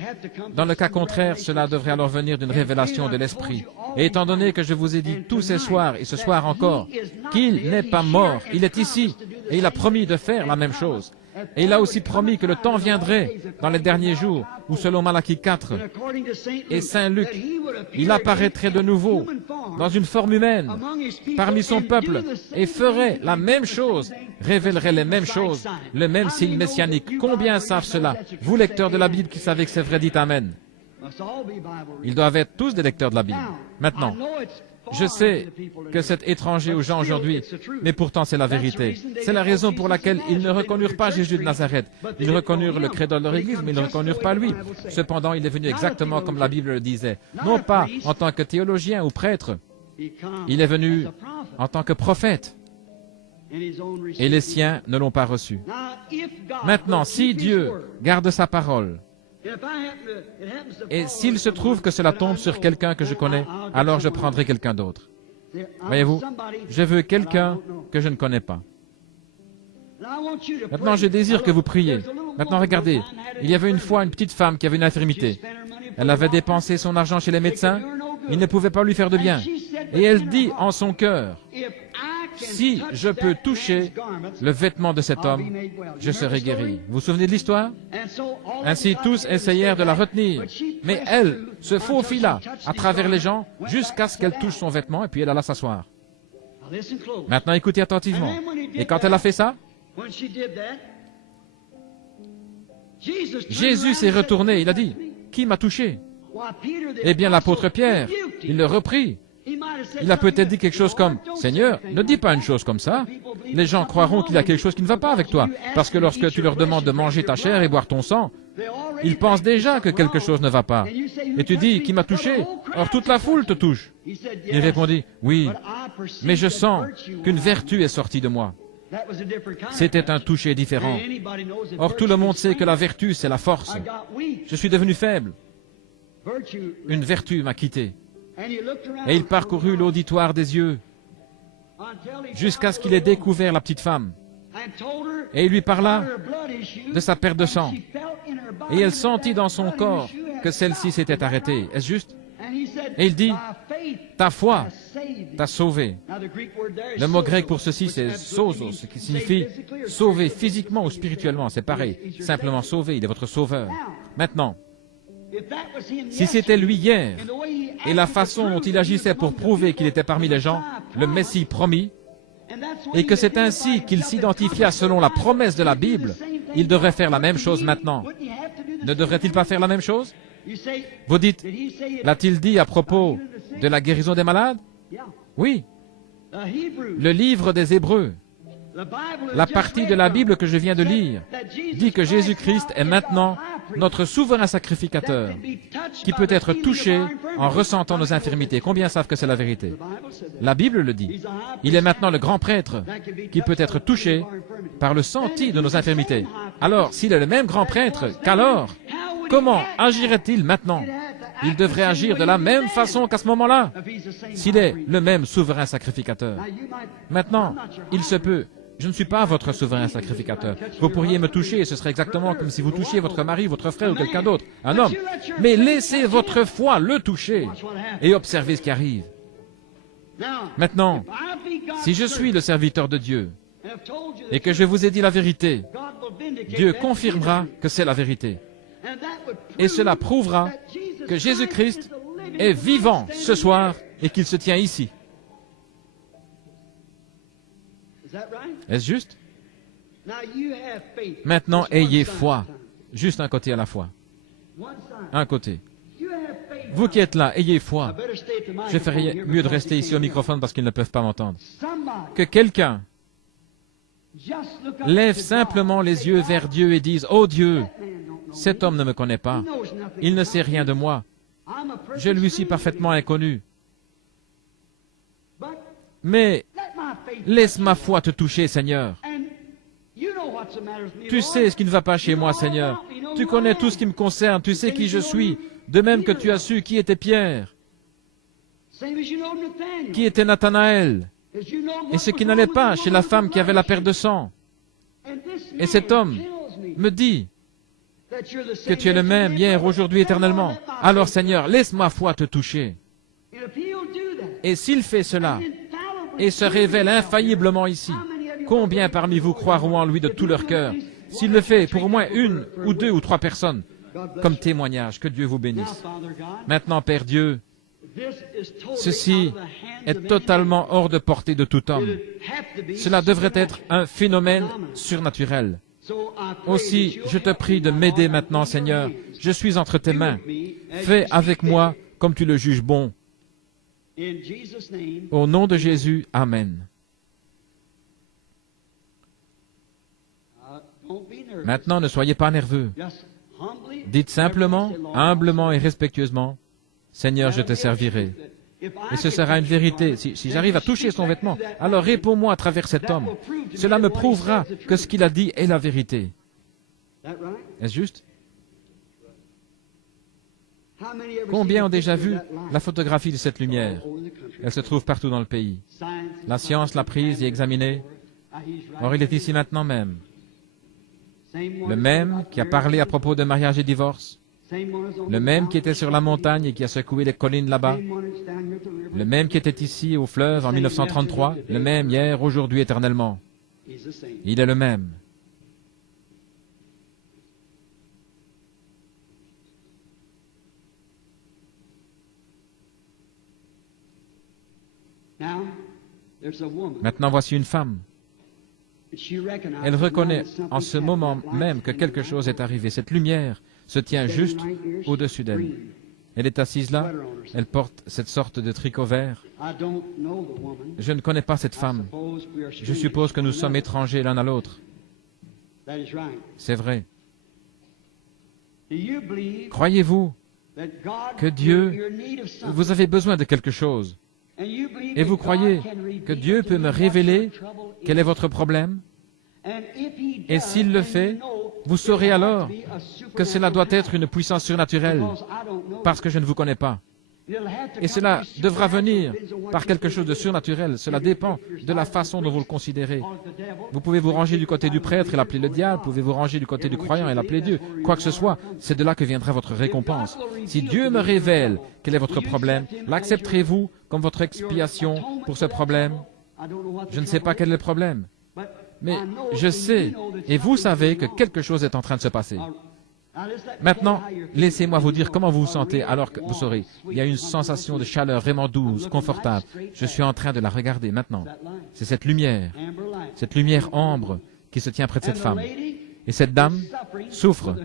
Dans le cas contraire, cela devrait alors venir d'une révélation de l'Esprit. Et étant donné que je vous ai dit tous ces soirs et ce soir encore qu'il n'est pas mort, il est ici et il a promis de faire la même chose. Et il a aussi promis que le temps viendrait dans les derniers jours où, selon Malachie 4 et Saint Luc, il apparaîtrait de nouveau dans une forme humaine parmi son peuple et ferait la même chose, révélerait les mêmes choses, le même signe messianique. Combien savent cela? Vous, lecteurs de la Bible, qui savez que c'est vrai, dites Amen. Ils doivent être tous des lecteurs de la Bible. Maintenant, je sais que c'est étranger aux gens aujourd'hui, mais pourtant c'est la vérité. C'est la raison pour laquelle ils ne reconnurent pas Jésus de Nazareth. Ils reconnurent le credo de leur Église, mais ils ne reconnurent pas lui. Cependant, il est venu exactement comme la Bible le disait. Non pas en tant que théologien ou prêtre, il est venu en tant que prophète. Et les siens ne l'ont pas reçu. Maintenant, si Dieu garde sa parole, et s'il se trouve que cela tombe sur quelqu'un que je connais, alors je prendrai quelqu'un d'autre. Voyez-vous, je veux quelqu'un que je ne connais pas. Maintenant, je désire que vous priez. Maintenant, regardez, il y avait une fois une petite femme qui avait une infirmité. Elle avait dépensé son argent chez les médecins, ils ne pouvaient pas lui faire de bien. Et elle dit en son cœur, si je peux toucher le vêtement de cet homme, je serai guéri. Vous vous souvenez de l'histoire? Ainsi, tous essayèrent de la retenir. Mais elle se faufila à travers les gens jusqu'à ce qu'elle touche son vêtement et puis elle alla s'asseoir. Maintenant, écoutez attentivement. Et quand elle a fait ça, Jésus s'est retourné. Il a dit, qui m'a touché? Eh bien, l'apôtre Pierre, il le reprit. Il a peut-être dit quelque chose comme « Seigneur, ne dis pas une chose comme ça. Les gens croiront qu'il y a quelque chose qui ne va pas avec toi. Parce que lorsque tu leur demandes de manger ta chair et boire ton sang, ils pensent déjà que quelque chose ne va pas. Et tu dis « Qui m'a touché ?» Or toute la foule te touche. Il répondit « Oui, mais je sens qu'une vertu est sortie de moi. » C'était un toucher différent. Or tout le monde sait que la vertu, c'est la force. Je suis devenu faible. Une vertu m'a quitté. Et il parcourut l'auditoire des yeux jusqu'à ce qu'il ait découvert la petite femme. Et il lui parla de sa perte de sang. Et elle sentit dans son corps que celle-ci s'était arrêtée. Est-ce juste? Et il dit, ta foi t'a sauvé. Le mot grec pour ceci, c'est sozo, ce qui signifie sauver physiquement ou spirituellement. C'est pareil. Simplement sauver, il est votre sauveur. Maintenant, si c'était lui hier, et la façon dont il agissait pour prouver qu'il était parmi les gens, le Messie promis, et que c'est ainsi qu'il s'identifia selon la promesse de la Bible, il devrait faire la même chose maintenant. Ne devrait-il pas faire la même chose? Vous dites, l'a-t-il dit à propos de la guérison des malades? Oui. Le livre des Hébreux, la partie de la Bible que je viens de lire, dit que Jésus-Christ est maintenant notre souverain sacrificateur, qui peut être touché en ressentant nos infirmités. Combien savent que c'est la vérité? La Bible le dit. Il est maintenant le grand prêtre, qui peut être touché par le senti de nos infirmités. Alors, s'il est le même grand prêtre, qu'alors? Comment agirait-il maintenant? Il devrait agir de la même façon qu'à ce moment-là, s'il est le même souverain sacrificateur. Maintenant, il se peut, je ne suis pas votre souverain sacrificateur. Vous pourriez me toucher et ce serait exactement comme si vous touchiez votre mari, votre frère ou quelqu'un d'autre, un homme. Mais laissez votre foi le toucher et observez ce qui arrive. Maintenant, si je suis le serviteur de Dieu et que je vous ai dit la vérité, Dieu confirmera que c'est la vérité. Et cela prouvera que Jésus-Christ est vivant ce soir et qu'il se tient ici. Est-ce juste? Maintenant, ayez foi. Juste un côté à la fois. Un côté. Vous qui êtes là, ayez foi. Je ferais mieux de rester ici au microphone parce qu'ils ne peuvent pas m'entendre. Que quelqu'un lève simplement les yeux vers Dieu et dise, « Oh Dieu, cet homme ne me connaît pas. Il ne sait rien de moi. Je lui suis parfaitement inconnu. Mais laisse ma foi te toucher, Seigneur. Tu sais ce qui ne va pas chez moi, Seigneur. Tu connais tout ce qui me concerne. Tu sais qui je suis. De même que tu as su qui était Pierre, qui était Nathanaël, et ce qui n'allait pas chez la femme qui avait la perte de sang. Et cet homme me dit que tu es le même hier, aujourd'hui, éternellement. Alors, Seigneur, laisse ma foi te toucher. Et s'il fait cela, et se révèle infailliblement ici, combien parmi vous croiront en lui de tout leur cœur? S'il le fait pour au moins une ou deux ou trois personnes, comme témoignage, que Dieu vous bénisse. Maintenant, Père Dieu, ceci est totalement hors de portée de tout homme. Cela devrait être un phénomène surnaturel. Aussi, je te prie de m'aider maintenant, Seigneur. Je suis entre tes mains. Fais avec moi comme tu le juges bon. Au nom de Jésus, Amen. Maintenant, ne soyez pas nerveux. Dites simplement, humblement et respectueusement, « Seigneur, je te servirai. » Et ce sera une vérité. Si j'arrive à toucher son vêtement, alors réponds-moi à travers cet homme. Cela me prouvera que ce qu'il a dit est la vérité. Est-ce juste? Combien ont déjà vu la photographie de cette lumière? Elle se trouve partout dans le pays. La science l'a prise et examinée. Or, il est ici maintenant même. Le même qui a parlé à propos de mariage et divorce. Le même qui était sur la montagne et qui a secoué les collines là-bas. Le même qui était ici au fleuve en 1933. Le même hier, aujourd'hui, éternellement. Il est le même. Maintenant, voici une femme. Elle reconnaît en ce moment même que quelque chose est arrivé. Cette lumière se tient juste au-dessus d'elle. Elle est assise là, elle porte cette sorte de tricot vert. Je ne connais pas cette femme. Je suppose que nous sommes étrangers l'un à l'autre. C'est vrai. Croyez-vous que Dieu, vous avez besoin de quelque chose, et vous croyez que Dieu peut me révéler quel est votre problème? Et s'il le fait, vous saurez alors que cela doit être une puissance surnaturelle, parce que je ne vous connais pas. Et cela devra venir par quelque chose de surnaturel. Cela dépend de la façon dont vous le considérez. Vous pouvez vous ranger du côté du prêtre et l'appeler le diable. Vous pouvez vous ranger du côté du croyant et l'appeler Dieu. Quoi que ce soit, c'est de là que viendra votre récompense. Si Dieu me révèle quel est votre problème, l'accepterez-vous comme votre expiation pour ce problème? Je ne sais pas quel est le problème. Mais je sais, et vous savez que quelque chose est en train de se passer. Maintenant, laissez-moi vous dire comment vous vous sentez alors que vous saurez. Il y a une sensation de chaleur vraiment douce, confortable. Je suis en train de la regarder maintenant. C'est cette lumière ambre qui se tient près de cette femme. Et cette dame souffre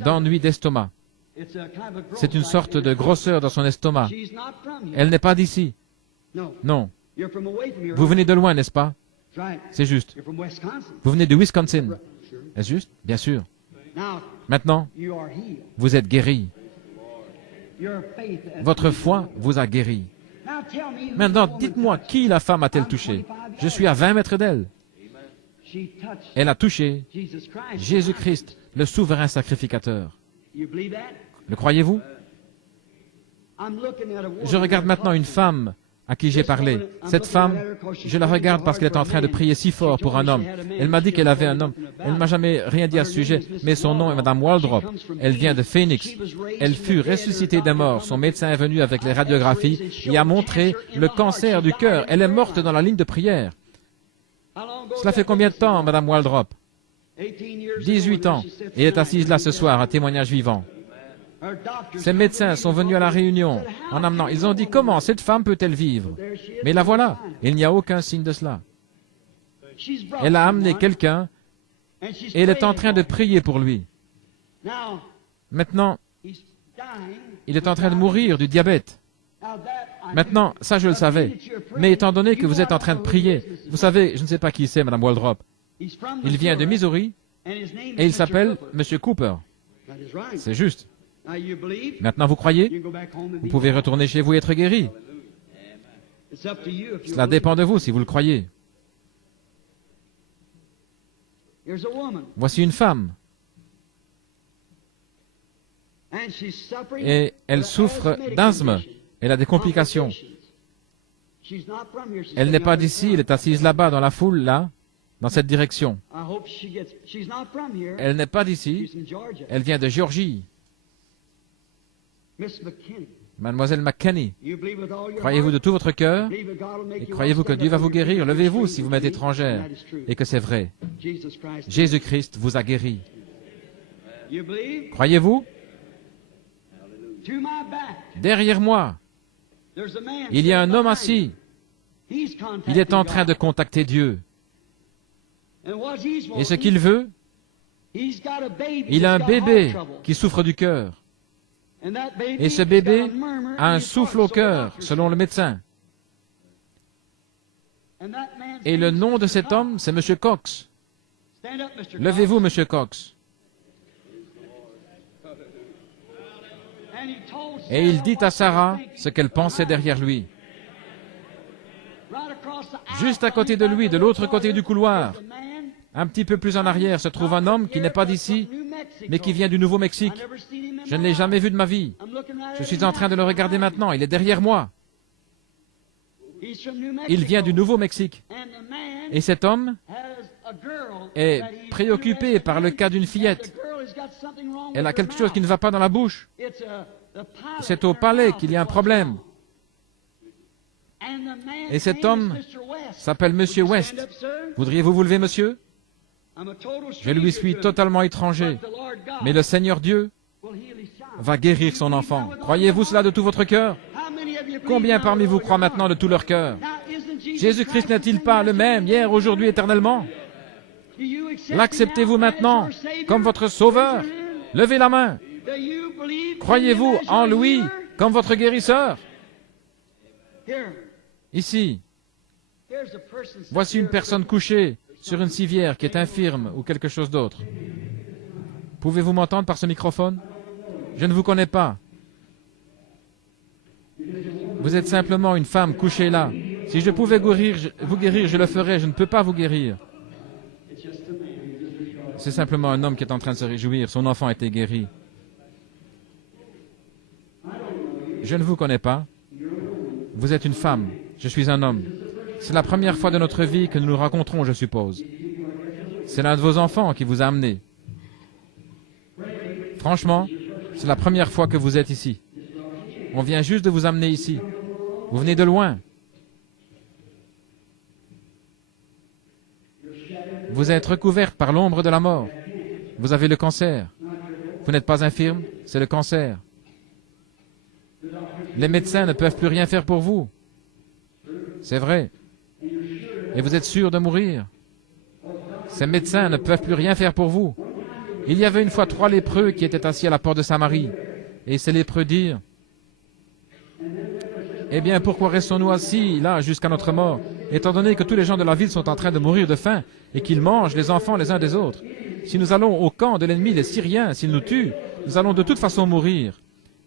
d'ennui d'estomac. C'est une sorte de grosseur dans son estomac. Elle n'est pas d'ici. Non. Vous venez de loin, n'est-ce pas? C'est juste. Vous venez de Wisconsin. Est-ce juste? Bien sûr. Maintenant, vous êtes guéri. Votre foi vous a guéri. Maintenant, dites-moi, qui la femme a-t-elle touché? Je suis à 20 mètres d'elle. Elle a touché Jésus-Christ, le souverain sacrificateur. Le croyez-vous? Je regarde maintenant une femme à qui j'ai parlé. Cette femme, je la regarde parce qu'elle est en train de prier si fort pour un homme. Elle m'a dit qu'elle avait un homme. Elle ne m'a jamais rien dit à ce sujet, mais son nom est Madame Waldrop. Elle vient de Phoenix. Elle fut ressuscitée des morts. Son médecin est venu avec les radiographies et a montré le cancer du cœur. Elle est morte dans la ligne de prière. Cela fait combien de temps, Madame Waldrop? 18 ans. Et elle est assise là ce soir, un témoignage vivant. Ces médecins sont venus à la réunion en amenant. Ils ont dit, comment cette femme peut-elle vivre? Mais la voilà. Il n'y a aucun signe de cela. Elle a amené quelqu'un et elle est en train de prier pour lui. Maintenant, il est en train de mourir du diabète. Maintenant, ça je le savais. Mais étant donné que vous êtes en train de prier, vous savez, je ne sais pas qui c'est, Madame Waldrop. Il vient de Missouri et il s'appelle M. Cooper. C'est juste. Maintenant, vous croyez? Vous pouvez retourner chez vous et être guéri. Cela dépend de vous si vous le croyez. Voici une femme. Et elle souffre d'asthme. Elle a des complications. Elle n'est pas d'ici, elle est assise là-bas dans la foule, là, dans cette direction. Elle n'est pas d'ici, elle vient de Géorgie. Mademoiselle McKinney, croyez-vous de tout votre cœur et croyez-vous que Dieu va vous guérir? Levez-vous si vous m'êtes étrangère et que c'est vrai. Jésus-Christ vous a guéri. Croyez-vous? Derrière moi, il y a un homme assis. Il est en train de contacter Dieu. Et ce qu'il veut, il a un bébé qui souffre du cœur. Et ce bébé a un souffle au cœur, selon le médecin. Et le nom de cet homme, c'est M. Cox. Levez-vous, M. Cox. Et il dit à Sarah ce qu'elle pensait derrière lui. Juste à côté de lui, de l'autre côté du couloir, un petit peu plus en arrière, se trouve un homme qui n'est pas d'ici, mais qui vient du Nouveau-Mexique. Je ne l'ai jamais vu de ma vie. Je suis en train de le regarder maintenant. Il est derrière moi. Il vient du Nouveau-Mexique. Et cet homme est préoccupé par le cas d'une fillette. Elle a quelque chose qui ne va pas dans la bouche. C'est au palais qu'il y a un problème. Et cet homme s'appelle Monsieur West. Voudriez-vous vous lever, monsieur? Je lui suis totalement étranger. Mais le Seigneur Dieu va guérir son enfant. Croyez-vous cela de tout votre cœur? Combien parmi vous croient maintenant de tout leur cœur? Jésus-Christ n'est-il pas le même hier, aujourd'hui, éternellement? L'acceptez-vous maintenant comme votre sauveur? Levez la main. Croyez-vous en lui comme votre guérisseur? Ici, voici une personne couchée sur une civière qui est infirme ou quelque chose d'autre. Pouvez-vous m'entendre par ce microphone? Je ne vous connais pas. Vous êtes simplement une femme couchée là. Si je pouvais vous guérir, je le ferais. Je ne peux pas vous guérir. C'est simplement un homme qui est en train de se réjouir. Son enfant a été guéri. Je ne vous connais pas. Vous êtes une femme. Je suis un homme. C'est la première fois de notre vie que nous nous rencontrons, je suppose. C'est l'un de vos enfants qui vous a amené. Franchement, c'est la première fois que vous êtes ici. On vient juste de vous amener ici. Vous venez de loin. Vous êtes recouverte par l'ombre de la mort. Vous avez le cancer. Vous n'êtes pas infirme, c'est le cancer. Les médecins ne peuvent plus rien faire pour vous. C'est vrai. Et vous êtes sûr de mourir. Ces médecins ne peuvent plus rien faire pour vous. Il y avait une fois 3 lépreux qui étaient assis à la porte de Samarie. Et ces lépreux dirent, « Eh bien, pourquoi restons-nous assis là jusqu'à notre mort, étant donné que tous les gens de la ville sont en train de mourir de faim et qu'ils mangent les enfants les uns des autres? Si nous allons au camp de l'ennemi, les Syriens, s'ils nous tuent, nous allons de toute façon mourir.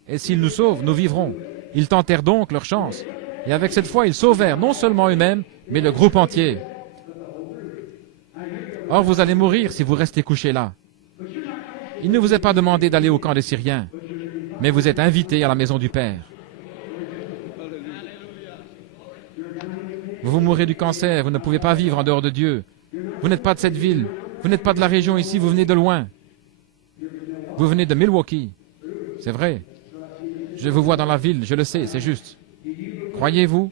Et s'ils nous sauvent, nous vivrons. » Ils tentèrent donc leur chance. Et avec cette foi, ils sauvèrent non seulement eux-mêmes, mais le groupe entier. Or, vous allez mourir si vous restez couchés là. Il ne vous est pas demandé d'aller au camp des Syriens, mais vous êtes invités à la maison du Père. Vous mourrez du cancer, vous ne pouvez pas vivre en dehors de Dieu. Vous n'êtes pas de cette ville, vous n'êtes pas de la région ici, vous venez de loin. Vous venez de Milwaukee. C'est vrai. Je vous vois dans la ville, je le sais, c'est juste. Croyez-vous?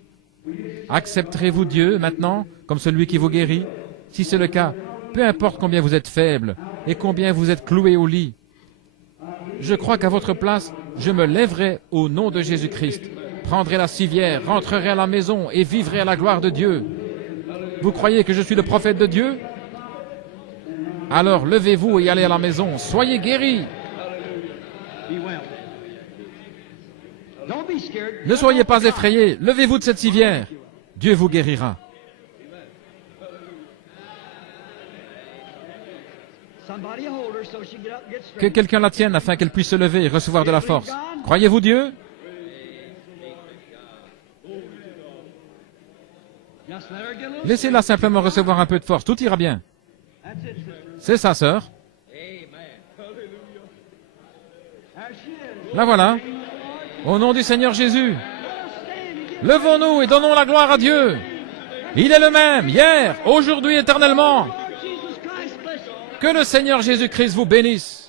Accepterez-vous Dieu maintenant comme celui qui vous guérit? Si c'est le cas, peu importe combien vous êtes faible et combien vous êtes cloué au lit, je crois qu'à votre place, je me lèverai au nom de Jésus-Christ, prendrai la civière, rentrerai à la maison et vivrai à la gloire de Dieu. Vous croyez que je suis le prophète de Dieu? Alors levez-vous et allez à la maison, soyez guéris. Ne soyez pas effrayés, levez-vous de cette civière. Dieu vous guérira. Que quelqu'un la tienne afin qu'elle puisse se lever et recevoir de la force. Croyez-vous Dieu? Laissez-la simplement recevoir un peu de force, tout ira bien. C'est ça, sœur. La voilà. Au nom du Seigneur Jésus, levons-nous et donnons la gloire à Dieu. Il est le même, hier, aujourd'hui, éternellement. Que le Seigneur Jésus-Christ vous bénisse.